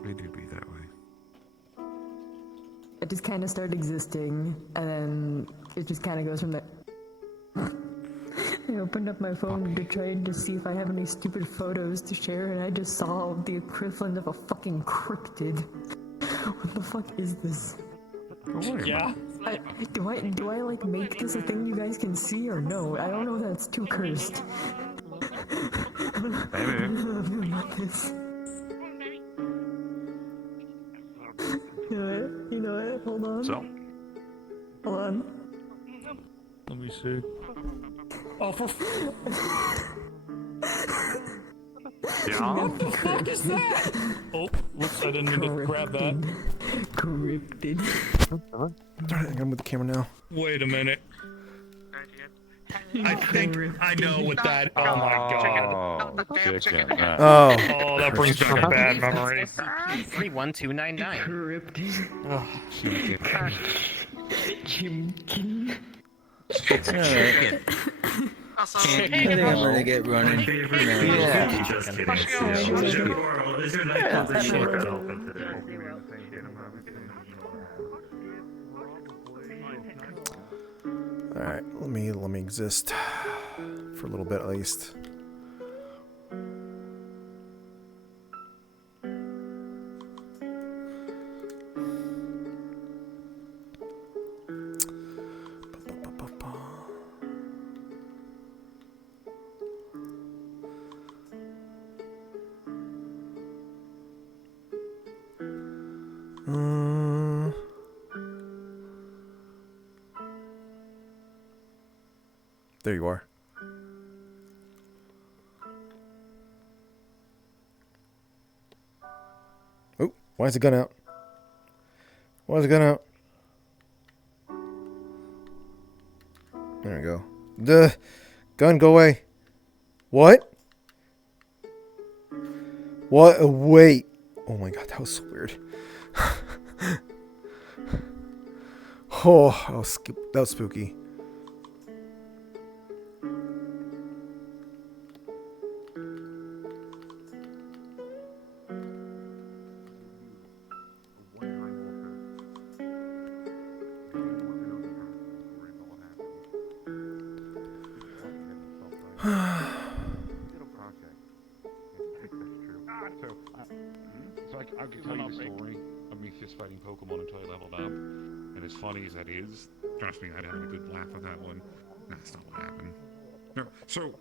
They do be that way. It just kind of started existing, and then it just kind of goes from there. I opened up my phone to try to see if I have any stupid photos to share, and I just saw the equivalent of a fucking cryptid. What the fuck is this? Yeah. Do I like make this a thing you guys can see or no? I don't know if that's too cursed. Maybe. Not this. You know what? Hold on. So. Hold on. Let me see. Oh, for Yeah? What the fuck is that? Oh, whoops, I didn't mean to grab that. Cryptid. Darn it, I gotta move the camera now. Wait a minute. I think I know what that. Oh my god. Oh. Oh, that brings back a bad memory. 31299. Chimkin. Alright. I think I'm gonna get running. All right, let me exist for a little bit at least. There you are. Oh, why is the gun out? Why is the gun out? There we go. The gun, go away. What? What? Wait. Oh my god, that was so weird. Oh, that was spooky. I can tell you the story of me fist fighting Pokemon until I leveled up. And as funny as that is, trust me, I'd have a good laugh at that one. That's not what happened. No, so,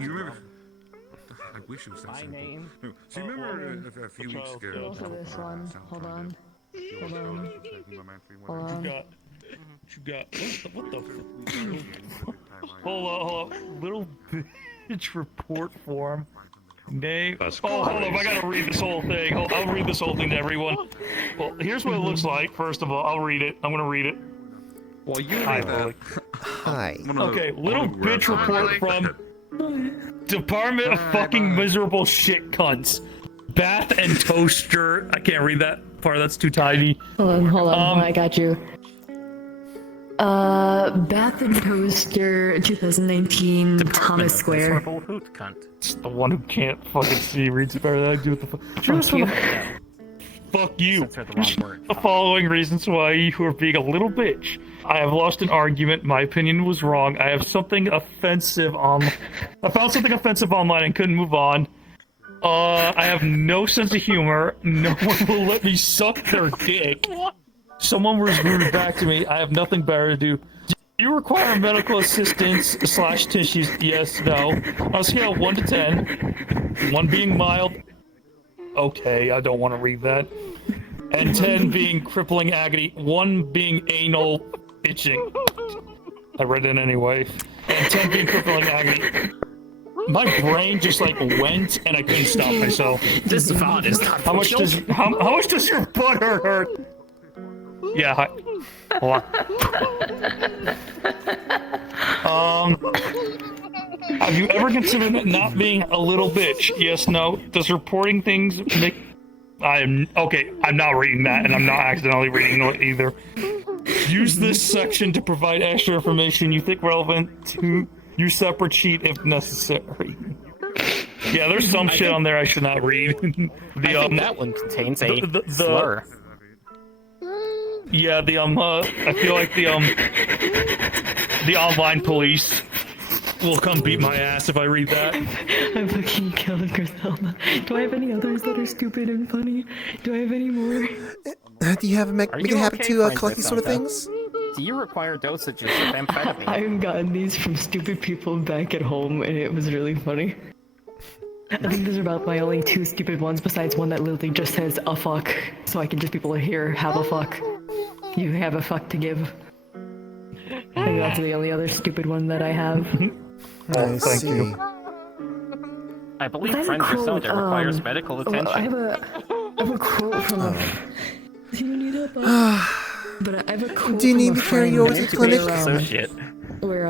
you remember? I wish it was that simple. No, so you remember a few weeks ago? Also this one. Hold on. Hold on. What you got? What the Hold on. Little bitch report form. Name. Oh, hold on. I gotta read this whole thing. I'll read this whole thing to everyone. Well, here's what it looks like. First of all, I'll read it. I'm gonna read it. Well, you Hi. Hi. Okay, little bitch report from Department of fucking miserable shit cunts. Bath and toaster. I can't read that part. That's too tiny. Hold on. I got you. Bath and Toaster 2019 Thomas Square. Hoot cunt. It's the one who can't fucking see reads it better than I do. What the fuck? Fuck you. Fuck you. The following reasons why you are being a little bitch. I have lost an argument. My opinion was wrong. I have something offensive on. I found something offensive online and couldn't move on. I have no sense of humor. No one will let me suck their dick. Someone was rude back to me. I have nothing better to do. Do you require medical assistance / tissues? Yes, no. On a scale of 1 to 10, 1 being mild. Okay, I don't want to read that. And 10 being crippling agony, 1 being anal itching. I read it anyway. And 10 being crippling agony. My brain just like went and I couldn't stop myself. This VOD is not how much does how much does your butt hurt? Yeah, hi. Hold on. Have you ever considered not being a little bitch? Yes, no. Does reporting things make I'm not reading that, and I'm not accidentally reading it either. Use this section to provide extra information you think relevant to use separate sheet if necessary. Yeah, there's some shit on there I should not read. I think that one contains a slur. Yeah, I feel like the online police will come beat my ass if I read that. I'm fucking killing Griselda. Do I have any others that are stupid and funny? Do I have any more? Do you have make it happen to collect these sort of things? Do you require dosages of amphetamine? I've gotten these from stupid people back at home, and it was really funny. I think these are about my only 2 stupid ones, besides one that literally just says a fuck, so I can just people here have a fuck. You have a fuck to give. I think that's the only other stupid one that I have. Oh, thank you. I believe friend Griselda requires medical attention. I have a quote from Do you need help? But I have a quote. Do you need me to carry you over to the clinic? Where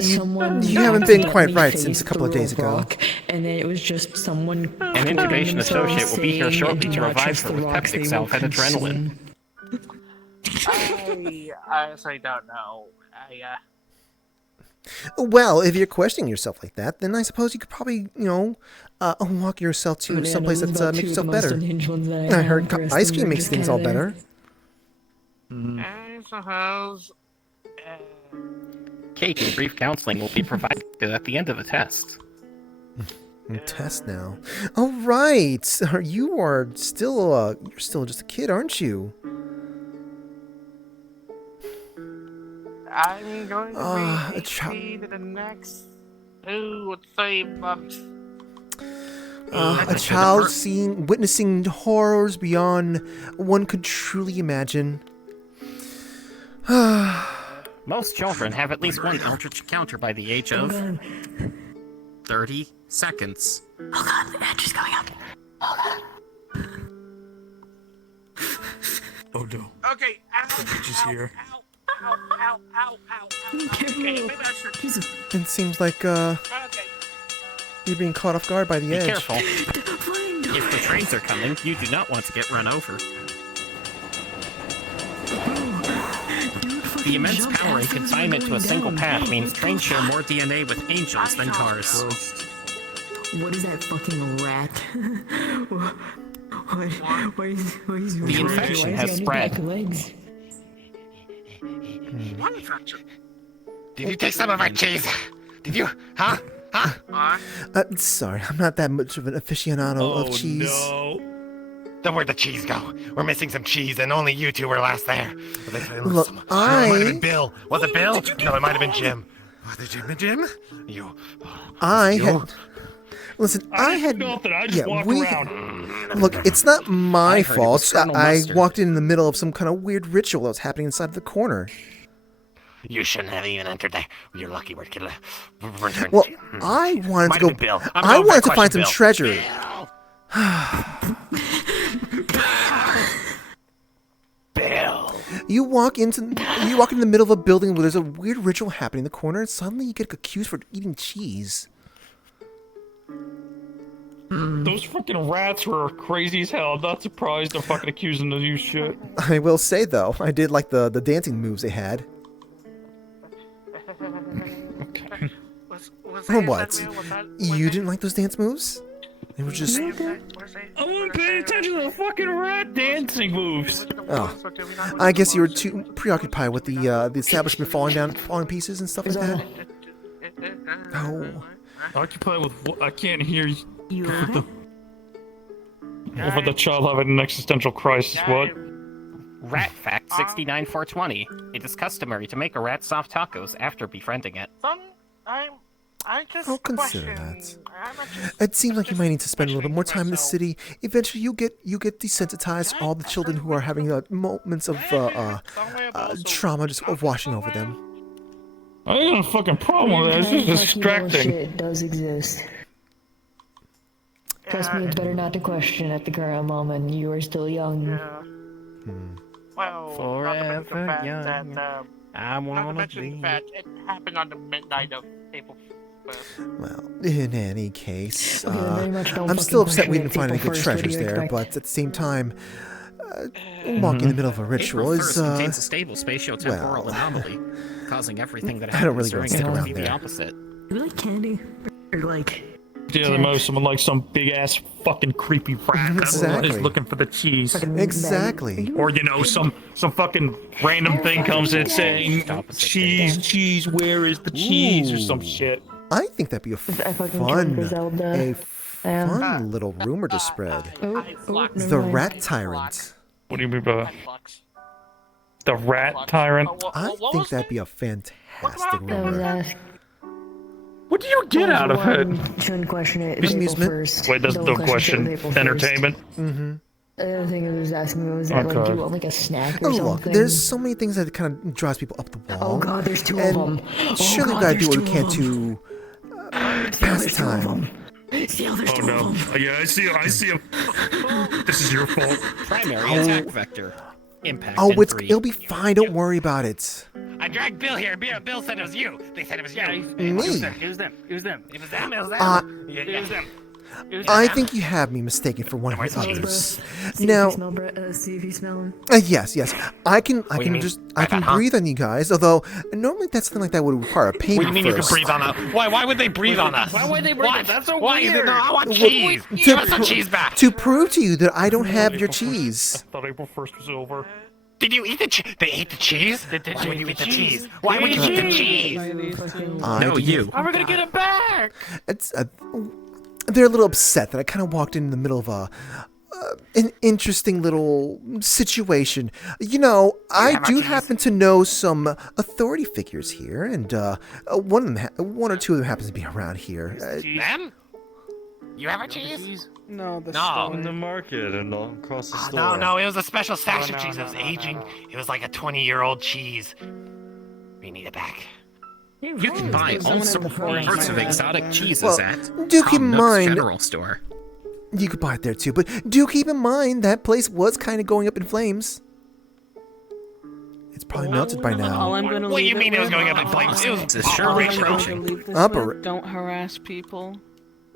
someone you haven't been quite right since a couple of days ago. And then it was just someone. An intubation associate will be here shortly to revive her with peptic salve and adrenaline. I honestly don't know. Well, if you're questioning yourself like that, then I suppose you could probably, walk yourself to someplace that makes yourself better. I heard ice cream makes things all better. I suppose. Kate, brief counseling will be provided at the end of the test. Test now. Oh right, you're still just a kid, aren't you? I'm going to be 18 in the next 2 or 3 months. A child witnessing horrors beyond one could truly imagine. Most children have at least one eldritch encounter by the age of 30 seconds. Hold on, the edge is going up. Hold on. Oh no. Okay, She's here. Ow. Okay, maybe I should. It seems like you're being caught off guard by the edge. Be careful. If the trains are coming, you do not want to get run over. The immense power and confinement to a single path means trains share more DNA with angels than cars. What is that fucking rat? Why is the infection has spread. What infection? Did you take some of our cheese? Did you? Huh? Sorry, I'm not that much of an aficionado of cheese. No. Then where'd the cheese go? We're missing some cheese, and only you 2 were last there. Look, it might have been Bill. Was it Bill? No, it might have been Jim. Was it Jim? You. Listen, I had nothing. I just walked around. Look, it's not my fault. I walked in the middle of some kind of weird ritual that was happening inside the corner. You shouldn't have even entered there. You're lucky we're killed. Well, I wanted to go. Bill. I wanted to find some treasure. Bill. You walk in the middle of a building where there's a weird ritual happening in the corner, and suddenly you get accused for eating cheese. Those fucking rats were crazy as hell. I'm not surprised they're fucking accusing them of you shit. I will say though, I did like the dancing moves they had. Was Or what? You didn't like those dance moves? It was just. I wasn't paying attention to the fucking rat dancing moves. Oh, I guess you were too preoccupied with the establishment falling pieces and stuff like that. Oh. Occupied with what? I can't hear you. Over the child having an existential crisis. What? Rat fact 69420. It is customary to make a rat soft tacos after befriending it. I just I'll consider that. It seems like you might need to spend a little bit more time in the city. Eventually, you get desensitized to all the children who are having moments of trauma just washing over them. I ain't got a fucking problem with that. It's just distracting. Shit does exist. Trust me, it's better not to question at the current moment. You are still young. Well, Forever not to mention the fact young. that, I not to wanna mention be. the fact it happened on the midnight of April 1st. Well, in any case, Okay, then very much don't I'm still fucking upset we question didn't find any April good 1st. What do treasures you there, expect? but at the same time, walking in the middle of a ritual April is, 1st contains a stable spatio-temporal well, anomaly, causing everything that I don't really happens go during stick it to around be the there. opposite. You like candy? Or like... Yeah, the most someone like some big ass fucking creepy rat Exactly. is looking for the cheese. Exactly. Or you know, some fucking random thing comes in saying cheese, where is the cheese or some shit. I think that'd be a fun little rumor to spread. The Rat Tyrant. What do you mean by that? The rat tyrant? I think that'd be a fantastic rumor. What do you get out of it? Shouldn't question it. Just April amusement. 1st. Wait, that's Don't no it question. was April 1st. Entertainment? Mm-hmm. The other thing I was asking was that, like, Okay. do you want, like, a snack or Oh, look, something? there's so many things that kind of draws people up the wall. Oh, God, there's two of and them. Oh, surely we God, gotta do there's what we two can of to pass the time. See how there's Oh two no. of them. Yeah, I see him. This is your fault. Primary attack vector. Impact Oh, in 3. it'll be fine. Don't worry about it. I dragged Bill here. Bill said it was you. They said it was you. Me? It was them. It was them. It was them. It was them. It was them. I think you have me mistaken for one of the others. See Now, if you smell see if you smell him. yes, I can breathe on you guys. Although normally that's something like that would require a payment. What do you mean you can first. breathe on us? Why would they breathe on us? Why would they breathe? That's so Why? weird. No, I want cheese. Give us the cheese back. To prove to you that I don't have your cheese. I thought April 1st was over. Did you eat the cheese? They ate the cheese? Why would you eat the cheese? Why would you eat the cheese? No, you. How are we gonna get it back? It's they're a little upset that I kind of walked in the middle of an interesting little situation. You know, I do happen to know some authority figures here, and one or two of them happens to be around here. Them? You have a cheese? No, the No. store. In the market and across the Oh, store. no, it was a special stash No, of no, cheese. no, It was no, aging. no. It was like a 20-year-old cheese. We need it back. You can buy all sorts of exotic cheeses Well, at do keep in Tom Nook's mind- General Store. You could buy it there too, but do keep in mind that place was kind of going up in flames. It's probably melted by All now. I'm gonna What do leave you mean it was with- going up in flames? It was It's sure all I'm going approaching. to leave this Upper- with, don't harass people.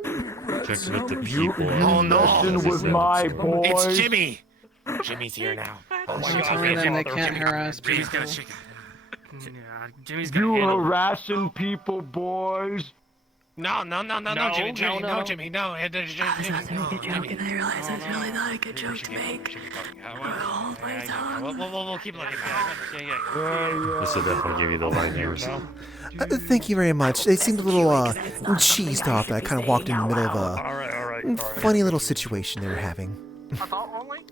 Check with the people. Oh no! with my boy. It's Jimmy. Jimmy's here now. Oh my Don't God! tell me then they Jimmy- can't harass Jimmy's people. gonna shake it. Jimmy's You harassing people, boys. No, Jimmy, no, Jimmy, no. no, Jimmy, no. Jimmy, And I realized that's really not a good joke to make. We'll keep looking. This will definitely give you the light years. Thank you very much. They seemed a little cheesed off that I kind of walked in the middle of a funny little situation they were having.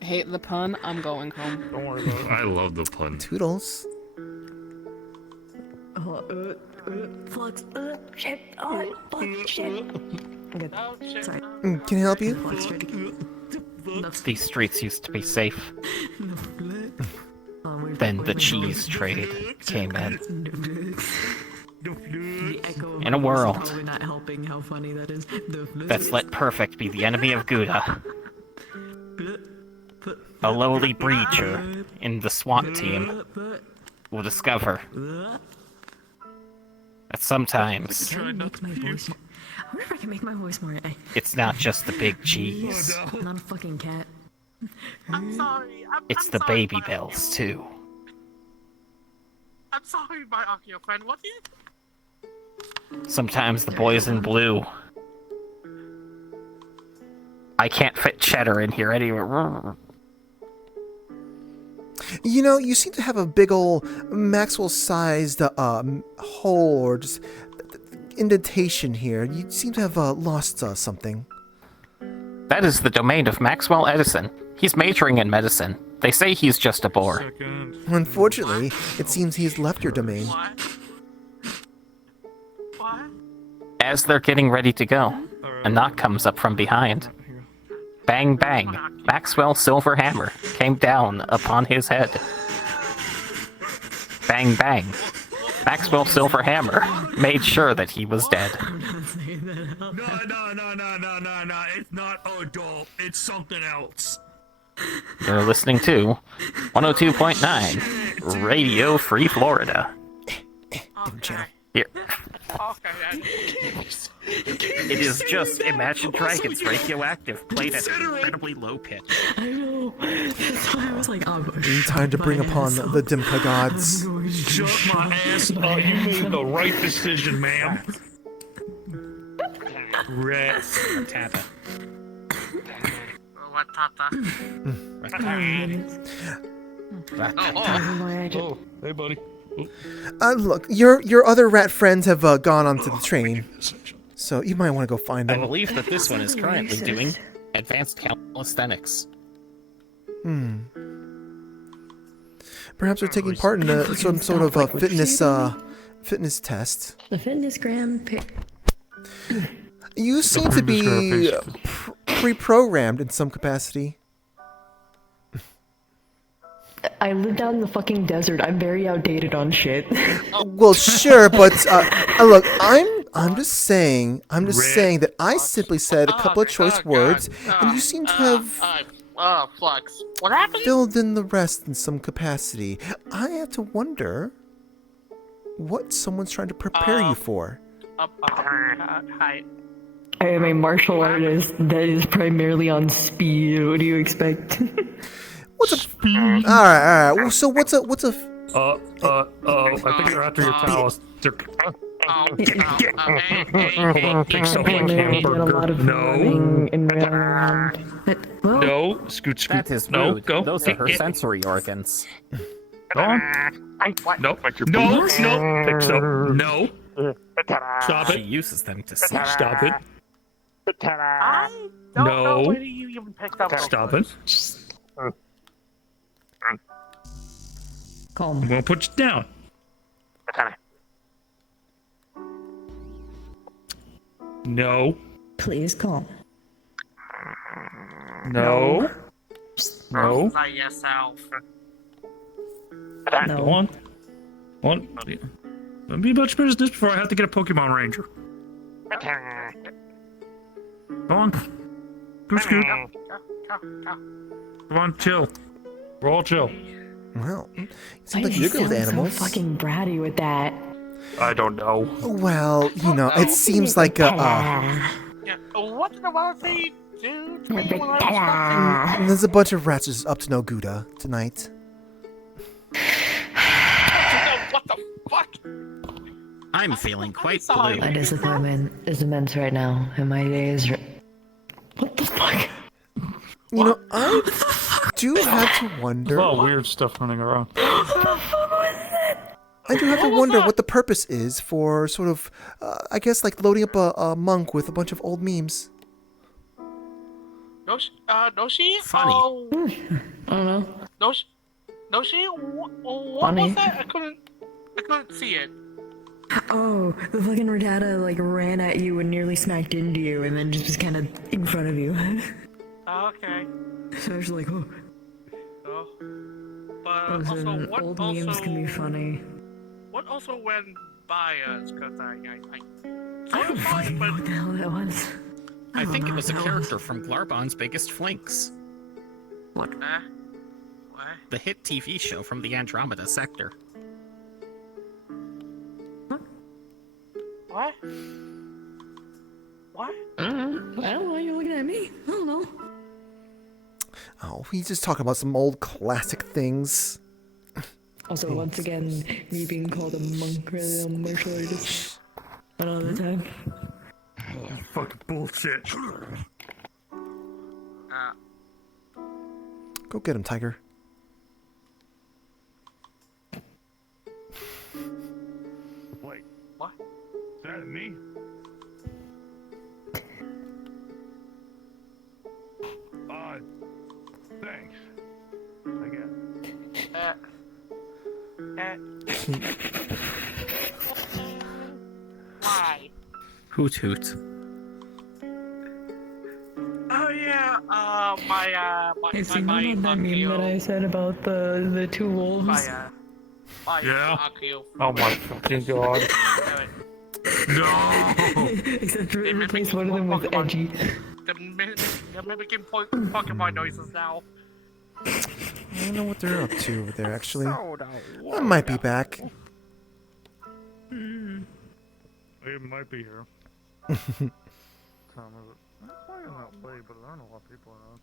Hate the pun. I'm going home. Don't worry about it. I love the pun. Toodles. Flux, shit, flux, shit. Good. Sorry. Can I help you? Flux tried to These streets used to be safe. Then the cheese trade came in. In a world Probably not helping how funny that is. that's let perfect be the enemy of Gouda, a lowly breacher in the SWAT team will discover that sometimes Can I make my voice more? I wonder if I can make my voice more. it's not just the big cheese, I'm not a fucking cat. I'm sorry. it's the baby bells too. I'm sorry, my Akio friend. What is? Sometimes the boys in blue I can't fit cheddar in here anyway. You know, you seem to have a big ol' Maxwell-sized hole or just indentation here. You seem to have lost something. That is the domain of Maxwell Edison. He's majoring in medicine. They say he's just a bore. Unfortunately, it seems he's left your domain. As they're getting ready to go, a knock comes up from behind. Bang bang, Maxwell's silver hammer came down upon his head. Bang bang, Maxwell's silver hammer made sure that he was dead. No, it's not adult. It's something else. You're listening to 102.9 Radio Free Florida. Here. It is just Imagine Dragons radioactive, played at an incredibly low pitch. I know. That's why I was like, oh, Time to bring upon the Dimka gods. Shut my ass. Oh, you made the right decision, ma'am. Rat. Tata. Oh, hey, buddy. Look, your other rat friends have gone onto the train, so you might want to go find I them. believe that this one is currently doing advanced calisthenics. Perhaps they're taking part in some sort of fitness test. The fitness gram pick. You seem to be pre-programmed in some capacity. I live down in the fucking desert. I'm very outdated on shit. Well, sure, but look, I'm just saying that I simply said a couple of choice words, and you seem to have Flux. What happened? filled in the rest in some capacity. I have to wonder what someone's trying to prepare you for. Hi. I am a martial artist that is primarily on speed. What do you expect? What's a all right. Well, so what's a I think you're after your towels. Pick something like hamburger. No, scoot. That is no, rude. go. Those are her sensory organs. Go on. No. Pick some. No. Stop She it. uses them to see. Stop it. I don't know No. where you even picked up. Stop it. Calm. I'm gonna put you down. No. Please calm. No. No. By yourself. No. Go on. Let me about your business before I have to get a Pokemon Ranger. Go on. Go scoot. Come on, chill. We're all chill. Well, it Why seems like did you you're good with sound animals. so fucking bratty with that? I don't know. Well, you know, it seems like What did the wild say do to me when I was there's a bunch of rats just up to no Gouda tonight. What the fuck? I'm feeling quite blue. My disappointment is immense right now, and my day is. What the fuck? You know, I do have to There's wonder. a lot of weird stuff running around. I do have to wonder what the purpose is for sort of, I guess, like loading up a monk with a bunch of old memes. No, she? Funny. Oh, I don't know. no, she? What Funny. was that? I couldn't see it. Oh, the fucking Rattata like ran at you and nearly smacked into you, and then just was kind of in front of you. Okay. So I was like, oh. Oh. But Listen, also, what old also... memes can be funny. What also went by us? Because I don't fucking know what the hell that was. I think it know was a what that character from Glarbon's Biggest Flinks, What? What? the hit TV show from the Andromeda sector. What? What? I don't know why you're looking at me. I don't know. Oh, he's just talking about some old classic things. Also, once again, me being called a monk rather than a martial artist. Not all the time. Fucking bullshit. Go get him, Tiger. Wait, what? Is that me? Thanks. I guess. Why? Hoot hoot. Oh yeah, It's you know that meme that I said about the two wolves? Yeah. Oh my fucking god. No! Except replace one of them with edgy. They're mimicking Pokemon noises now. I don't know what they're up to over there, actually. I might be back. It might be here. Time is it? I'm playing that late, but there aren't a lot of people around.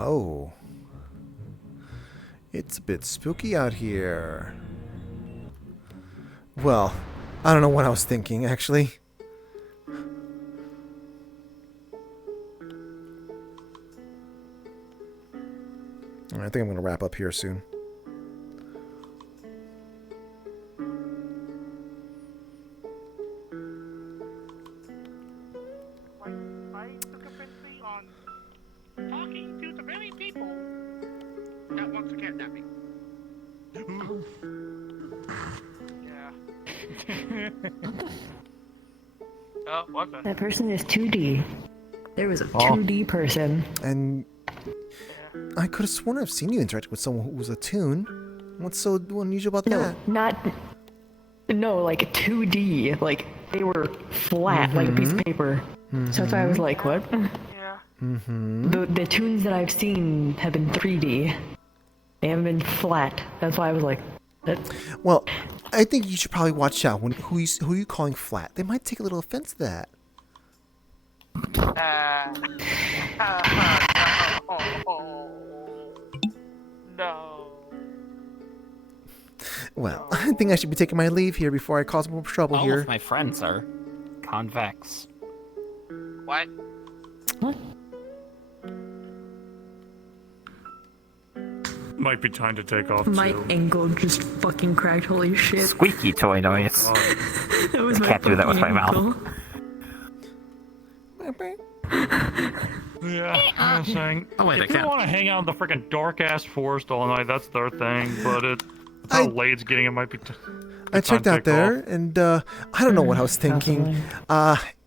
Oh. It's a bit spooky out here. Well, I don't know what I was thinking, actually. I think I'm going to wrap up here soon. I took offense on talking to the very people that want to kidnap me. Yeah. Oh, what's that? That person is 2D. There was a 2D person. And I could have sworn I've seen you interact with someone who was a toon. What's so unusual about that? No, like 2D. Like, they were flat, like a piece of paper. So that's why I was like, what? Yeah. The tunes that I've seen have been 3D. They haven't been flat. That's why I was like, that's... Well, I think you should probably watch out. Who are you calling flat? They might take a little offense to that. No. Well, I think I should be taking my leave here before I cause more trouble All here. of my friends are convex. What? Might be time to take off My too. ankle just fucking cracked, holy shit. Squeaky toy noise. That was I my can't do that with my fucking mouth. Yeah, I'm just saying. Oh, wait, I if you can't. want to hang out in the freaking dark ass forest all night, that's their thing. But it's how late it's getting. It might be. I checked out there, and I don't know what I was thinking.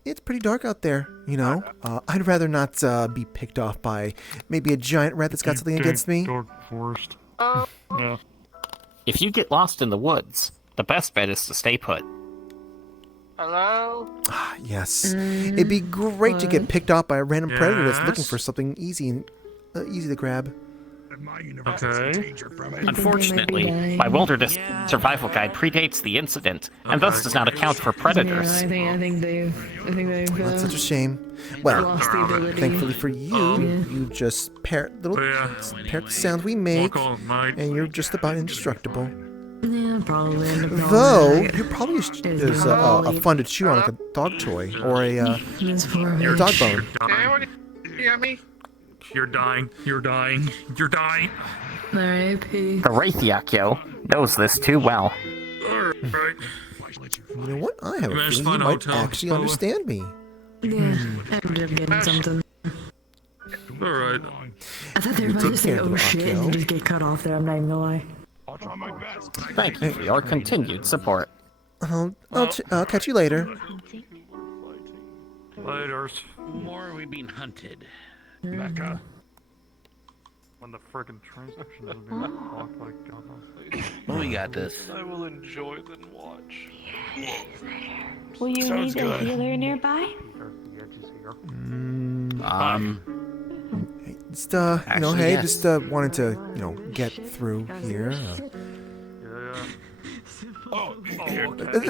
It's pretty dark out there, you know. I'd rather not be picked off by maybe a giant rat that's got something against me. Dark forest. Yeah. If you get lost in the woods, the best bet is to stay put. Hello? Yes, it'd be great to get picked off by a random predator that's looking for something easy and easy to grab. Okay. Unfortunately, my wilderness survival guide predates the incident, and thus does not account for predators. Yeah, I think they've That's such a shame. Well, lost the ability. thankfully for you, you just parrot the sounds we make, and you're just about indestructible. Yeah, probably. End up going Though, back. you probably is a fun to chew on like a dog toy or a dog bone. Can anyone hear me? You're dying. You're dying. You're dying. R.I.P. The Raytheakyo knows this too well. Alright. You know what? I have a Managed to feeling you find a might hotel, actually by the way. understand me. Yeah, I ended up getting something. Alright. I thought they were about to say, oh shit, and you just get cut off there, I'm not even gonna lie. Thank you for your continued support. I'll catch you later. Laters. More we being hunted. Mecca. When the friggin' transaction is being blocked by God. We got this. I will enjoy then watch. Will you Sounds need good. a healer nearby? Just you know, hey, just wanted to, you know, get through here.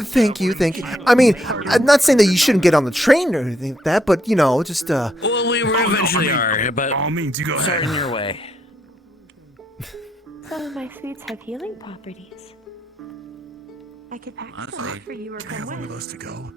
Thank you. I mean, I'm not saying that you shouldn't get on the train or anything like that, but you know, just Well, we eventually are, but all means you go ahead. start in your way. Some of my foods have healing properties. I could pack some for you or come Have one of with. those to go.